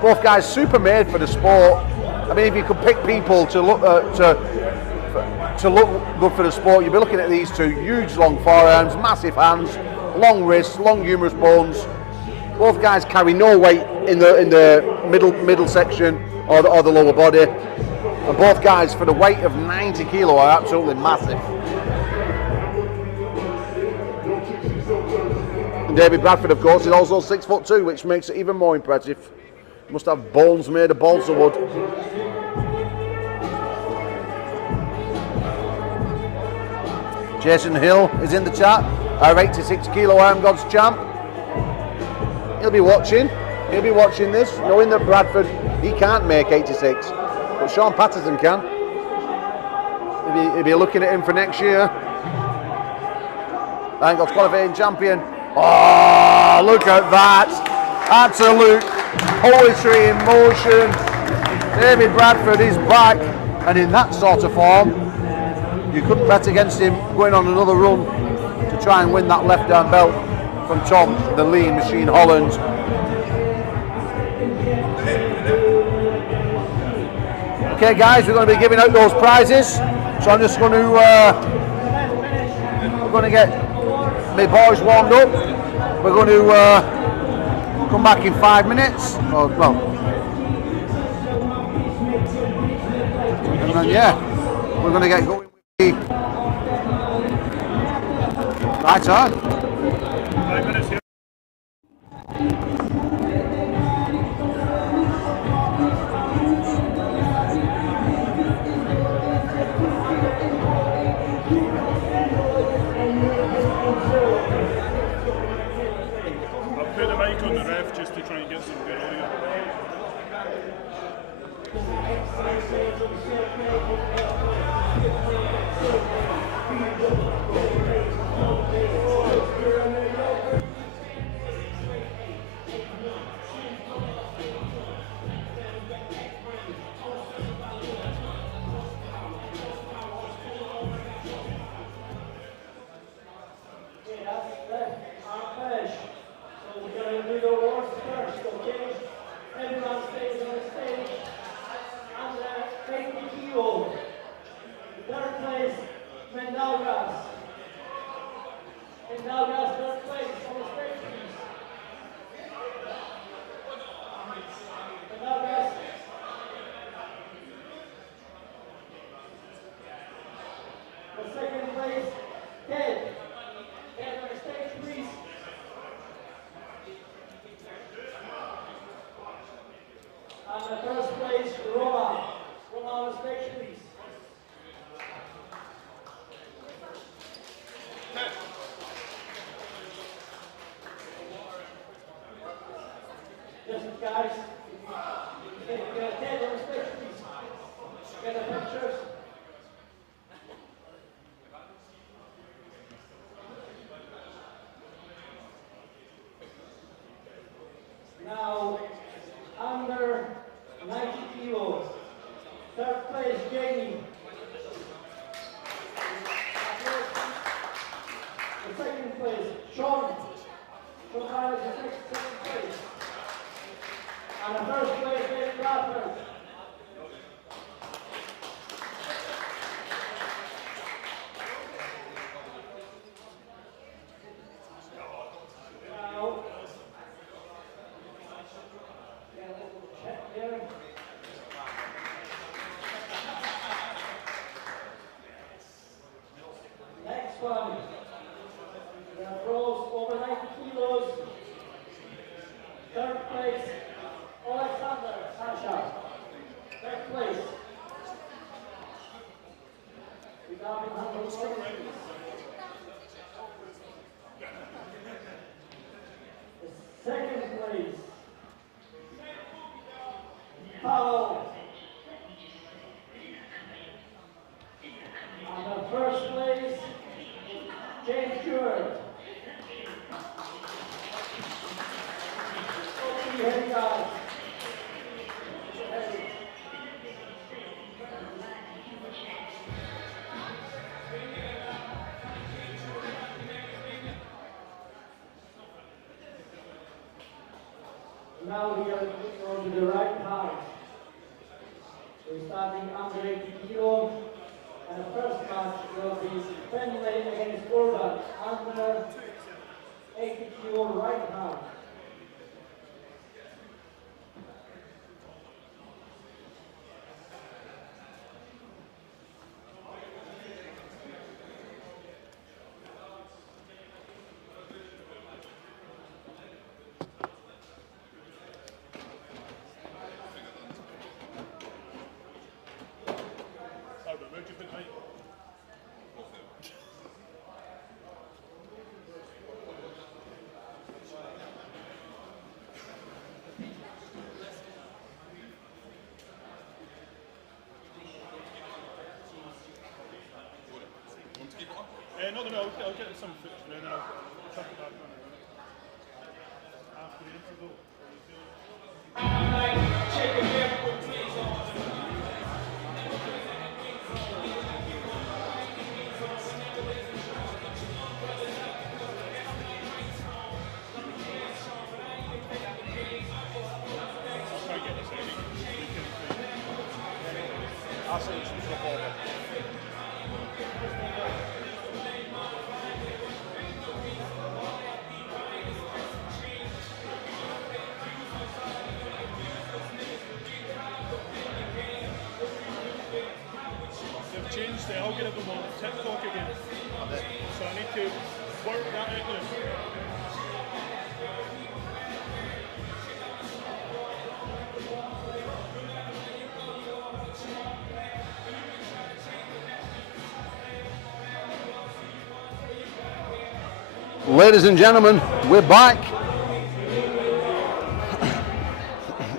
Both guys super made for the sport. I mean, if you could pick people to look good for the sport, you'd be looking at these two. Huge long forearms, massive hands, long wrists, long humerus bones. Both guys carry no weight in the middle section or the lower body. And both guys, for the weight of 90 kilo, are absolutely massive. And David Bradford, of course, is also 6'2", which makes it even more impressive. Must have bones made of balsa wood. Jason Hill is in the chat, our 86 kilo Armgods champ. He'll be watching this, knowing that Bradford, he can't make 86, but Sean Patterson can. He'll be looking at him for next year. Armgods qualifying champion. Oh, look at that. Absolute poetry in motion. David Bradford is back, and in that sort of form, you couldn't bet against him going on another run to try and win that left arm belt from Tom, the lean machine Holland. Okay guys, we're going to be giving out those prizes, so I'm just going to we're going to get my boys warmed up. We're going to come back in 5 minutes. Oh, well, and then, yeah, we're going to get going with the right on. 5 minutes here. Now, under 90 kilos, third place, Jamie. The second place, Sean. Sean Tyler is the second place. And the first place, David Bradford. Now we are going to the right side. We're starting under 80 kilo, and the first match will be Fenway against Urban under 80 kilo right hand. No, I'll get some footage and then I'll chuck it back on it after the interval. Changed the algorithm on TikTok again. So I need to work that out now. Ladies and gentlemen, we're back.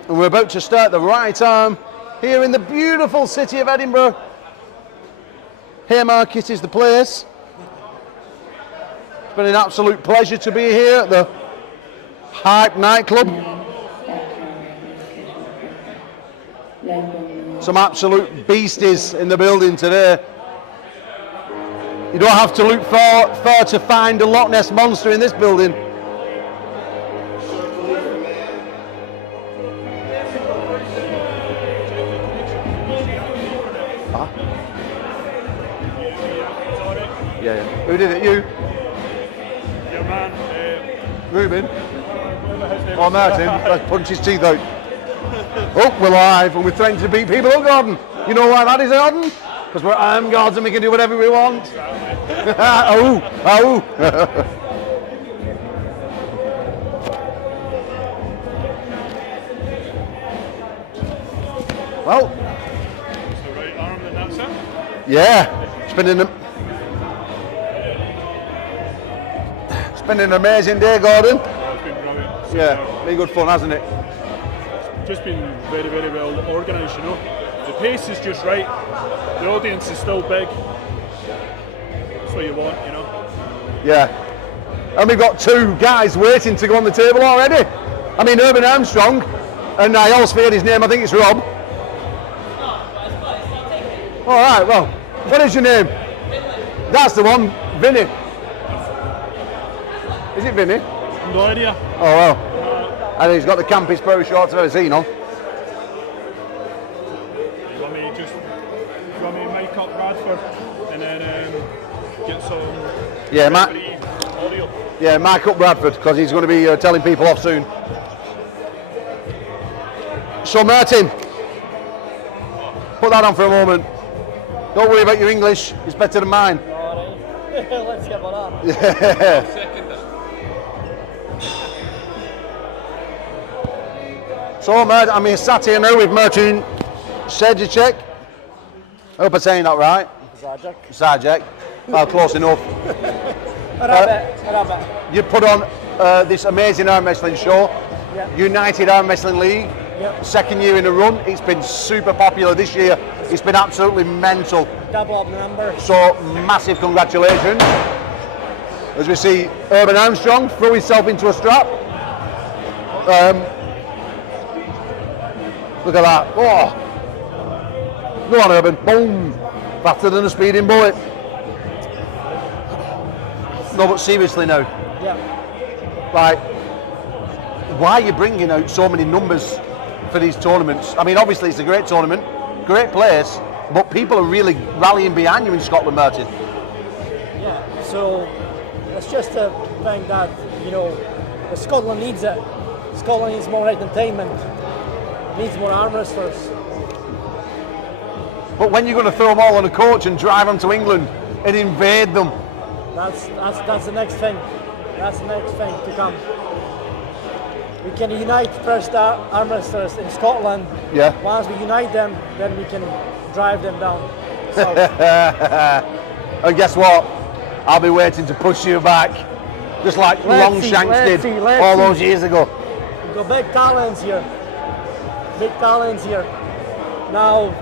And we're about to start the right arm here in the beautiful city of Edinburgh Haymarket is the place. It's been an absolute pleasure to be here at the Hype nightclub. Some absolute beasties in the building today. You don't have to look far to find a Loch Ness Monster in this building. Huh? Yeah. Who did it? You? Your man. Ruben? Oh, Martin. Let's punch his teeth out. Oh, we're live and we're threatening to beat people up, Gordon. You know why that is, Gordon? Because we're Armgods and we can do whatever we want. Oh, oh. Well. It's the right arm, then that's it. Yeah. It's been an amazing day, Gordon. It's been brilliant. Yeah, been good fun, hasn't it? Just been very, very well organised, you know. The pace is just right. The audience is still big. That's what you want, you know. Yeah. And we've got two guys waiting to go on the table already. I mean, Urban Armstrong, and I always forget his name, I think it's Rob. All right, well, what is your name? That's the one, Vinny. Is it Vinny? No idea. Oh, well. And he's got the campest pair of shorts I've ever seen on. You want me to mic up Bradford and then get some audio? Yeah, mic up Bradford because he's going to be telling people off soon. So Martin, put that on for a moment. Don't worry about your English, it's better than mine. Alright, let's get one on. Yeah. So, I'm here sat here now with Martin Sajacek. I hope I'm saying that right. Sajak. Well, close enough. You put on this amazing arm wrestling show, United Arm Wrestling League. Second year in a run. It's been super popular this year. It's been absolutely mental. Double up the numbers. So, massive congratulations. As we see Urban Armstrong throw himself into a strap. Look at that. Oh. Go on, Urban. Boom. Faster than a speeding bullet. No, but seriously now. Yeah. Like, why are you bringing out so many numbers for these tournaments? I mean, obviously it's a great tournament, great place, but people are really rallying behind you in Scotland, Martin. Yeah, so it's just a thing that, you know, Scotland needs it. Scotland needs more entertainment. Needs more arm wrestlers. But when you're going to throw them all on a coach and drive them to England and invade them? That's the next thing. That's the next thing to come. We can unite first arm wrestlers in Scotland. Yeah. Once we unite them, then we can drive them down. And guess what? I'll be waiting to push you back, just like Longshanks did all those years ago. We've got big talents here. Big talents here. Now,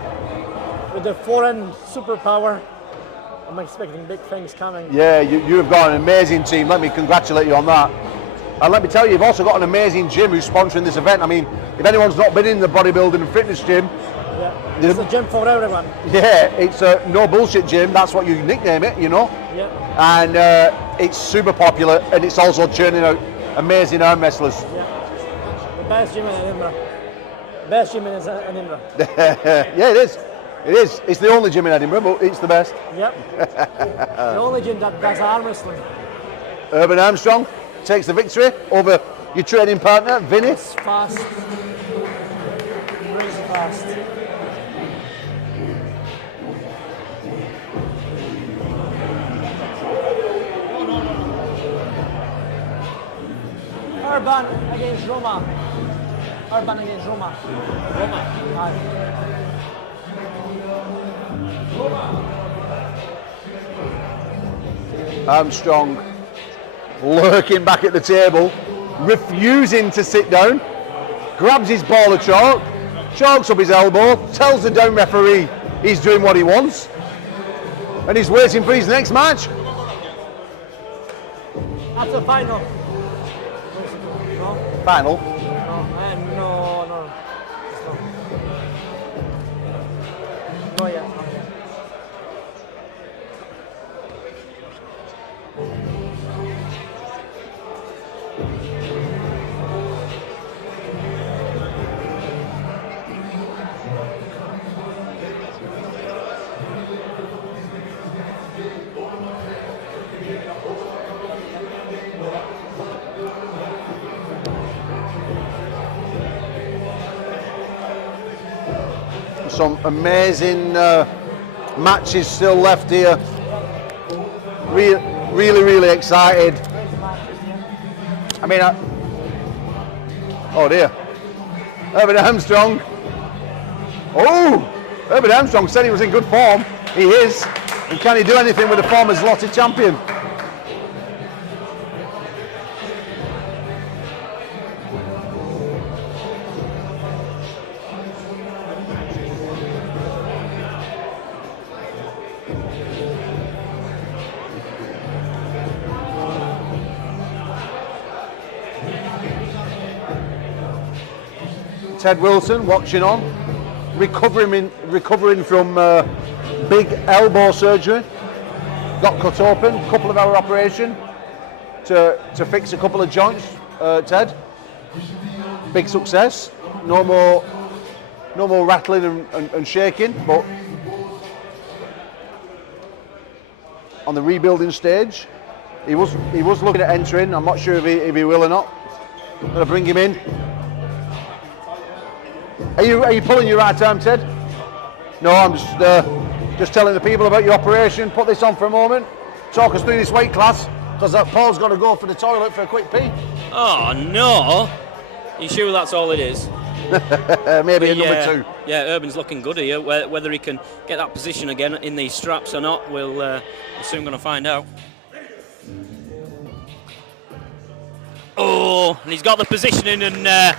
with the foreign superpower, I'm expecting big things coming. Yeah, you have got an amazing team. Let me congratulate you on that. And let me tell you, you've also got an amazing gym who's sponsoring this event. I mean, if anyone's not been in the bodybuilding and fitness gym, it's a gym for everyone. Yeah, it's a no bullshit gym. That's what you nickname it, you know. Yeah. And it's super popular, and it's also churning out amazing arm wrestlers. Yeah. The best gym in Edinburgh. Best gym in Edinburgh. Yeah, it is. It is. It's the only gym in Edinburgh, but it's the best. Yep. The only gym that does arm wrestling. Urban Armstrong takes the victory over your training partner, Vinny. It's fast. Crazy fast. Urban against Roma. Urban against Roma. Roma. Armstrong lurking back at the table, refusing to sit down, grabs his ball of chalk, chalks up his elbow, tells the down referee he's doing what he wants. and he's waiting for his next match. That's the final. No? Final. No. It's not. No, yeah. Some amazing matches still left here. Really excited. I mean, oh dear. Herbert Armstrong. Oh, Herbert Armstrong said he was in good form. He is. And can he do anything with the former Zloty champion? Ted Wilson watching on, recovering from big elbow surgery. Got cut open, couple of hour operation to fix a couple of joints. Ted, big success. No more rattling and shaking, but on the rebuilding stage, he was looking at entering. I'm not sure if he will or not. I'm gonna bring him in. Are you pulling your right arm, Ted? No, I'm just telling the people about your operation. Put this on for a moment. Talk us through this weight class, because Paul's got to go for the toilet for a quick pee. Oh no! You sure that's all it is? Maybe a number 2. Yeah, Urban's looking good here. Whether he can get that position again in these straps or not, we're soon going to find out. Oh, and he's got the positioning, and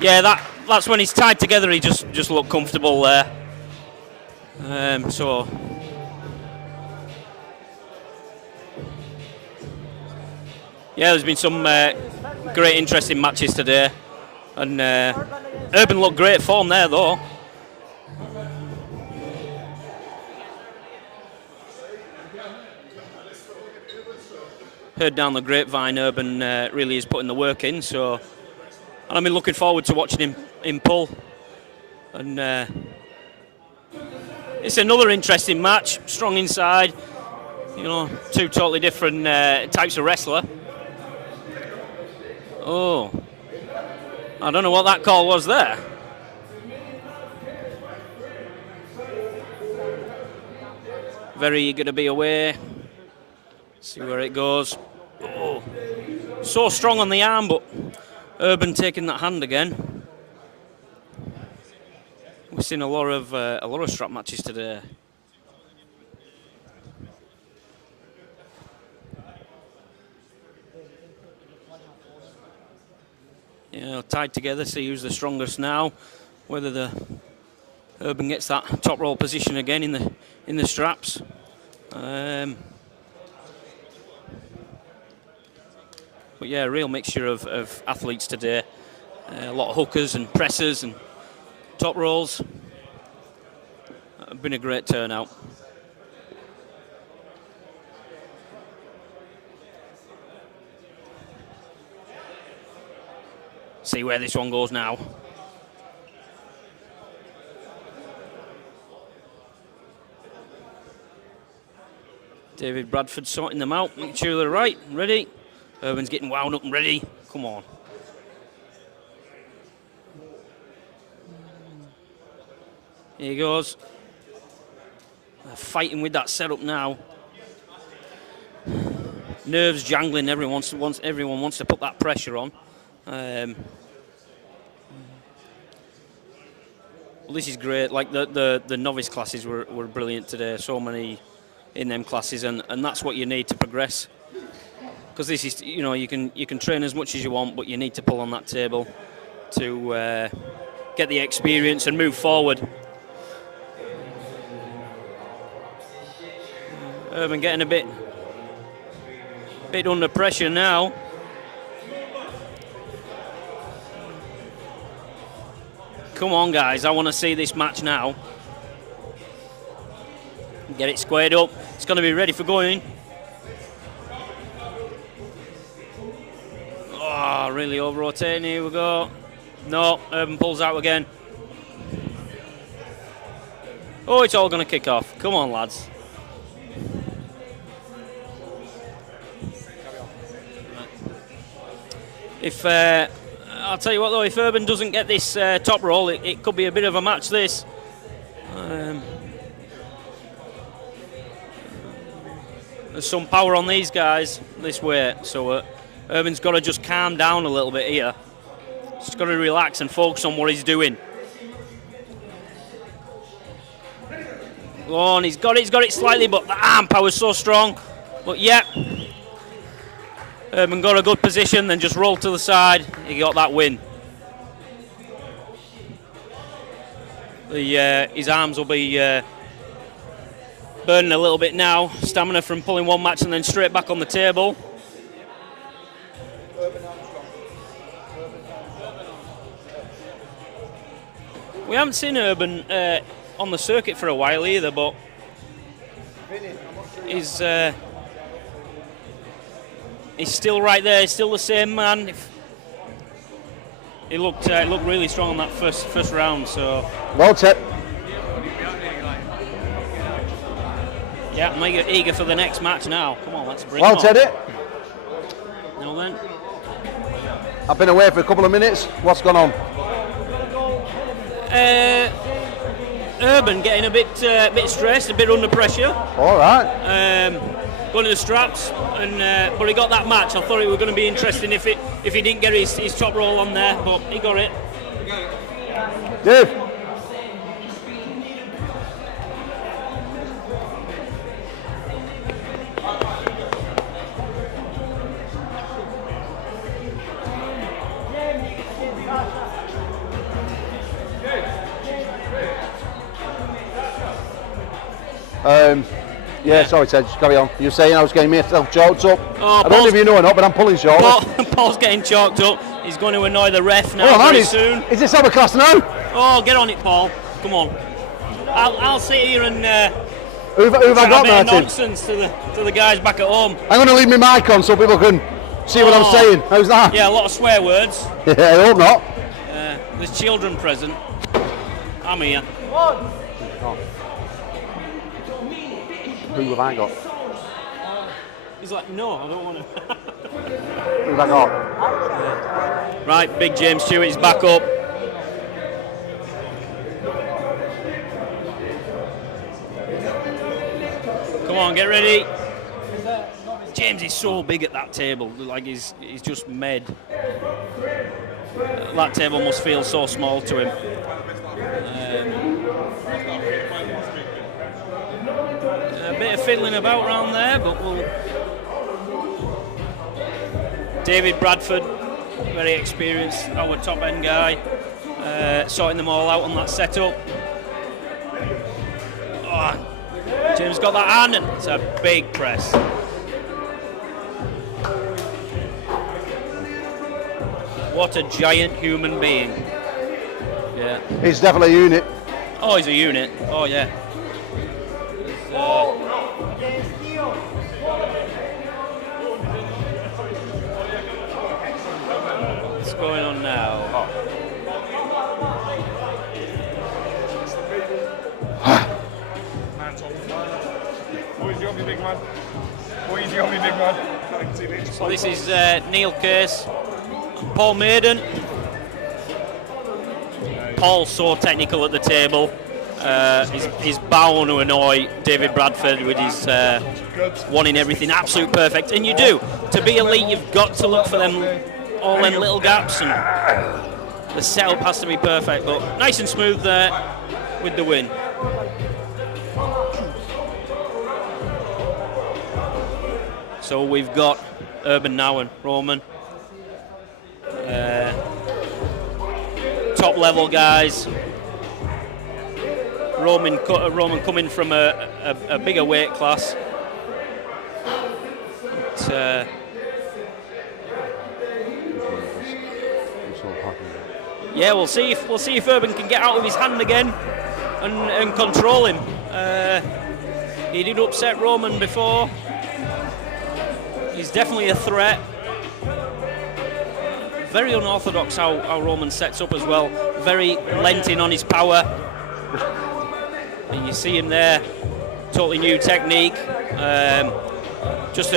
yeah, that's when he's tied together. He just looked comfortable there. So yeah, there's been some great, interesting matches today, and Urban looked great form there, though. Heard down the grapevine, Urban really is putting the work in. So, and I've been looking forward to watching him pull. And it's another interesting match. Strong inside. You know, two totally different types of wrestler. Oh, I don't know what that call was there. Very eager to be away. See where it goes. Oh, so strong on the arm, but Urban taking that hand again. We've seen a lot of strap matches today. Yeah, tied together, see who's the strongest now. Whether the Urban gets that top roll position again in the straps. But yeah, a real mixture of athletes today. A lot of hookers and pressers and top rolls. It's been a great turnout. See where this one goes now. David Bradford sorting them out, making sure they're right, ready. Urban's getting wound up and ready. Come on. Here he goes. They're fighting with that setup now. Nerves jangling. Everyone wants to put that pressure on. Well, this is great. Like the novice classes were brilliant today. So many in them classes, and that's what you need to progress. Because this is, you know, you can train as much as you want, but you need to pull on that table to get the experience and move forward. Urban getting a bit under pressure now. Come on, guys, I want to see this match now. Get it squared up. It's going to be ready for going. Oh, really over-rotating. Here we go. No, Urban pulls out again. Oh, it's all going to kick off. Come on, lads. If I'll tell you what, though, if Urban doesn't get this top roll, it could be a bit of a match, this. There's some power on these guys this way, so Urban's got to just calm down a little bit here. He's got to relax and focus on what he's doing. Go on, he's got it slightly, but the arm power's so strong. But yeah, Urban got a good position, then just rolled to the side. He got that win. His arms will be burning a little bit now. Stamina from pulling one match and then straight back on the table. We haven't seen Urban on the circuit for a while either, but he's still right there. He's still the same man. He looked really strong on that first round. So well, Ted. Yeah, I'm eager for the next match now. Come on, let's bring well, him on. Teddy. Now then, I've been away for a couple of minutes. What's gone on? Urban getting a bit stressed, a bit under pressure. All right. Going to the straps, and but he got that match. I thought it was going to be interesting if he didn't get his top roll on there, but he got it. Dave. Yeah, sorry Ted, just carry on. You were saying I was getting myself choked up. Oh, I don't know if you know or not, but I'm pulling short. Paul's getting choked up. He's going to annoy the ref now very soon. Is this our class now? Oh, get on it, Paul. Come on. I'll sit here and who've I got, Martin? Nonsense to the guys back at home. I'm going to leave my mic on so people can see what I'm saying. How's that? Yeah, a lot of swear words. Yeah, I hope not. There's children present. I'm here. Oh. Who have I got? He's like, no, I don't want to. Who have I got? Right, big James Stewart is back up. Come on, get ready. James is so big at that table, like he's just made. That table must feel so small to him. A bit of fiddling about around there, but we'll. David Bradford, very experienced, our top end guy, sorting them all out on that setup. Oh, James got that hand, and it's a big press. What a giant human being. Yeah. He's definitely a unit. Oh, he's a unit. Oh, yeah. What's going on now? Boys, you got me, big man. Boys, you got me, big man. So this is Neil Case, Paul Maiden. Paul's so technical at the table. He's bound to annoy David Bradford with his wanting everything absolute perfect, and you do. To be elite, you've got to look for them all them little gaps, and the setup has to be perfect. But nice and smooth there with the win. So we've got Urban now and Roman. Top level guys. Roman coming from a bigger weight class. yeah, we'll see if Urban can get out of his hand again and control him. He did upset Roman before. He's definitely a threat. Very unorthodox how Roman sets up as well. Very lent in on his power. And you see him there, totally new technique. Just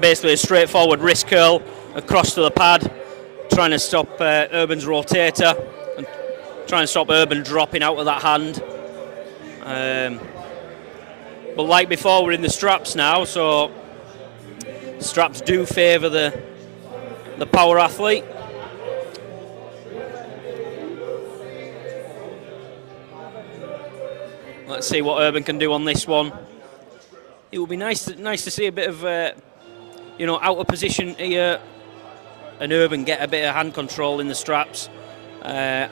basically a straightforward wrist curl across to the pad, trying to stop Urban's rotator and trying to stop Urban dropping out of that hand. But like before, we're in the straps now, so straps do favour the power athlete. Let's see what Urban can do on this one. It would be nice to see a bit of out of position here, and Urban get a bit of hand control in the straps. Like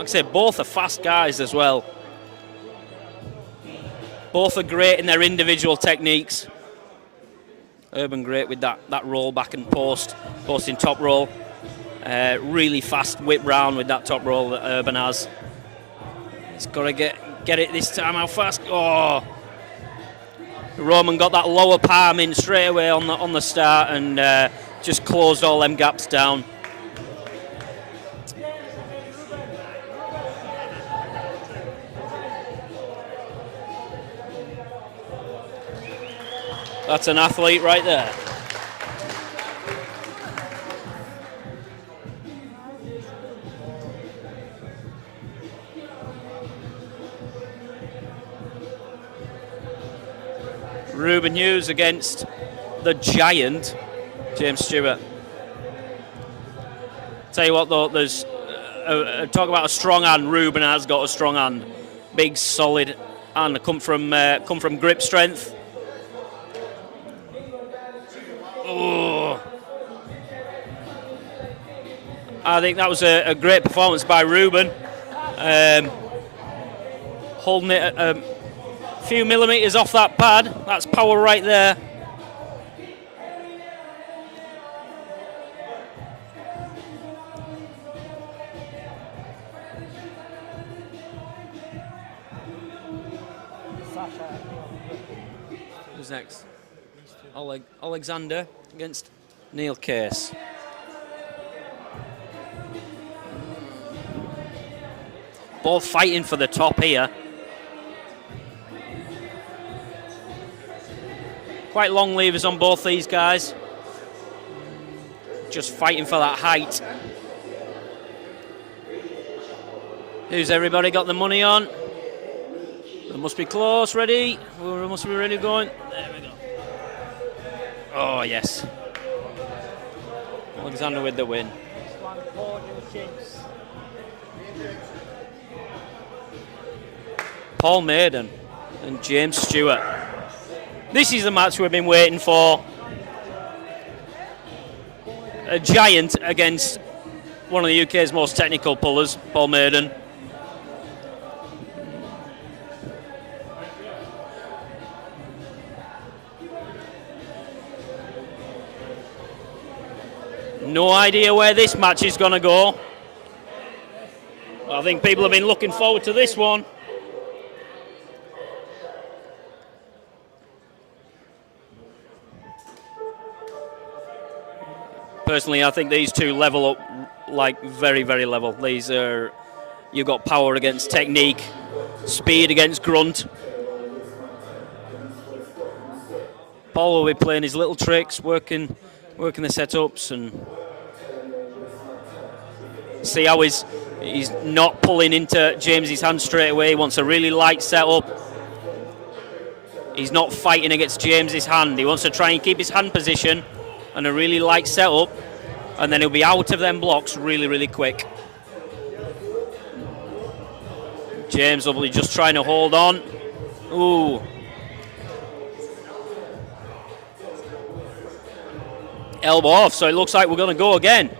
I said, both are fast guys as well. Both are great in their individual techniques. Urban great with that roll back and posting top roll. Really fast whip round with that top roll that Urban has. He's got to get it this time. How fast? Oh, Roman got that lower palm in straight away on the start and just closed all them gaps down. That's an athlete right there. Ruben Hughes against the giant James Stewart. Tell you what though, there's talk about a strong hand. Ruben has got a strong hand, big solid hand. Come from grip strength. Oh, I think that was a great performance by Ruben. Holding it a few millimetres off that pad. That's power right there. Who's next? Alexander against Neil Case. Both fighting for the top here. Quite long levers on both these guys. Just fighting for that height. Who's everybody got the money on? They must be close, ready. We must be ready going. There we go. Oh, yes. Alexander with the win. Paul Maiden and James Stewart. This is the match we've been waiting for. A giant against one of the UK's most technical pullers, Paul Maiden. No idea where this match is going to go. I think people have been looking forward to this one. Personally, I think these two level up like very, very level. These are, you've got power against technique, speed against grunt. Paul will be playing his little tricks, working the setups, and see how he's not pulling into James's hand straight away. He wants a really light setup. He's not fighting against James's hand. He wants to try and keep his hand position and a really light setup, and then he'll be out of them blocks really, really quick. James will be just trying to hold on. Ooh. Elbow off, so it looks like we're going to go again.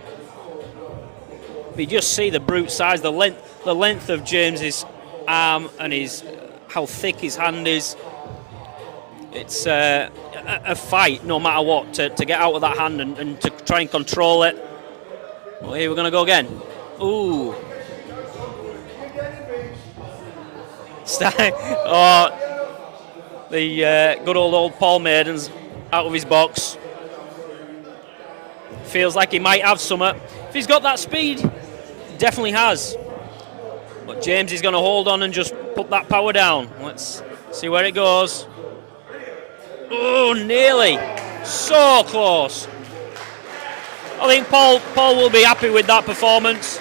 You just see the brute size, the length of James's arm and how thick his hand is. It's a fight, no matter what, to get out of that hand and to try and control it. Well, here we're going to go again. Ooh. Oh, the good old Paul Maiden's out of his box. Feels like he might have summer. If he's got that speed, definitely has. But James is going to hold on and just put that power down. Let's see where it goes. Oh, nearly. So close. I think Paul will be happy with that performance.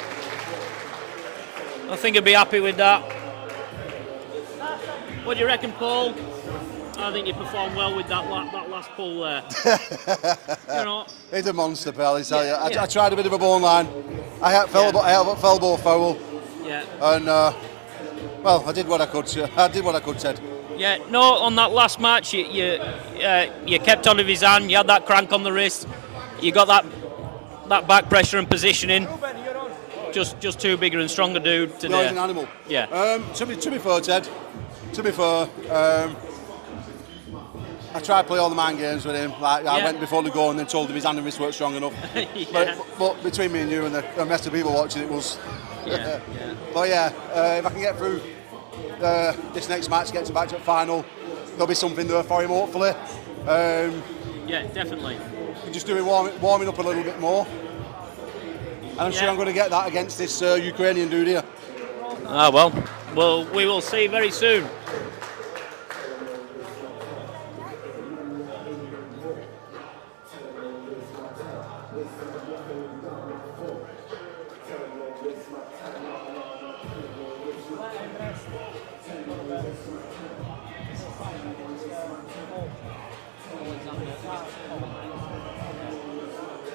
I think he'll be happy with that. What do you reckon, Paul? I think you performed well with that last pull there. You know, he's a monster, Pell. I tried a bit of a bone line. I fell elbow foul. Yeah. And well, I did what I could. I did what I could, Ted. Yeah. No, on that last match, you kept on of his hand. You had that crank on the wrist. You got that back pressure and positioning. Just too bigger and stronger dude today. No, he's an animal. Yeah. To be fair, Ted. To be fair, I tried to play all the mind games with him. Like I went before the goal and then told him his hand and wrist weren't strong enough. But between me and you and the rest of the people watching, it was. But yeah, if I can get through this next match, get to back to the final, there'll be something there for him, hopefully. Yeah, definitely. Just do it warming up a little bit more. And I'm sure I'm going to get that against this Ukrainian dude here. Ah, well, we will see very soon.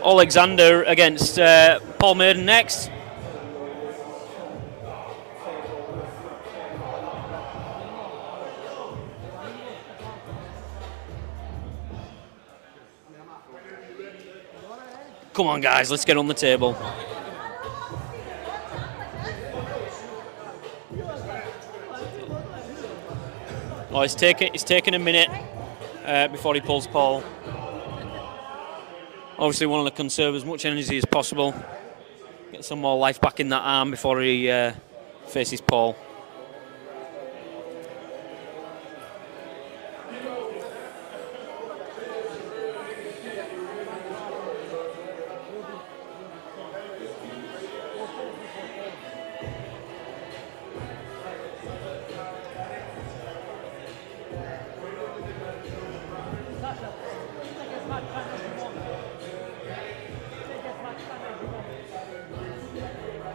Alexander against Paul Maiden next. Come on, guys, let's get on the table. Oh, it's taking a minute before he pulls Paul. Obviously, want to conserve as much energy as possible. Get some more life back in that arm before he faces Paul.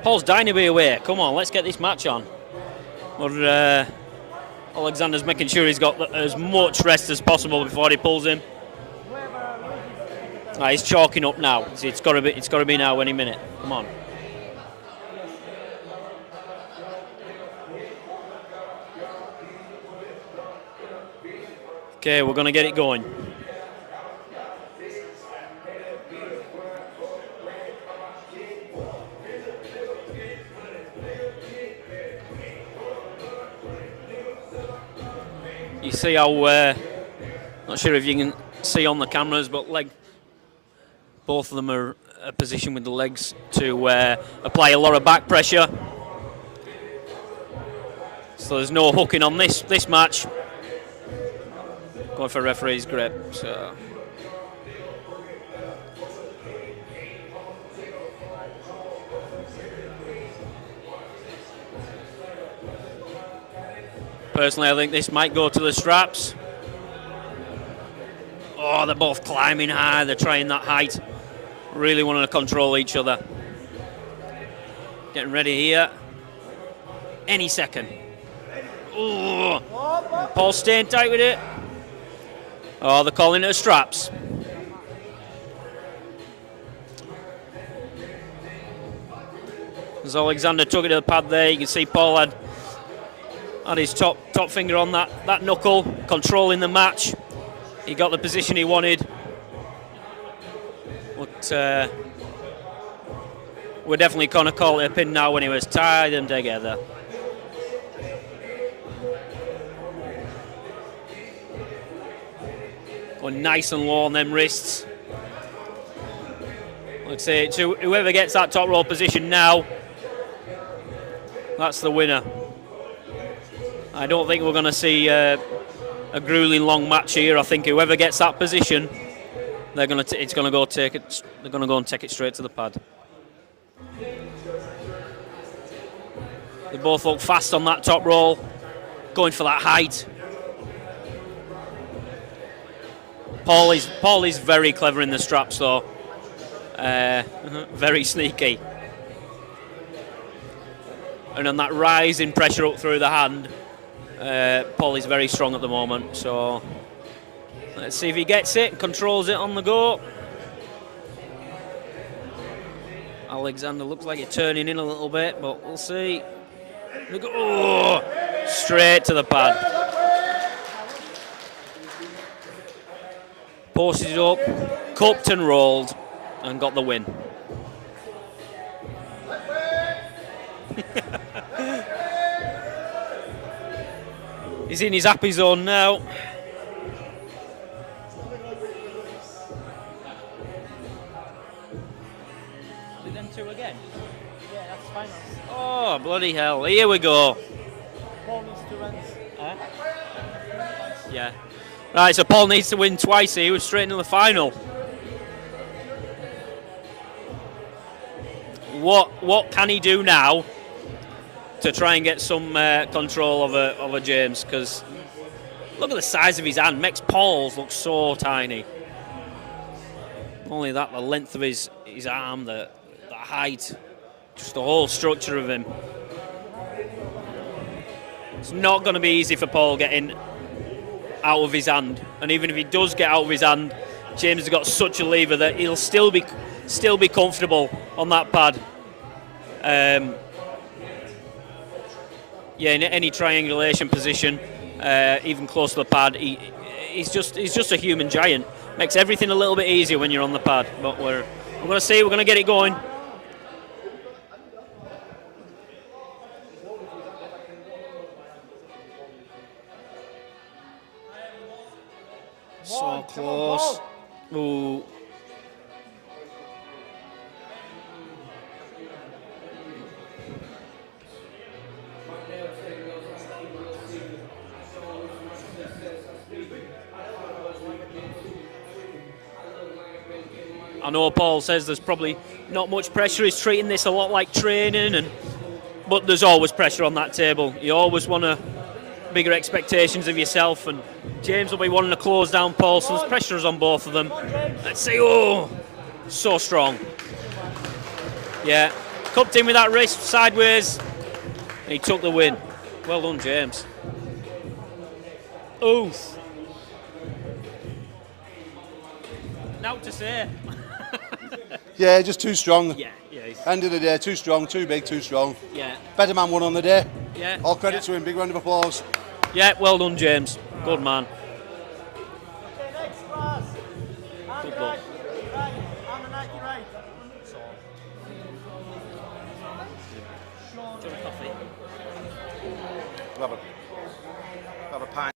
Paul's dying to be away. Come on, let's get this match on. But Alexander's making sure he's got as much rest as possible before he pulls him. He's chalking up now. It's got to be now any minute. Come on. Okay, we're going to get it going. You see how, not sure if you can see on the cameras, but both of them are positioned with the legs to apply a lot of back pressure. So there's no hooking on this match. Going for referee's grip. So. Personally, I think this might go to the straps. Oh, they're both climbing high. They're trying that height. Really wanting to control each other. Getting ready here. Any second. Ooh. Paul staying tight with it. Oh, they're calling it a straps. As Alexander took it to the pad there, you can see Paul had his top finger on that knuckle, controlling the match. He got the position he wanted. But we're definitely going to call it a pin now when he was tied them together. Going nice and low on them wrists. Like I say, to whoever gets that top row position now, that's the winner. I don't think we're going to see a grueling long match here. I think whoever gets that position, they're going to it's going to go take it. They're going to go and take it straight to the pad. They both look fast on that top roll, going for that height. Paul is very clever in the straps though. Very sneaky. And on that rising pressure up through the hand, Paul is very strong at the moment. So let's see if he gets it and controls it on the go. Alexander looks like he's turning in a little bit, but we'll see. Look, oh, straight to the pad. Posted it up, cupped and rolled, and got the win. He's in his happy zone now. Did them two again? Yeah, that's finals. Oh, bloody hell. Here we go. Paul needs to win. Yeah. Right, so Paul needs to win twice here. We're straight into the final. What can he do now to try and get some control over James? Because look at the size of his hand. Makes Paul's look so tiny. Only that, the length of his arm, the height, just the whole structure of him. It's not going to be easy for Paul getting out of his hand, and even if he does get out of his hand, James has got such a lever that he'll still be comfortable on that pad. Yeah, in any triangulation position, even close to the pad, he's just a human giant. Makes everything a little bit easier when you're on the pad. But we're going to see. We're going to get it going. So close. Ooh. I know Paul says there's probably not much pressure. He's treating this a lot like training, but there's always pressure on that table. You always want bigger expectations of yourself, and James will be wanting to close down Paul, so there's pressures on both of them. Let's see. Oh, so strong. Yeah, cupped in with that wrist sideways, and he took the win. Well done, James. Oof. Now to say. Yeah, just too strong. Yeah. End of the day, too strong, too big, too strong. Yeah. Better man won on the day. Yeah. All credit to him. Big round of applause. Yeah, well done, James. Good man. Okay, next class. Good luck. Right, on the neck, right. Coffee. Have a pint.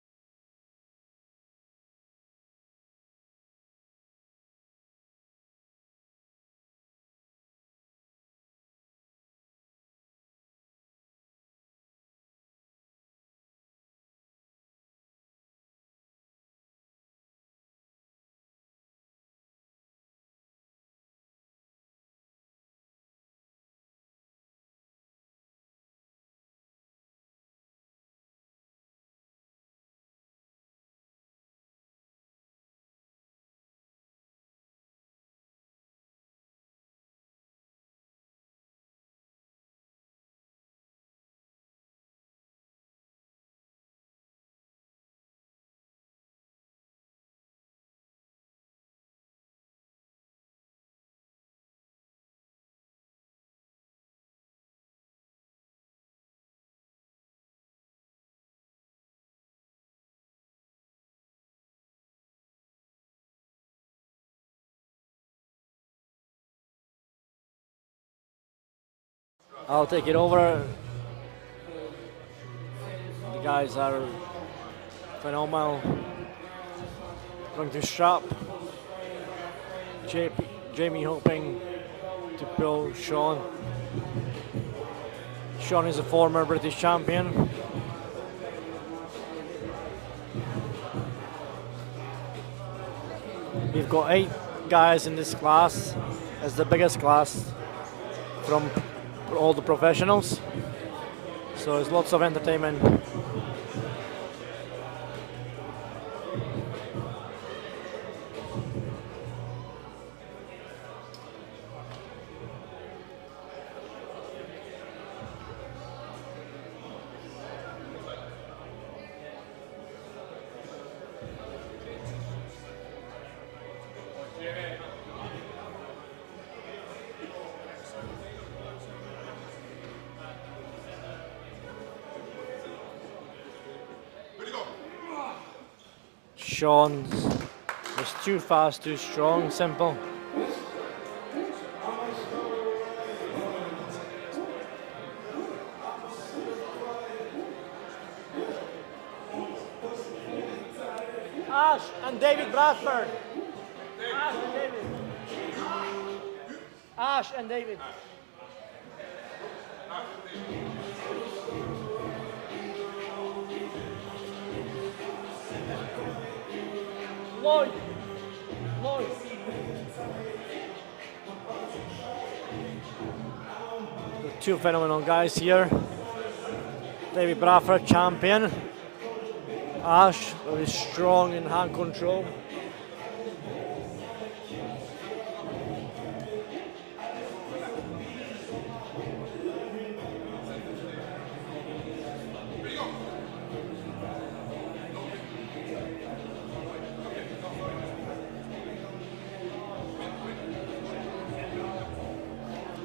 I'll take it over. The guys are phenomenal. Going to strap. Jamie hoping to pull Sean. Sean is a former British champion. We've got 8 guys in this class. It's the biggest class from all the professionals. So there's lots of entertainment. Sean was too fast, too strong, simple. Ash and David Bradford. Ash and David. Ash and David. Lloyd. Lloyd. The 2 phenomenal guys here. David Bradford, champion. Ash, very strong in hand control.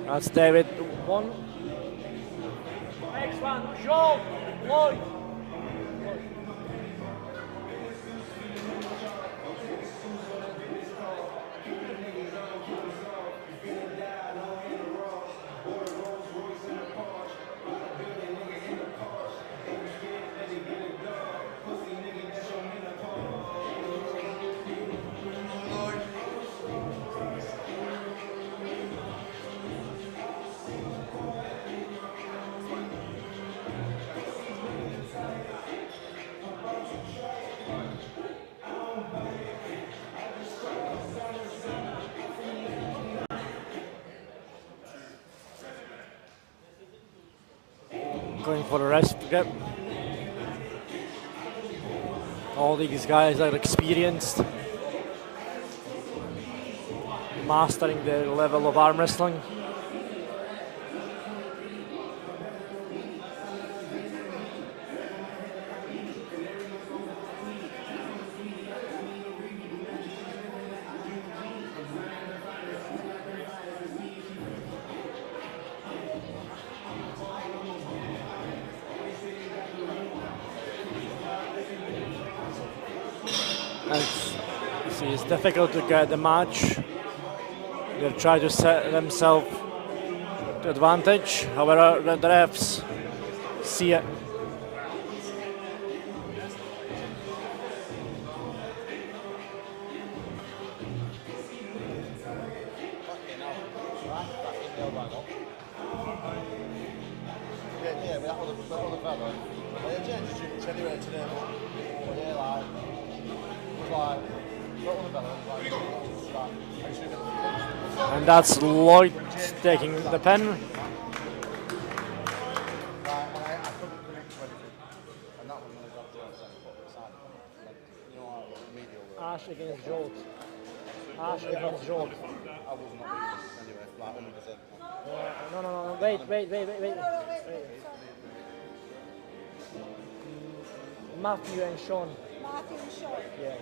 That's David. 1. Next one, Joel. Lloyd. Going for the rest grip. All these guys are experienced, mastering the level of arm wrestling. It's difficult to get the match. They try to set themselves to advantage. However, the refs see it. And that's Lloyd taking the pin. Ash against Jolt. Ash against Jolt. No. Wait. Matthew and Sean. Matthew and Sean. Yeah.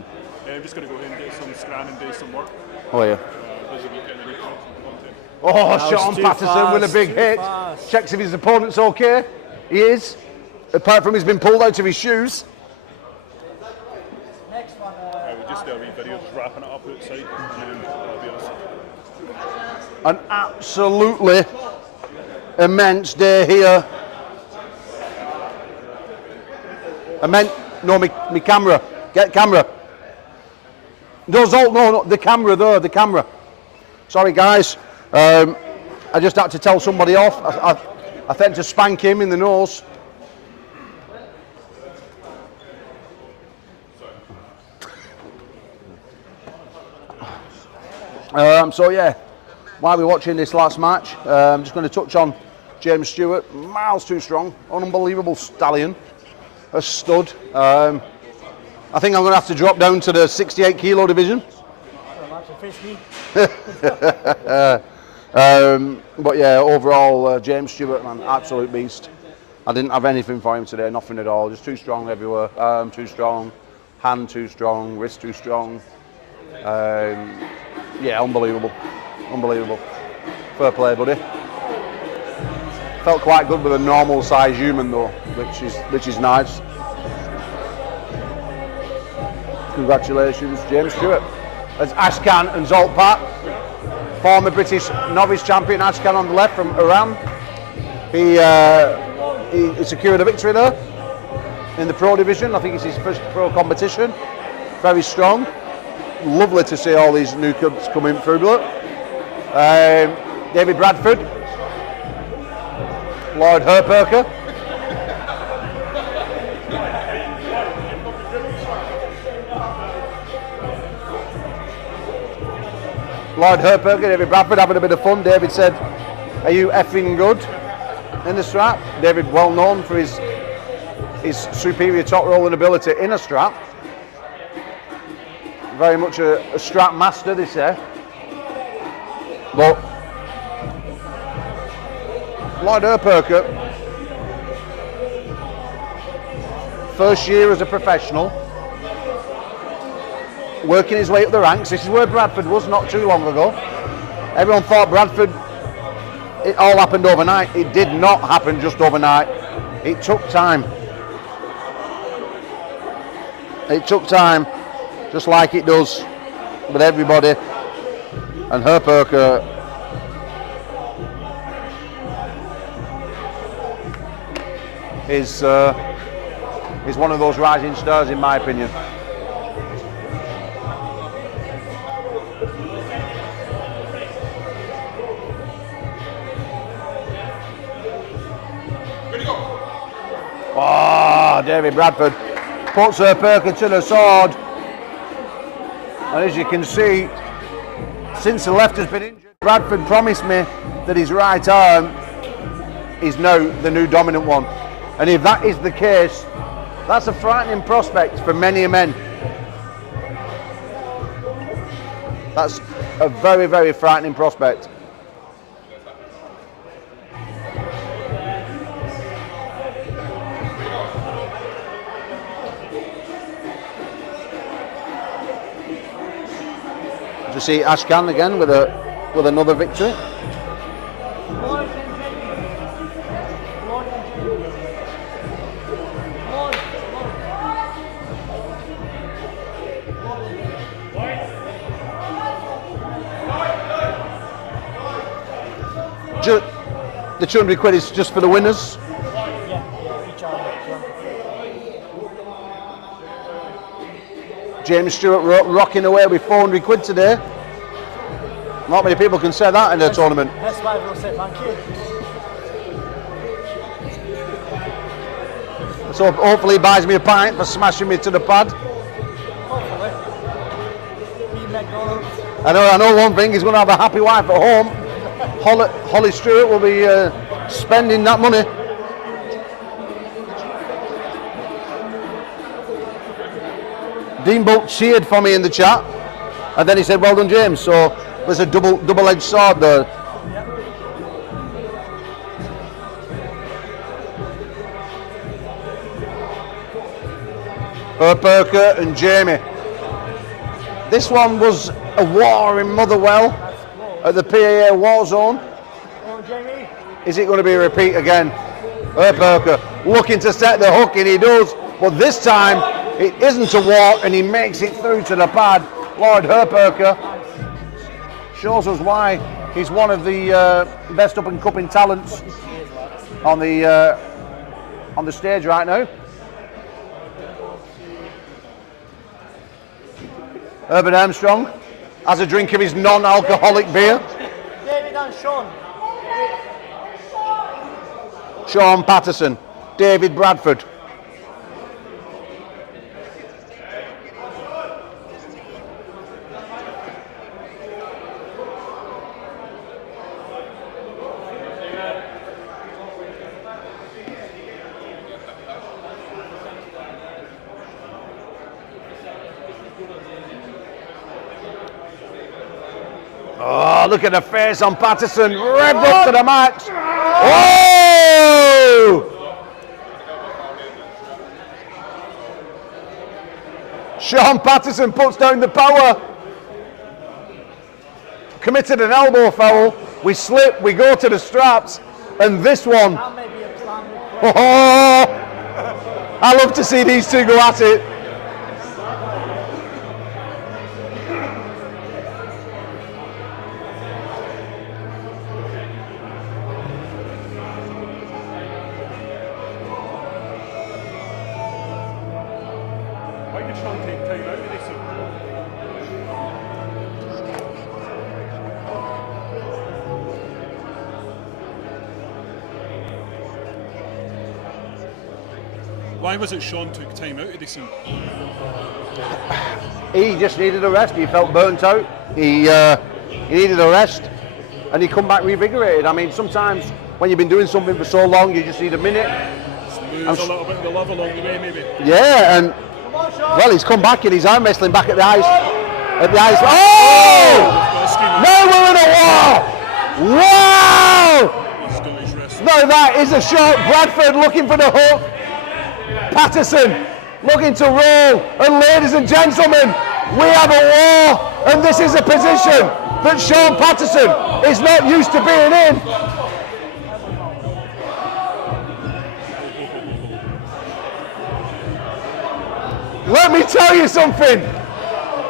doing? I'm just going to go ahead and get some scran and do some work. Oh, yeah. Busy weekend and content. Oh, Sean Patterson with a big hit. Checks if his opponent's okay. He is. Apart from he's been pulled out of his shoes. Next one. We'll just do a wee video just wrapping it up outside and then that'll be us. An absolutely immense day here. No, me camera. Get camera. No, Zolt, no, the camera there, the camera. Sorry, guys. I just had to tell somebody off. I threatened to spank him in the nose. So yeah, while we're watching this last match, I'm just going to touch on James Stewart. Miles too strong, unbelievable stallion, a stud. I think I'm going to have to drop down to the 68 kilo division. But yeah, overall, James Stewart, man, absolute beast. I didn't have anything for him today, nothing at all. Just too strong everywhere. Arm too strong, hand too strong, wrist too strong. Yeah, unbelievable, unbelievable. Fair play, buddy. Felt quite good with a normal size human though, which is nice. Congratulations, James Stewart. As Ashkan and Zoltpat, former British novice champion Ashkan on the left from Iran. He secured a victory there in the pro division. I think it's his first pro competition. Very strong. Lovely to see all these new kids coming through. David Bradford, Lloyd Herperker. Lloyd Herperker, David Bradford having a bit of fun. David said, "Are you effing good in the strap?" David, well known for his superior top rolling ability in a strap. Very much a strap master, they say. But Lloyd Herperker, first year as a professional, working his way up the ranks. This is where Bradford was not too long ago. Everyone thought Bradford, it all happened overnight. It did not happen just overnight. It took time. It took time, just like it does with everybody. And Herperker is one of those rising stars, in my opinion. Oh, David Bradford puts Herperker to the sword. And as you can see, since the left has been injured, Bradford promised me that his right arm is now the new dominant one. And if that is the case, that's a frightening prospect for many men. That's a very, very frightening prospect. To see Ashkan again with another victory. The 200 quid is just for the winners. James Stewart rocking away with 400 quid today. Not many people can say that in a tournament. That's why we'll say thank you. So hopefully he buys me a pint for smashing me to the pad. Hopefully. I know one thing, he's going to have a happy wife at home. Holly Stewart will be spending that money. Dean Bolt cheered for me in the chat, and then he said, "Well done, James." So there's a double-edged sword there. Herperker and Jamie This one was a war in Motherwell at the PAA War Zone. Is it going to be a repeat again? Herperker looking to set the hook, and he does, but this time it isn't a war, and he makes it through to the pad. Lloyd Herperker shows us why he's one of the best up-and-coming talents on the stage right now. Urban Armstrong has a drink of his non-alcoholic beer. David and Sean. Sean Patterson, David Bradford. Oh, look at the face on Patterson, revved up to the max. Oh! Sean Patterson puts down the power. Committed an elbow foul. We slip, we go to the straps, and this one. Oh! I love to see these two go at it. Why was it Sean took time out of this one? He just needed a rest. He felt burnt out. He needed a rest, and he come back revigorated. I mean, sometimes when you've been doing something for so long, you just need a minute. Lose a little bit of the love along the way, maybe. Yeah, and well, he's come back and he's arm wrestling back at the ice. At the ice. Oh! Now we're in a war! Wow! No, that is a shot. Bradford looking for the hook. Patterson looking to roll, and ladies and gentlemen, we have a war, and this is a position that Sean Patterson is not used to being in. Let me tell you something,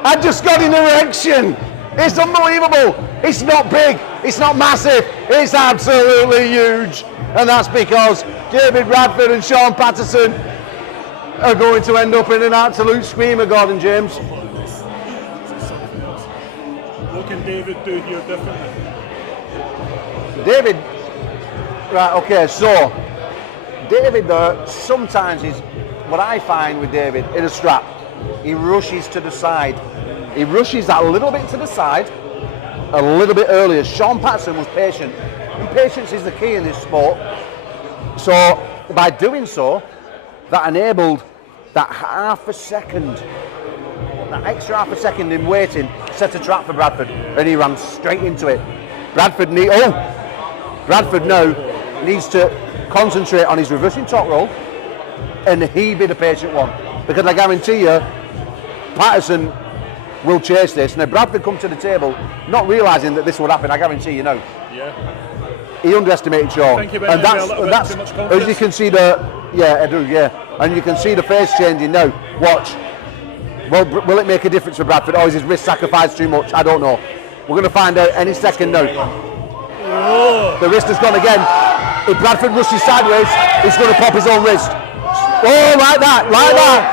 I just got an erection. It's unbelievable. It's not big, it's not massive, it's absolutely huge, and that's because David Bradford and Sean Patterson are going to end up in an absolute screamer, Gordon James. What can David do here differently? David, right, okay, so David sometimes is, what I find with David in a strap, he rushes to the side. He rushes that a little bit to the side, a little bit earlier. Sean Patterson was patient, and patience is the key in this sport. So by doing so, that enabled that half a second, that extra half a second in waiting, set a trap for Bradford, and he ran straight into it. Bradford now needs to concentrate on his reversing top roll, and he be the patient one, because I guarantee you, Patterson will chase this. Now Bradford come to the table, not realising that this would happen. I guarantee you know. Yeah. He underestimated Sean, and that's as you can see the I do, and you can see the face changing now. Watch. Well, will it make a difference for Bradford, or is his wrist sacrificed too much? I don't know. We're going to find out any second now. Oh. The wrist has gone again. If Bradford rushes sideways, he's going to pop his own wrist. Oh, like that, like that.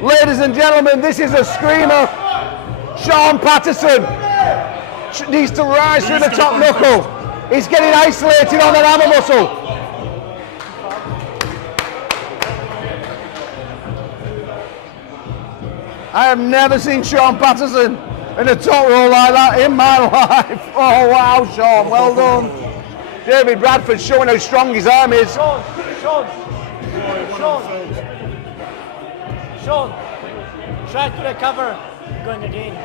Wow! Ladies and gentlemen, this is a screamer. Sean Patterson needs to rise through the top knuckle. He's getting isolated on that hammer muscle. I have never seen Sean Patterson in a top roll like that in my life. Oh wow, Sean, well done. David Bradford showing how strong his arm is. Sean, try to recover. Going again.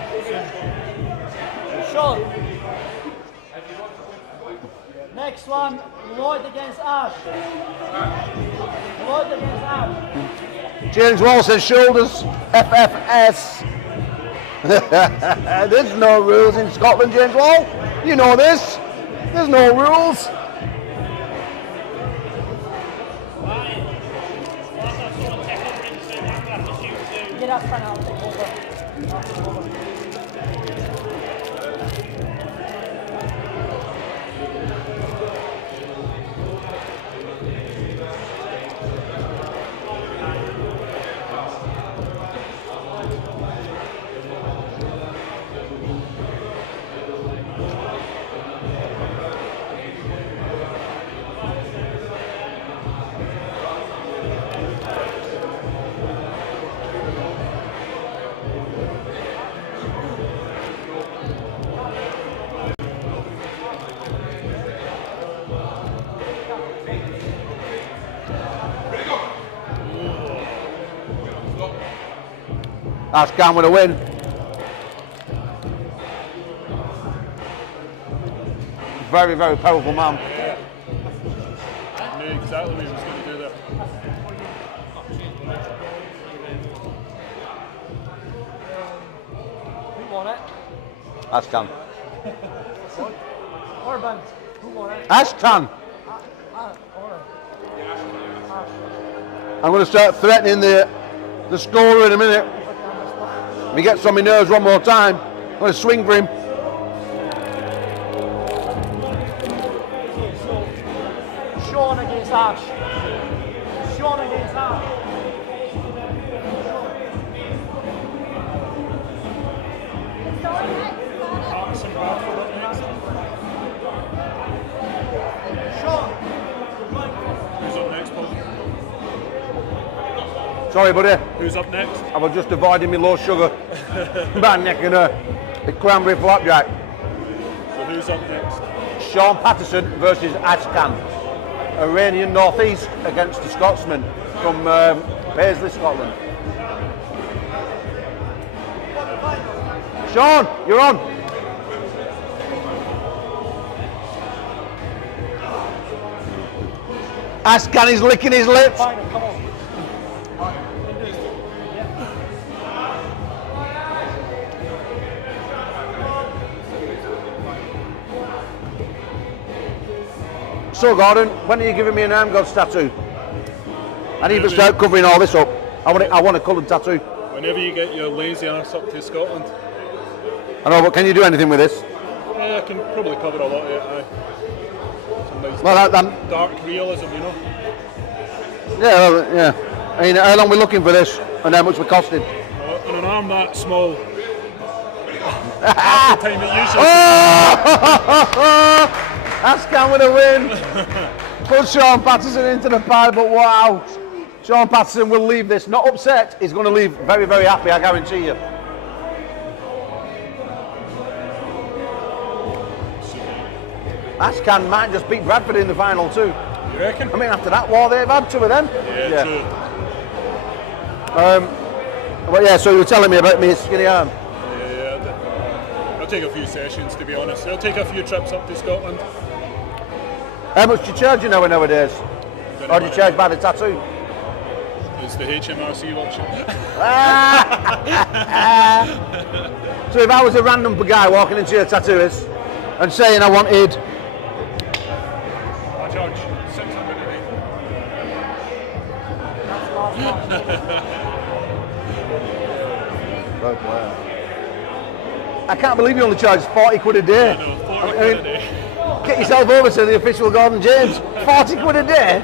Sean. Next one, Lloyd against Ash. Lloyd against James Wall says shoulders, FFS. There's no rules in Scotland, James Wall. You know this. There's no rules. Get up front, I'll take over. That's Cam with a win. Very, very powerful man. I knew exactly what he was going to do there. Who won it? That's Cam. Orban. Who won it? Ashton. Orban. I'm going to start threatening the scorer in a minute. If he gets on my nerves one more time, I'm going to swing for him. Sean against Ash. Sean against Ash. Who's up next, Paul? Sorry, buddy. Who's up next? I was just avoiding me low sugar by necking a cranberry flapjack. So who's up next? Sean Patterson versus Ashcan. Iranian North East against the Scotsman from Paisley, Scotland. Sean, you're on. Ashcan is licking his lips. So Gordon, when are you giving me an Armgods tattoo? I need to start covering all this up. I want a coloured tattoo. Whenever you get your lazy arse up to Scotland. I know, but can you do anything with this? Yeah, I can probably cover a lot of it, aye. Some nice Well, dark realism, you know. Yeah, well, yeah. I mean, how long are we looking for this, and how much we're costing? On an arm that small, half the time it usually. Ashcan with a win. Put Sean Patterson into the pile, but wow. Sean Patterson will leave this not upset. He's going to leave very, very happy, I guarantee you. Ashcan might just beat Bradford in the final too. You reckon? I mean, after that war they've had, two of them. Yeah. True. But yeah, so you were telling me about me skinny arm. Yeah, I'll take a few sessions, to be honest. I'll take a few trips up to Scotland. How much do you charge nowadays? Or do you charge by the tattoo? It's the HMRC watching. So if I was a random guy walking into a tattooist and saying I wanted... I charge 600 I can't believe you only charge 40 quid a day. I know, 40 quid a day. Get yourself over to the official Gordon James. 40 quid a day?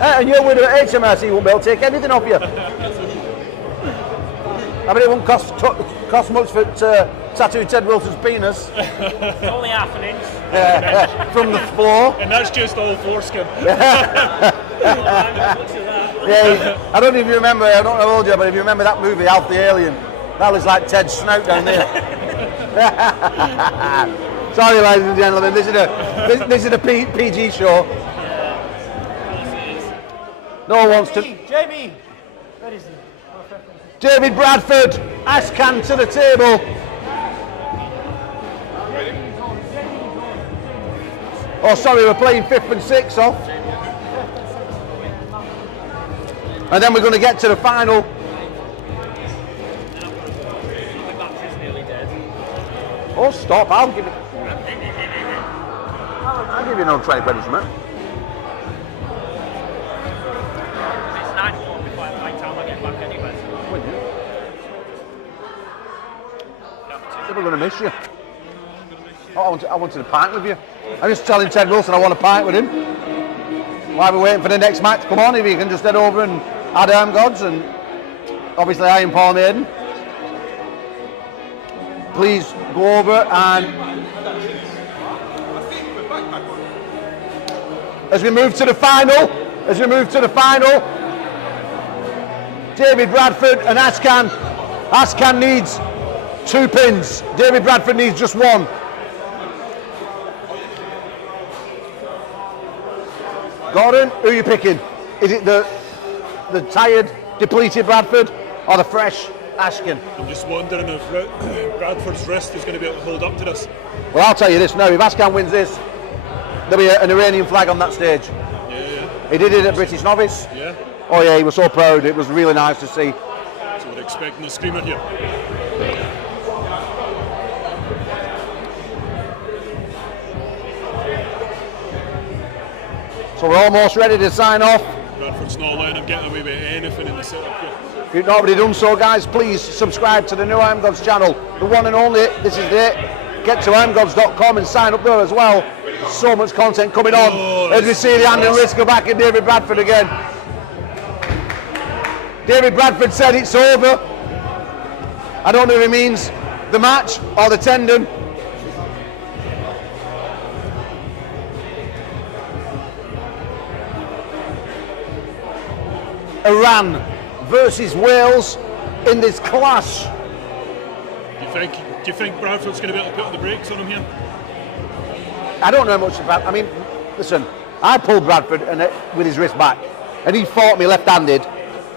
And you're with HMRC, won't be able to take anything off you. I mean, it won't cost much for tattoo Ted Wilson's penis. Only half an inch. From the floor. And that's just all foreskin. Yeah, I don't know if you remember, I don't know how old you are, but if you remember that movie, Alf the Alien, that was like Ted's snout down there. Sorry, ladies and gentlemen, this is a PG show. No one wants to... Jamie! Where is he? David Bradford, Ashcan to the table. Oh, sorry, we're playing 5th and 6th off. And then we're going to get to the final. Oh, stop. I'll give you another 20 quid, man. It's 9:40 by the time I get back anyway. We're going to miss you. Oh, I wanted to pint with you. I'm just telling Ted Wilson I want to pint with him. While we're waiting for the next match, come on, if you can just head over and add Armgods, and obviously I am Paul Maiden. Please go over and as we move to the final, David Bradford and Ascan. Ascan needs 2 pins. David Bradford needs just 1. Gordon, who are you picking? Is it the tired, depleted Bradford or the fresh Ascan? I'm just wondering if Bradford's wrist is going to be able to hold up to this. Well, I'll tell you this now, if Ascan wins this, there'll be an Iranian flag on that stage. Yeah. He did it at British Novice. Yeah. Oh yeah, he was so proud. It was really nice to see. So we're expecting a screamer here. So we're almost ready to sign off. Bradford's not letting him get away with anything in the setup here. If you've not already done so, guys, please subscribe to the new Armgods channel, the one and only. This is it. Get to armgods.com and sign up there as well. So much content coming on as we see the hand and wrist go back in David Bradford again. David Bradford said it's over. I don't know if he means the match or the tendon. Iran versus Wales in this clash. Do you think Bradford's going to be able to put the brakes on him here? I don't know much about. I mean, listen, I pulled Bradford with his wrist back, and he fought me left-handed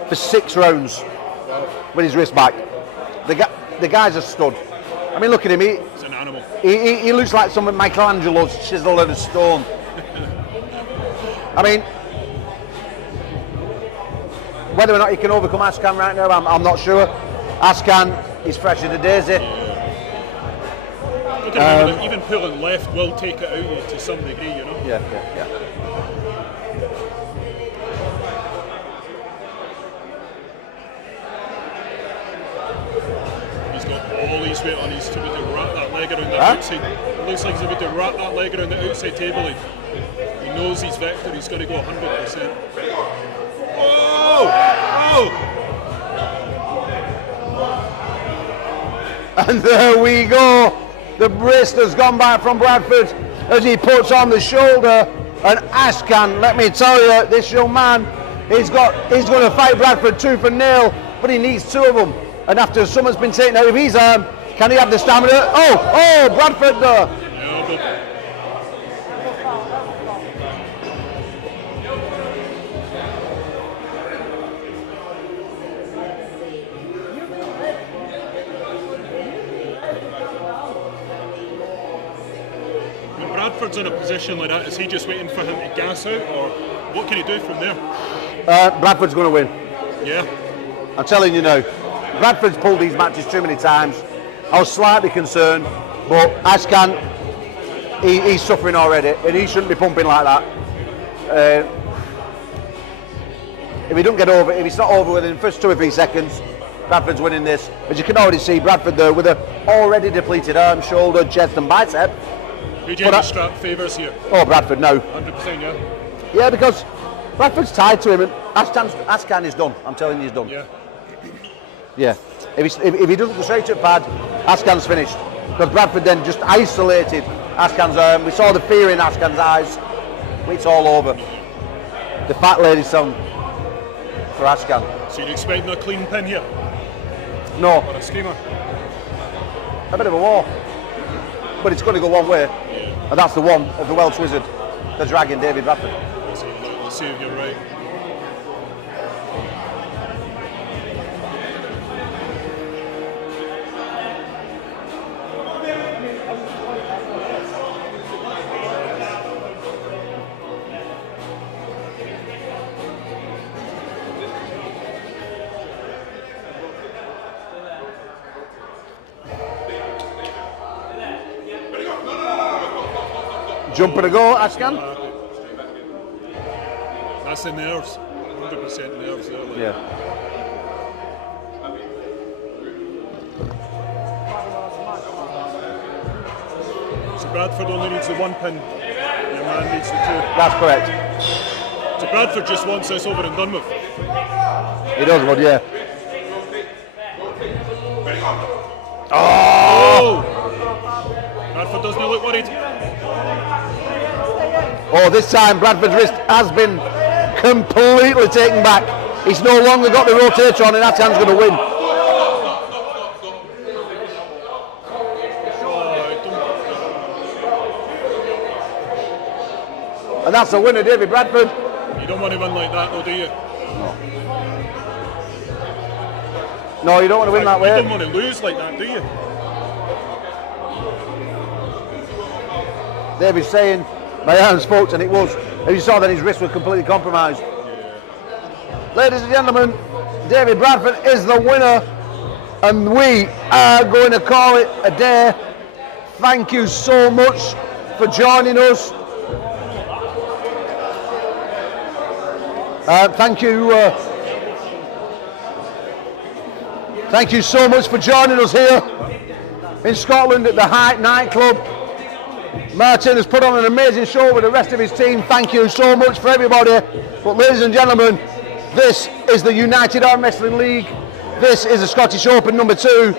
for 6 rounds with his wrist back. The guy's a stud. I mean, look at him. He's an animal. He looks like some of Michelangelo's chiseled out of stone. I mean, whether or not he can overcome Ascan right now, I'm not sure. Ascan is fresh as a daisy. Look at him, even pulling left will take it out of you to some degree, you know? Yeah. He's got all his weight on his to be to wrap that leg around the outside. It looks like he's about to wrap that leg around the outside table. He knows his vector, he's got to go 100%. Oh! And there we go. The wrist has gone back from Bradford as he puts on the shoulder. And Ascan, let me tell you, this young man, he's going to fight Bradford tooth and nail, but he needs 2 of them. And after someone's been taken out of his arm, can he have the stamina? Oh, Bradford there. Bradford's in a position like that, is he just waiting for him to gas out, or what can he do from there? Bradford's going to win. Yeah. I'm telling you now. Bradford's pulled these matches too many times. I was slightly concerned, but Ascan, he's suffering already, and he shouldn't be pumping like that. If he don't get over, if it's not over within the first 2 or 3 seconds, Bradford's winning this. As you can already see, Bradford there with an already depleted arm, shoulder, chest and bicep. Who do you think strap favours here? Oh, Bradford, no. 100%, yeah? Yeah, because Bradford's tied to him, and Ascan is done. I'm telling you, he's done. Yeah. Yeah. If he doesn't go straight to pad, Ascan's finished. Because Bradford then just isolated Ascan's arm. We saw the fear in Ascan's eyes. It's all over. The fat lady song for Ascan. So you're expecting a clean pin here? No. Or a screamer? A bit of a war. But it's going to go one way. And that's the one of the Welsh Wizard, the Dragon, David Bradford. Let's see if you're right. Jumper to go, Ashkan. That's the nerves, 100% nerves there. Like. Yeah. So Bradford only needs the 1 pin, your man needs the 2. That's correct. So Bradford just wants this over and done with. He does, Wood, yeah. Oh! Bradford doesn't look worried. Oh, this time Bradford's wrist has been completely taken back. He's no longer got the rotator on, and Atan's going to win. And that's the winner, David Bradford. You don't want to win like that, though, do you? No, you don't want to win that way. You don't want to lose like that, do you? David's saying my arm's fucked, and it was. As you saw, that his wrists were completely compromised. Ladies and gentlemen, David Bradford is the winner, and we are going to call it a day. Thank you so much for joining us. Thank you so much for joining us here in Scotland at the Height nightclub. Martin has put on an amazing show with the rest of his team. Thank you so much for everybody. But ladies and gentlemen, this is the United Armwrestling League. This is the Scottish Open number 2.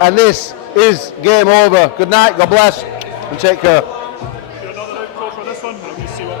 And this is game over. Good night, God bless, and take care. Another outro for this one, and we see what